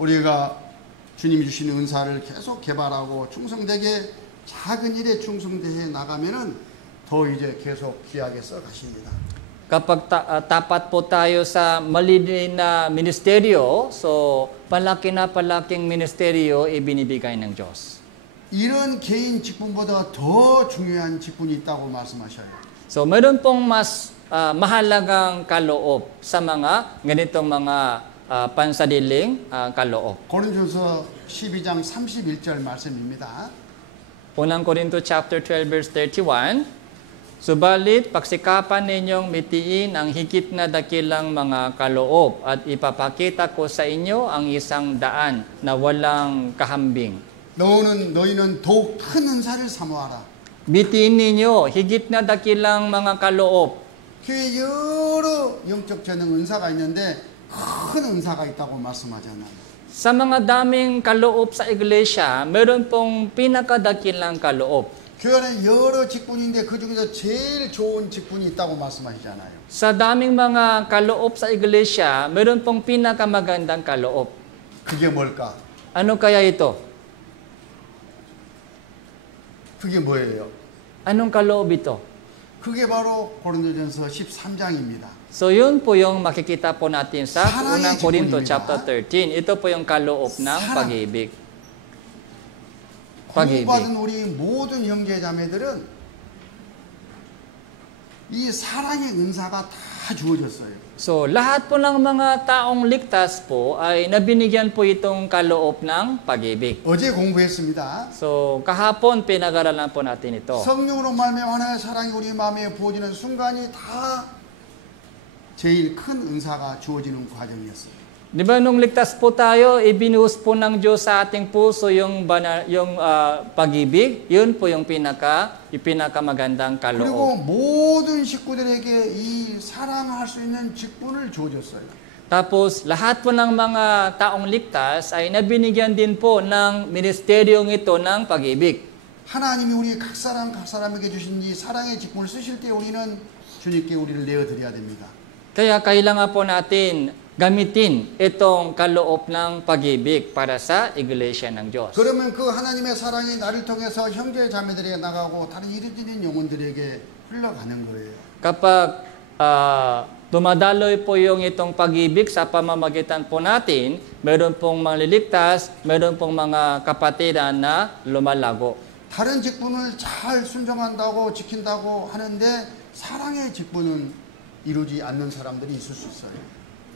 우리가 주님이 주시는 은사를 계속 개발하고 충성되게 작은 일에 충성되게 나가면은 더 이제 계속 귀하게 써 가십니다. Kapag tapat po tayo sa maliit na ministeryo, so palaki na palaking ministeryo ibinibigay ng Diyos. 이런 개인 직분보다 더 중요한 직분이 있다고 말씀하셔요. So meron pong mas mahalagang kaloob sa mga ganitong mga pansariling kaloob. 고린도서 12장 31절 말씀입니다. Unang Korinto chapter 12 verse 31. Subalit pagsikapan ninyong mitiin ang higit na dakilang mga kaloob at ipapakita ko sa inyo ang isang daan na walang kahambing. 너희는 더욱 큰 은사를 사모하라. Bitiin ninyo higit na dakilang mga kaloob. 교회 여러 영적 재능 은사가 있는데 큰 은사가 있다고 말씀하잖아요. Sa mga daming kaloob sa iglesia, meron pong pinakadakilang kaloob. 교회 안에 여러 직분인데 그 중에서 제일 좋은 직분이 있다고 말씀하시잖아요. Sa daming mga kaloob sa iglesia, meron pong pinakamagandang kaloob. 그게 뭘까? Ano kaya ito? 그게 뭐예요? Anong kaloob ito? 그게 바로 고린도전서 13장입니다. So yun po yung makikita po natin sa Sarangi unang Korinto 직분입니다. chapter 13. Ito po yung kaloob ng 사랑. pag-ibig. Pag-ibig. 구원받은 우리 모든 형제자매들은 이 사랑의 은사가 다 주어졌어요. So lahat po ng mga taong ligtas po ay nabinigyan po itong kaloob ng pag-ibig. 어제 공부했습니다. So kahapon pinag-aralan po natin ito. 성령으로 말미암아 하나님의 사랑이 우리 마음에 부어지는 순간이 다 제일 큰 은사가 주어지는 과정이었어요. Di ba nung ligtas po tayo, ibinuhos po ng Diyos sa ating puso yung pag-ibig, yun po yung pinakamagandang kaloob. 그리고 모든 식구들에게 이 사랑할 수 있는 직분을 주어졌어요. Tapos lahat po ng mga taong ligtas ay nabinigyan din po ng ministeryong ito ng pag-ibig. 하나님이 우리 각 사람에게 주신 이 사랑의 직분을 쓰실 때 우리는 주님께 우리를 내어드려야 됩니다. Kaya kailangan po natin gamitin itong kaloob ng pag-ibig para sa iglesia ng Diyos. 그러면 그 하나님의 사랑이 나를 통해서 형제 자매들에게 나가고 다른 이웃인 영혼들에게 흘러가는 거예요. Kapag dumadaloy po yung itong pag-ibig sa pamamagitan po natin, meron pong maliligtas, meron pong mga kapatiran na lumalago. 다른 직분을 잘 순종한다고 지킨다고 하는데 사랑의 직분은 이루지 않는 사람들이 있을 수 있어요.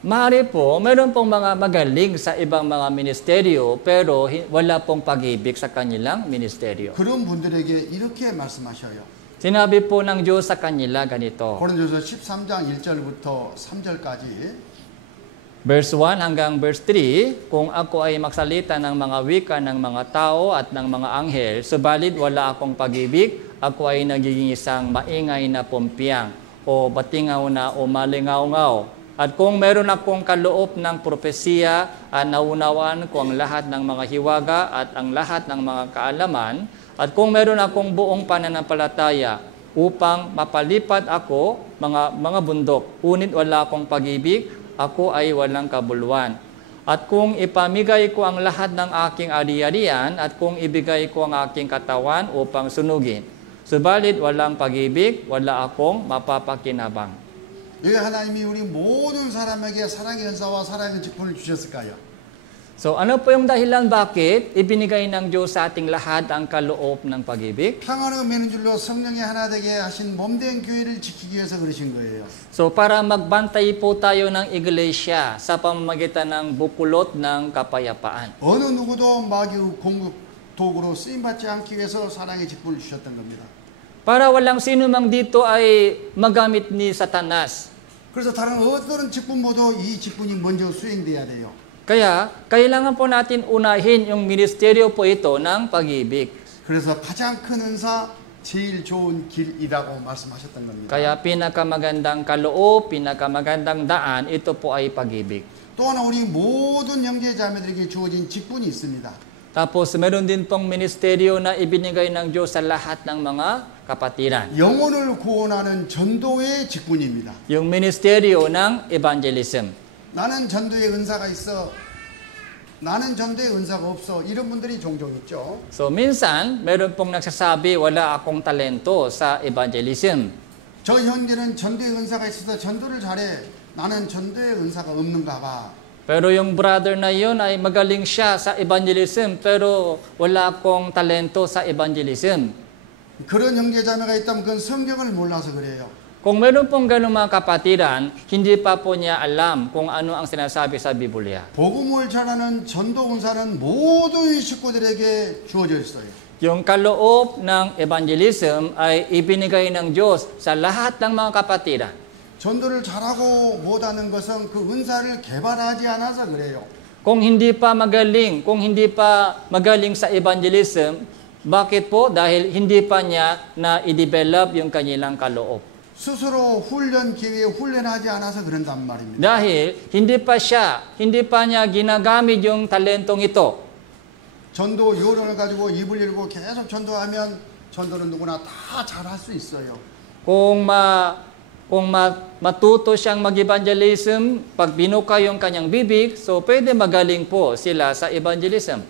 Maaari po, meron pong mga magaling sa ibang mga ministeryo pero wala pong pag-ibig sa kanilang ministeryo. 그런 분들에게 이렇게 말씀하셔요. Sinabi po ng Diyos sa kanila ganito. 고린도서 13장 1절부터 3절까지 Verse 1 hanggang verse 3, kung ako ay magsalita ng mga wika ng mga tao at ng mga anghel, subalit wala akong pag-ibig, ako ay nagiging isang maingay na pumpiyang o batingaw na o malingaw-ngaw. At kung meron akong kaloob ng propesiya at naunawaan ko ang lahat ng mga hiwaga at ang lahat ng mga kaalaman, at kung meron akong buong pananampalataya upang mapalipad ako mga bundok, ngunit wala akong pag-ibig, ako ay walang kabuluhan. At kung ipamigay ko ang lahat ng aking ari-arian at kung ibigay ko ang aking katawan upang sunugin, subalit walang pag-ibig, wala akong mapapakinabang. 왜 하나님이 우리 모든 사람에게 사랑의 은사와 사랑의 직분을 주셨을까요? So ano po yung dahilan bakit ibinigay ng Diyos sa ating lahat ang kaloob ng pag-ibig? 평안을 매는 줄로 성령이 하나 되게 하신 몸된 교회를 지키기 위해서 그러신 거예요. So para magbantay po tayo ng iglesia sa pamamagitan ng bukulot ng kapayapaan. 어느 누구도 마귀의 공급 도구로 쓰임받지 않기 위해서 사랑의 직분을 주셨던 겁니다. Para walang sino mang dito ay magamit ni Satanas. 그래서 다른 어떤 직분보다 이 직분이 먼저 수행돼야 돼요. Kaya kailangan po natin unahin yung ministeryo po ito ng pag-ibig. 그래서 가장 큰 은사, 제일 좋은 길이라고 말씀하셨던 겁니다. Kaya pinakamagandang kaloob, pinakamagandang daan, ito po ay pag-ibig. 또 하나 우리 모든 형제 자매들에게 주어진 직분이 있습니다. Tapos meron din pong ministeryo na ibinigay ng Diyos sa lahat ng mga kapatiran. 영혼을 구원하는 전도의 직분입니다. Yung ministeryo ng evangelism. 나는 전도의 은사가 있어. 나는 전도의 은사가 없어. 이런 분들이 종종 있죠. So minsan, meron pong nagsasabi, wala akong talento sa evangelism. 저 형제는 전도의 은사가 있어서 전도를 잘해. 나는 전도의 은사가 없는가 봐. Pero yung brother na yun ay magaling siya sa evangelism pero wala akong talento sa evangelism. 그런 형제자매가 있다면 그건 성경을 몰라서 그래요. Kung meron pong ganung mga kapatiran, hindi pa po niya alam kung ano ang sinasabi sa Biblia. 복음을 전하는 전도 은사는 모든 식구들에게 주어져 있어요. Yung kaloob ng evangelism ay ibinigay ng Diyos sa lahat ng mga kapatiran. 전도를 잘하고 못하는 것은 그 은사를 개발하지 않아서 그래요. Kung hindi pa magaling sa evangelism, bakit po? Dahil hindi pa niya na i-develop yung kanilang kaloob. 스스로 훈련 기회에 훈련하지 않아서 그런단 말입니다. Dahil hindi pa niya ginagamit yung talentong ito. 전도 요령을 가지고 입을 열고 계속 전도하면 전도는 누구나 다 잘할 수 있어요. Kung matuto siyang mag-evangelism, pag binuka yung kanyang bibig, so pwede magaling po sila sa evangelism.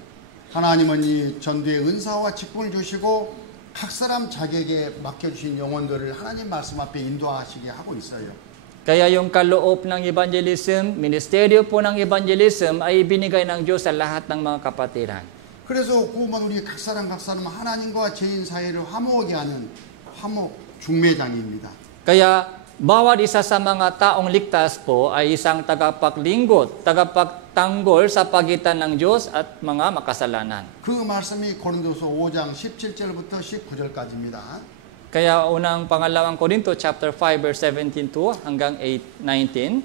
하나님은 이 전도의 은사와 직분을 주시고 각 사람 자기에게 맡겨주신 영혼들을 하나님 말씀 앞에 인도하시게 하고 있어요. Kaya yung kaloob ng evangelism, ministeryo po ng evangelism ay binigay ng Diyos sa lahat ng mga kapatiran. 그래서 구원받은 우리 각 사람 하나님과 죄인 사이를 화목하게 하는 화목 중매장입니다. Kaya bawat isa sa mga taong ligtas po ay isang tagapaglingkod, tagapagtanggol sa pagitan ng Diyos at mga makasalanan. 그 말씀이 고린도서 5장 17절부터 19절까지입니다. Kaya pangalawang Korinto chapter 5 verse 17 to hanggang 19.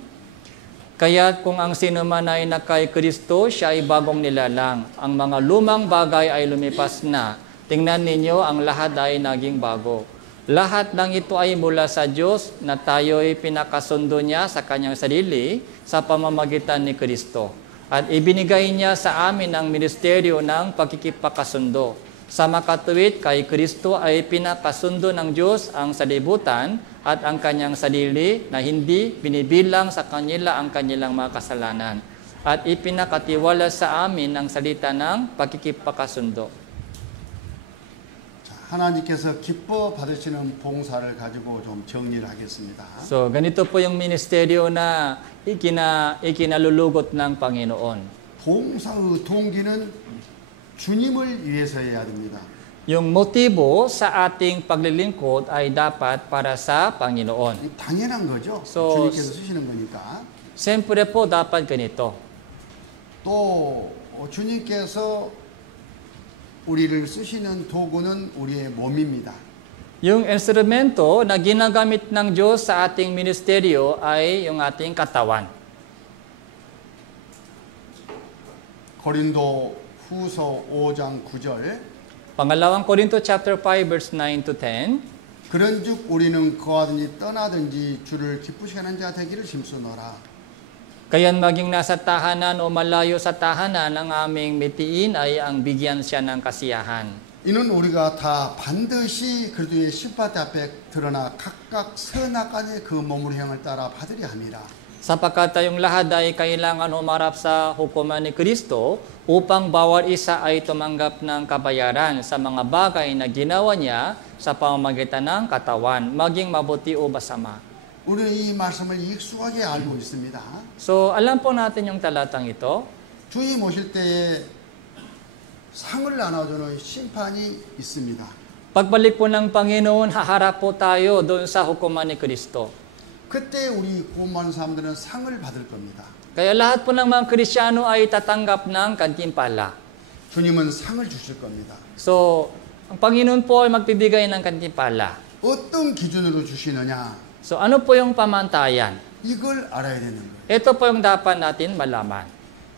Kaya kung ang sino man ay nakay Kristo, siya ay bagong nilalang. Ang mga lumang bagay ay lumipas na. Tingnan ninyo, ang lahat ay naging bago. lahat ng ito ay mula sa Diyos na tayo'y pinakasundo niya sa kanyang sarili sa pamamagitan ni Kristo. At ibinigay niya sa amin ang ministeryo ng pagkikipagkasundo. Sa makatuwid kay Kristo ay pinakasundo ng Diyos ang salibutan at ang kanyang sarili na hindi binibilang sa kanila ang kanilang mga kasalanan. At ipinakatiwala sa amin ang salita ng pagkikipagkasundo. 하나님께서 기뻐 받으시는 봉사를 가지고 좀 정리를 하겠습니다. So, ganito po yung ministeryo na ikinalulugot ng Panginoon. 봉사의 동기는 주님을 위해서여야 됩니다. Yung motibo sa ating paglilingkod ay dapat para sa Panginoon. 당연한 거죠. So, 주님께서 쓰시는 거니까. Siyempre po dapat ganito. 또 주님께서 우리를 쓰시는 도구는 우리의 몸입니다. Yung instrumento na ginagamit ng Diyos sa ating ministeryo ay yung ating katawan. 고린도 후서 5장 9절 Pangalawang Korinto chapter 5 verse 9 to 10. 그런즉 우리는 거하든지 떠나든지 주를 기쁘시게 하는 자 되기를 힘쓰노라. Kaya't maging nasa tahanan o malayo sa tahanan, ang aming mitiin ay ang bigyan siya ng kasiyahan. 이는 우리가 다 반드시 그리스도의 십자가 앞에 드러나 각각 선악간의 그 몸으로 향을 따라 받으려 함이라. Sapagkat tayong lahat ay kailangan humarap sa hukuman ni Kristo upang bawat isa ay tumanggap ng kabayaran sa mga bagay na ginawa niya sa pamamagitan ng katawan, maging mabuti o masama. 우리는 이 말씀을 익숙하게 알고 있습니다. So, alam po natin yung talatang ito. 주님 오실 때에 상을 나눠주는 심판이 있습니다. Pagbalik po ng Panginoon, haharap po tayo doon sa hukuman ni Kristo. 그때 우리 구원받은 사람들은 상을 받을 겁니다. Kaya lahat po ng mga Kristiyano ay tatanggap ng kantimpala. 주님은 상을 주실 겁니다. So, ang Panginoon po ay magbibigay ng kantimpala. 어떤 기준으로 주시느냐? So, ano po yung pamantayan? 이걸 알아야 되는 거예요. Ito po yung dapat natin malaman.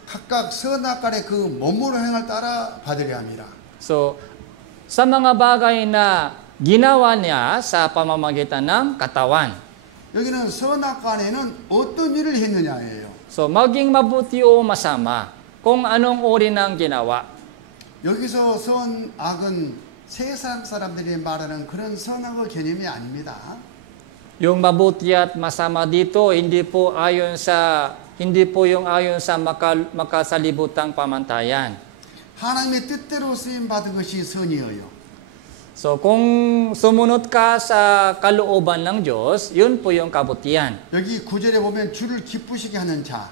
각각 선악간의 그 몸으로 행을 따라 받으려 함이라. So, sa mga bagay na ginawa niya sa pamamagitan ng katawan. 여기는 선악간에는 어떤 일을 했느냐예요. So, maging mabuti o masama, kung anong uri ng ginawa. 여기서 선악은 세상 사람들이 말하는 그런 선악의 개념이 아닙니다. Yung mabuti at masama dito, hindi po yung ayon sa makasalibutang pamantayan. 하나님의 뜻대로 쓰임 받은 것이 선이에요. So, kung sumunod ka sa kalooban ng Diyos, yun po yung kabutihan. 여기 9절에 보면 주를 기쁘시게 하는 자.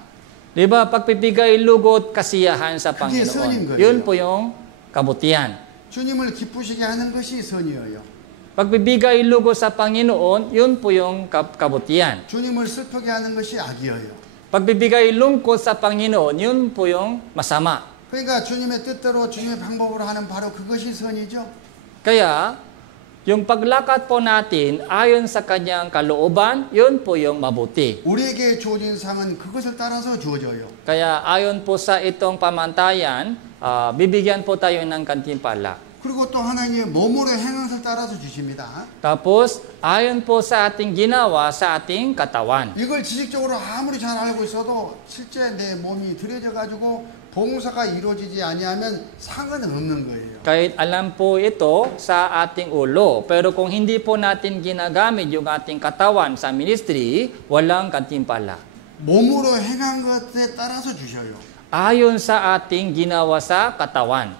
Di ba, pagpipigay lugod kasiyahan sa 그게 선인 Panginoon, 거예요. yun po yung kabutihan. 주님을 기쁘시게 하는 것이 선이에요. Pagbibigay lugod sa Panginoon, yun po yung kabutihan. 주님을 슬프게 하는 것이 악이에요. Pagbibigay lungkot sa Panginoon, yun po yung masama. 그러니까 주님의 뜻대로 주님의 방법으로 하는 바로 그것이 선이죠. Kaya, yung paglakad po natin ayon sa kanyang kalooban, yun po yung mabuti. 우리에게 주어진 상은 그것을 따라서 주어져요. Kaya ayon po sa itong pamantayan, bibigyan po tayo ng kantimpala. 그리고 또 하나님의 몸으로 행한 것을 따라서 주십니다. Tapos, ayon po sa ating ginawa sa ating katawan. 이걸 지식적으로 아무리 잘 알고 있어도 실제 내 몸이 들여져 가지고 봉사가 이루어지지 아니하면 상은 없는 거예요. Kahit alam po ito sa ating ulo, pero kung hindi po natin ginagamit yung ating katawan sa ministry, walang kantimpala. 몸으로 행한 것에 따라서 주셔요. Ayon sa ating ginawa sa katawan.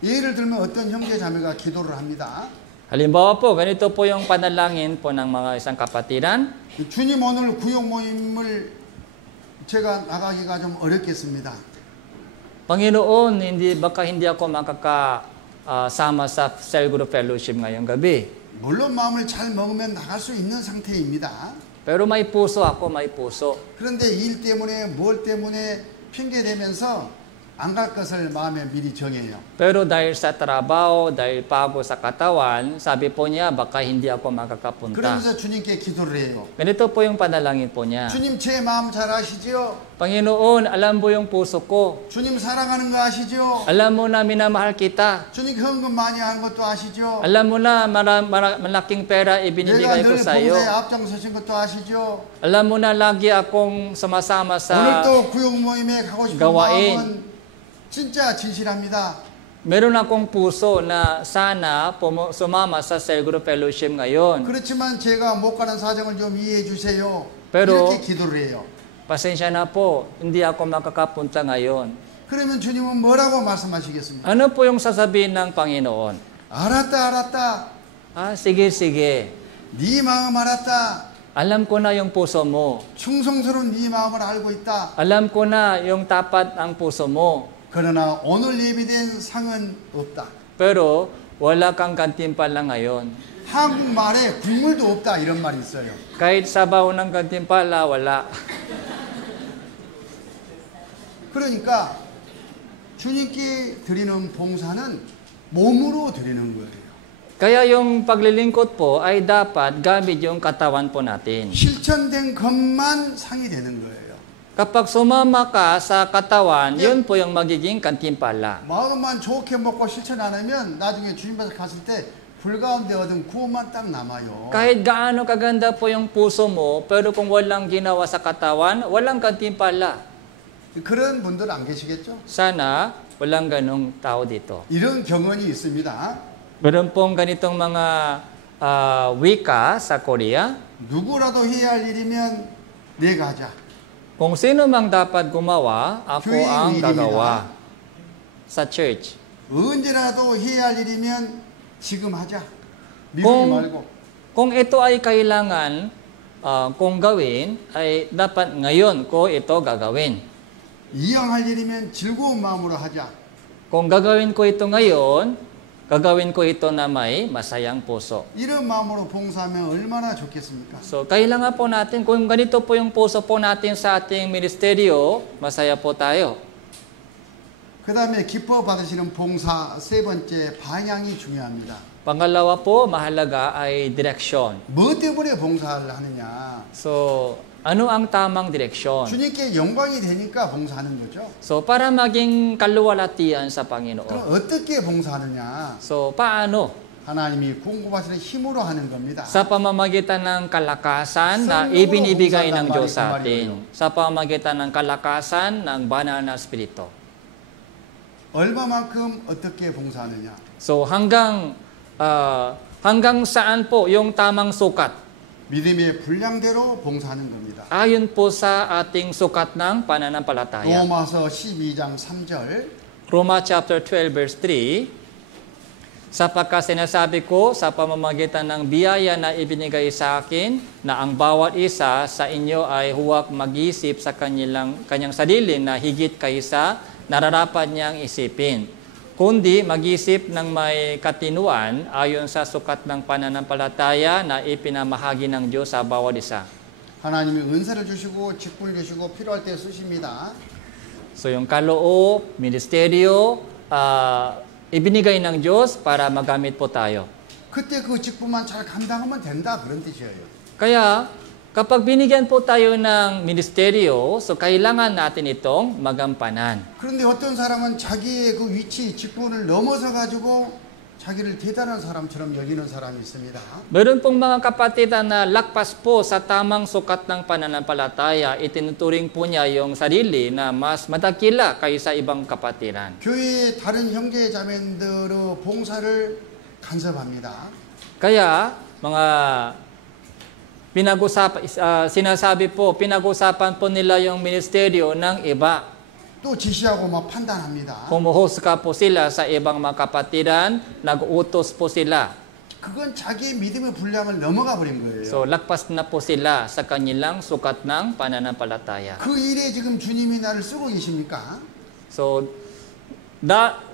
예를 들면 어떤 형제 자매가 기도를 합니다. Halimbawa po, ganito po yung panalangin po ng mga isang kapatiran. 주님 오늘 구역 모임을 제가 나가기가 좀 어렵겠습니다. Panginoon, baka hindi ako makakasama sa cell group fellowship ngayong gabi. 물론 마음을 잘 먹으면 나갈 수 있는 상태입니다. Pero may puso ako, may puso. 그런데 일 때문에 뭘 때문에 핑계 대면서 안 갈 것을 마음에 미리 정해요. Pero dahil sa trabaho, dahil pagod sa katawan, sabi po niya, baka hindi ako makakapunta. 그러면서 주님께 기도를 해요. Ganito po yung panalangin po niya. 주님 제 마음 잘 아시죠? Panginoon, alam mo yung puso ko. 주님 사랑하는 거 아시죠? Alam mo na minamahal kita. 주님 헌금 많이 하는 것도 아시죠? Alam mo na malaking pera 내가 ibinibigay ko 늘 sa iyo. 봉사에 앞장서신 것도 아시죠? Alam mo na lagi akong sumasama 오늘 sa 또 구역 모임에 가고 싶은 gawain. 마음은 진짜 진실합니다. Meron akong puso na sana sumama sa Cell Group Fellowship ngayon. 그렇지만 제가 못 가는 사정을 좀 이해해 주세요. Pero- 이렇게 기도를 해요. Pasensya na po, hindi ako makakapunta ngayon. 그러면 주님은 뭐라고 말씀하시겠습니까? Ano po yung sasabihin ng Panginoon? 알았다 알았다. Sige, sige. 네 마음 알았다. Alam ko na yung puso mo. 충성스러운 네 마음을 알고 있다. Alam ko na yung tapat ang puso mo. 그러나 오늘 예비된 상은 없다. Pero wala kang gantimpala ngayon. 한국말에 국물도 없다 이런 말이 있어요. Kahit sabaw ng gantimpala, wala. 그러니까 주님께 드리는 봉사는 몸으로 드리는 거예요. Kaya yung paglilingkod po ay dapat gamit yung katawan po natin. 실천된 것만 상이 되는 거예요. Kapag sumama ka sa katawan, yun po yung magiging gantimpala. 마음만 좋게 먹고 실천 안 하면 나중에 주님 앞에 갔을 때 불가운데 얻은 구원만 딱 남아요. Kahit gaano kaganda po yung puso mo, pero kung walang ginawa sa katawan, walang gantimpala. 그런 분들 안 계시겠죠? Sana walang ganong tao dito. 이런 경험이 있습니다. Meron pong ganitong mga wika sa Korea. 누구라도 해야 할 일이면 내가 하자. Kung sino mang dapat gumawa, ako 교회의 ang 일입니다. gagawa sa church. 언제라도 해야 할 일이면 지금 하자. 미루지 Kung, 말고. kung ito ay kailangan kung gawin, ay dapat ngayon ko ito gagawin. 이왕 할 일이면 즐거운 마음으로 하자. Kung gagawin ko ito ngayon, gagawin ko ito na may masayang puso. 이런 마음으로 봉사하면 얼마나 좋겠습니까? So, kailangan po natin, kung ganito po yung puso po natin sa ating ministeryo, masaya po tayo. 그 다음에 기뻐 받으시는 봉사 세 번째 방향이 중요합니다. Pangalawa po, mahalaga ay direksyon. 뭐 때문에 봉사를 하느냐? So, ano ang tamang direksyon? 주님께 영광이 되니까 봉사하는 거죠. So, para maging kaluwalhatian sa 그럼 Panginoon. 어떻게 봉사하느냐? So, paano? 하나님이 공급하시는 힘으로 하는 겁니다. Sa pamamagitan ng kalakasan na Sa ibinibigay loob ng ng Diyos sa Maryo. atin. Sa pamamagitan ng kalakasan ng banal na Espiritu. 얼마만큼 어떻게 봉사하느냐? So, hanggang saan po yung tamang sukat? 믿음의 분량대로 봉사하는 겁니다. Ayon po sa ating sukat ng pananampalataya. 로마서 12장 3절 Roma chapter 12 verse 3, sapagkat sinasabi ko sa pamamagitan ng biyaya na ibinigay sa akin na ang bawat isa sa inyo ay huwag mag-isip sa kanyang sarili na higit kaysa nararapat niyang isipin, kundi mag-isip ng may katinuan ayon sa sukat ng pananampalataya na ipinamahagi ng Diyos sa bawat isa. 하나님이 은사를 주시고 직분을 주시고 필요할 때 쓰십니다. So yung kaloob, ministeryo, ibinigay ng Diyos para magamit po tayo. 그때 그 직분만 잘 감당하면 된다 그런 뜻이에요. Kaya kapag binigyan po tayo ng ministeryo, so kailangan natin itong magampanan. 그런데 어떤 사람은 자기의 그 위치, 직분을 넘어서 가지고 자기를 대단한 사람처럼 여기는 사람이 있습니다. Meron pong mga kapatid na lakpas po sa tamang sukat ng pananampalataya, itinuturing po niya yung sarili na mas madakila kaysa ibang kapatiran. 교회의 다른 형제 자매들의 봉사를 간섭합니다. Kaya mga pinag-usapan po nila yung ministeryo ng iba. 또 지시하고 막 판단합니다. Humuhost ka po sila sa ibang mga kapatiran, nag-utos po sila. 그건 자기의 믿음의 분량을 넘어가 버린 거예요. So, lakpas na po sila sa kanilang sukat ng pananampalataya. 그 일에 지금 주님이 나를 쓰고 계십니까? So,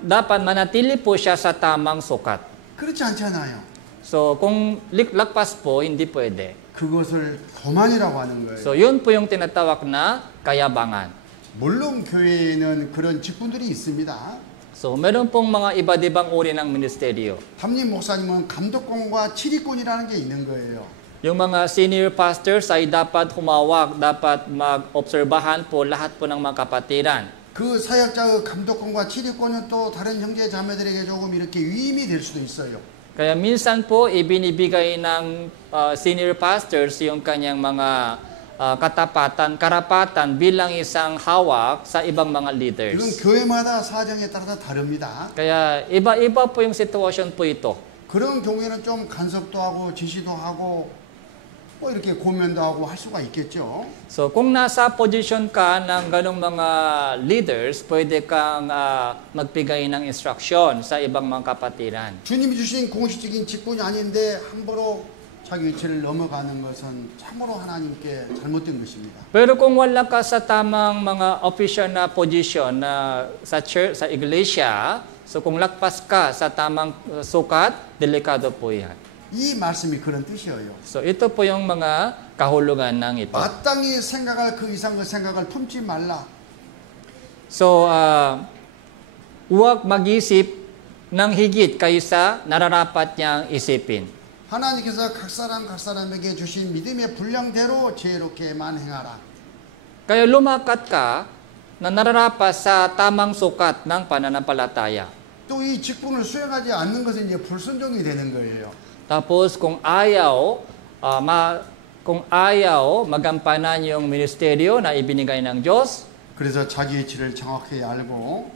dapat manatili po siya sa tamang sukat. 그렇지 않잖아요. So, kung lakpas po, hindi pwede. 그것을 교만이라고 하는 거예요. So, yun po yung tinatawag na kayabangan. 물론 교회에는 그런 직분들이 있습니다. So, meron pong mga iba't ibang uri ng ministeryo. 담임 목사님은 감독권과 치리권이라는 게 있는 거예요. Yung mga senior pastors ay dapat humawak, dapat mag-obserbahan po lahat po ng mga kapatiran. 그 사역자의 감독권과 치리권은 또 다른 형제 자매들에게 조금 이렇게 위임이 될 수도 있어요. Kaya minsan po ibinibigay ng senior pastors yung kanyang mga karapatan bilang isang hawak sa ibang mga 이건 leaders. 교회마다 사정에 따라서 다릅니다. Kaya iba-iba po yung sitwasyon po ito. 그런 경우에는 좀 간섭도 하고 지시도 하고 뭐 이렇게 고면도 하고 할 수가 있겠죠. So kung nasa position ka ng ganong mga leaders, pwede kang magbigay ng instruction sa ibang mga kapatiran. 주님이 주신 공식적인 직분이 아닌데 함부로 자기 위치를 넘어가는 것은 참으로 하나님께 잘못된 것입니다. Pero kung wala ka sa tamang mga official na position na sa church, sa iglesia, so kung lakpas ka sa tamang sukat, delikado po yan. 이 말씀이 그런 뜻이에요. So ito po yung mga kahulugan ng ito. 마땅히 생각할 그 이상의 생각을 품지 말라. So huwag mag-isip ng higit kaysa nararapat niyang isipin. 하나님께서 각 사람에게 주신 믿음의 분량대로 지혜롭게만 행하라. Kaya lumakat ka na nararapat sa tamang sukat ng pananampalataya. 또 이 직분을 수행하지 않는 것은 이제 불순종이 되는 거예요. Tapos kung ayaw magampanan yung ministeryo na ibinigay ng Diyos, 그래서 자기 위치를 정확히 알고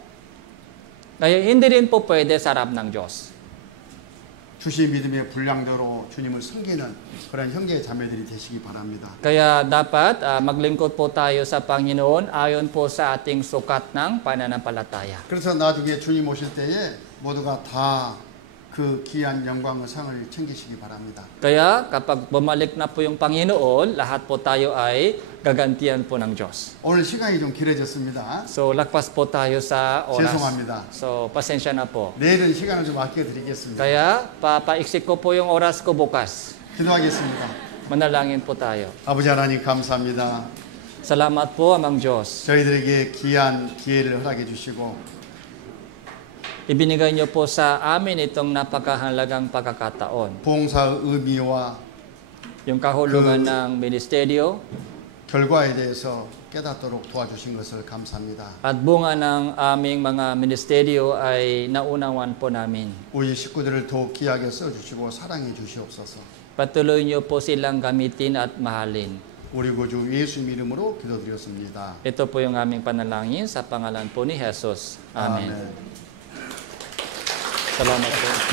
kaya hindi rin po pwede sa harap ng Diyos. 주신 믿음의 분량대로 주님을 섬기는 그런 형제 자매들이 되시기 바랍니다. Kaya dapat maglingkod po tayo sa Panginoon ayon po sa ating sukat ng pananampalataya. 그래서 나중에 주님 오실 때에 모두가 다 그 귀한 영광의 상을 챙기시기 바랍니다. Kaya kapag bumalik na po yung Panginoon, lahat po tayo ay gagantihan po ng Diyos. 오늘 시간이 좀 길어졌습니다. So lagpas po tayo sa oras. 죄송합니다. So pasensya na po. 내일은 시간을 좀 아껴드리겠습니다. Kaya papaiksi ko po yung oras ko bukas. 기도하겠습니다. Manalangin po tayo. 아버지 하나님 감사합니다. Salamat po, Amang Diyos. 저희들에게 귀한 기회를 허락해 주시고 Ibinigay niyo po sa amin itong napakahalagang pagkakataon. 봉사의 의미와 Yung kahulugan ng ministeryo 결과에 대해서 깨닫도록 도와주신 것을 감사합니다. at bunga ng aming mga ministeryo ay naunawan po namin. 우리 식구들을 더욱 귀하게 써주시고 사랑해 주시옵소서. Patuloy niyo po silang gamitin at mahalin. 우리 구주 예수 이름으로 기도드렸습니다. Ito po yung aming panalangin sa pangalan po ni Jesus. Amen. 아멘. Salamat po.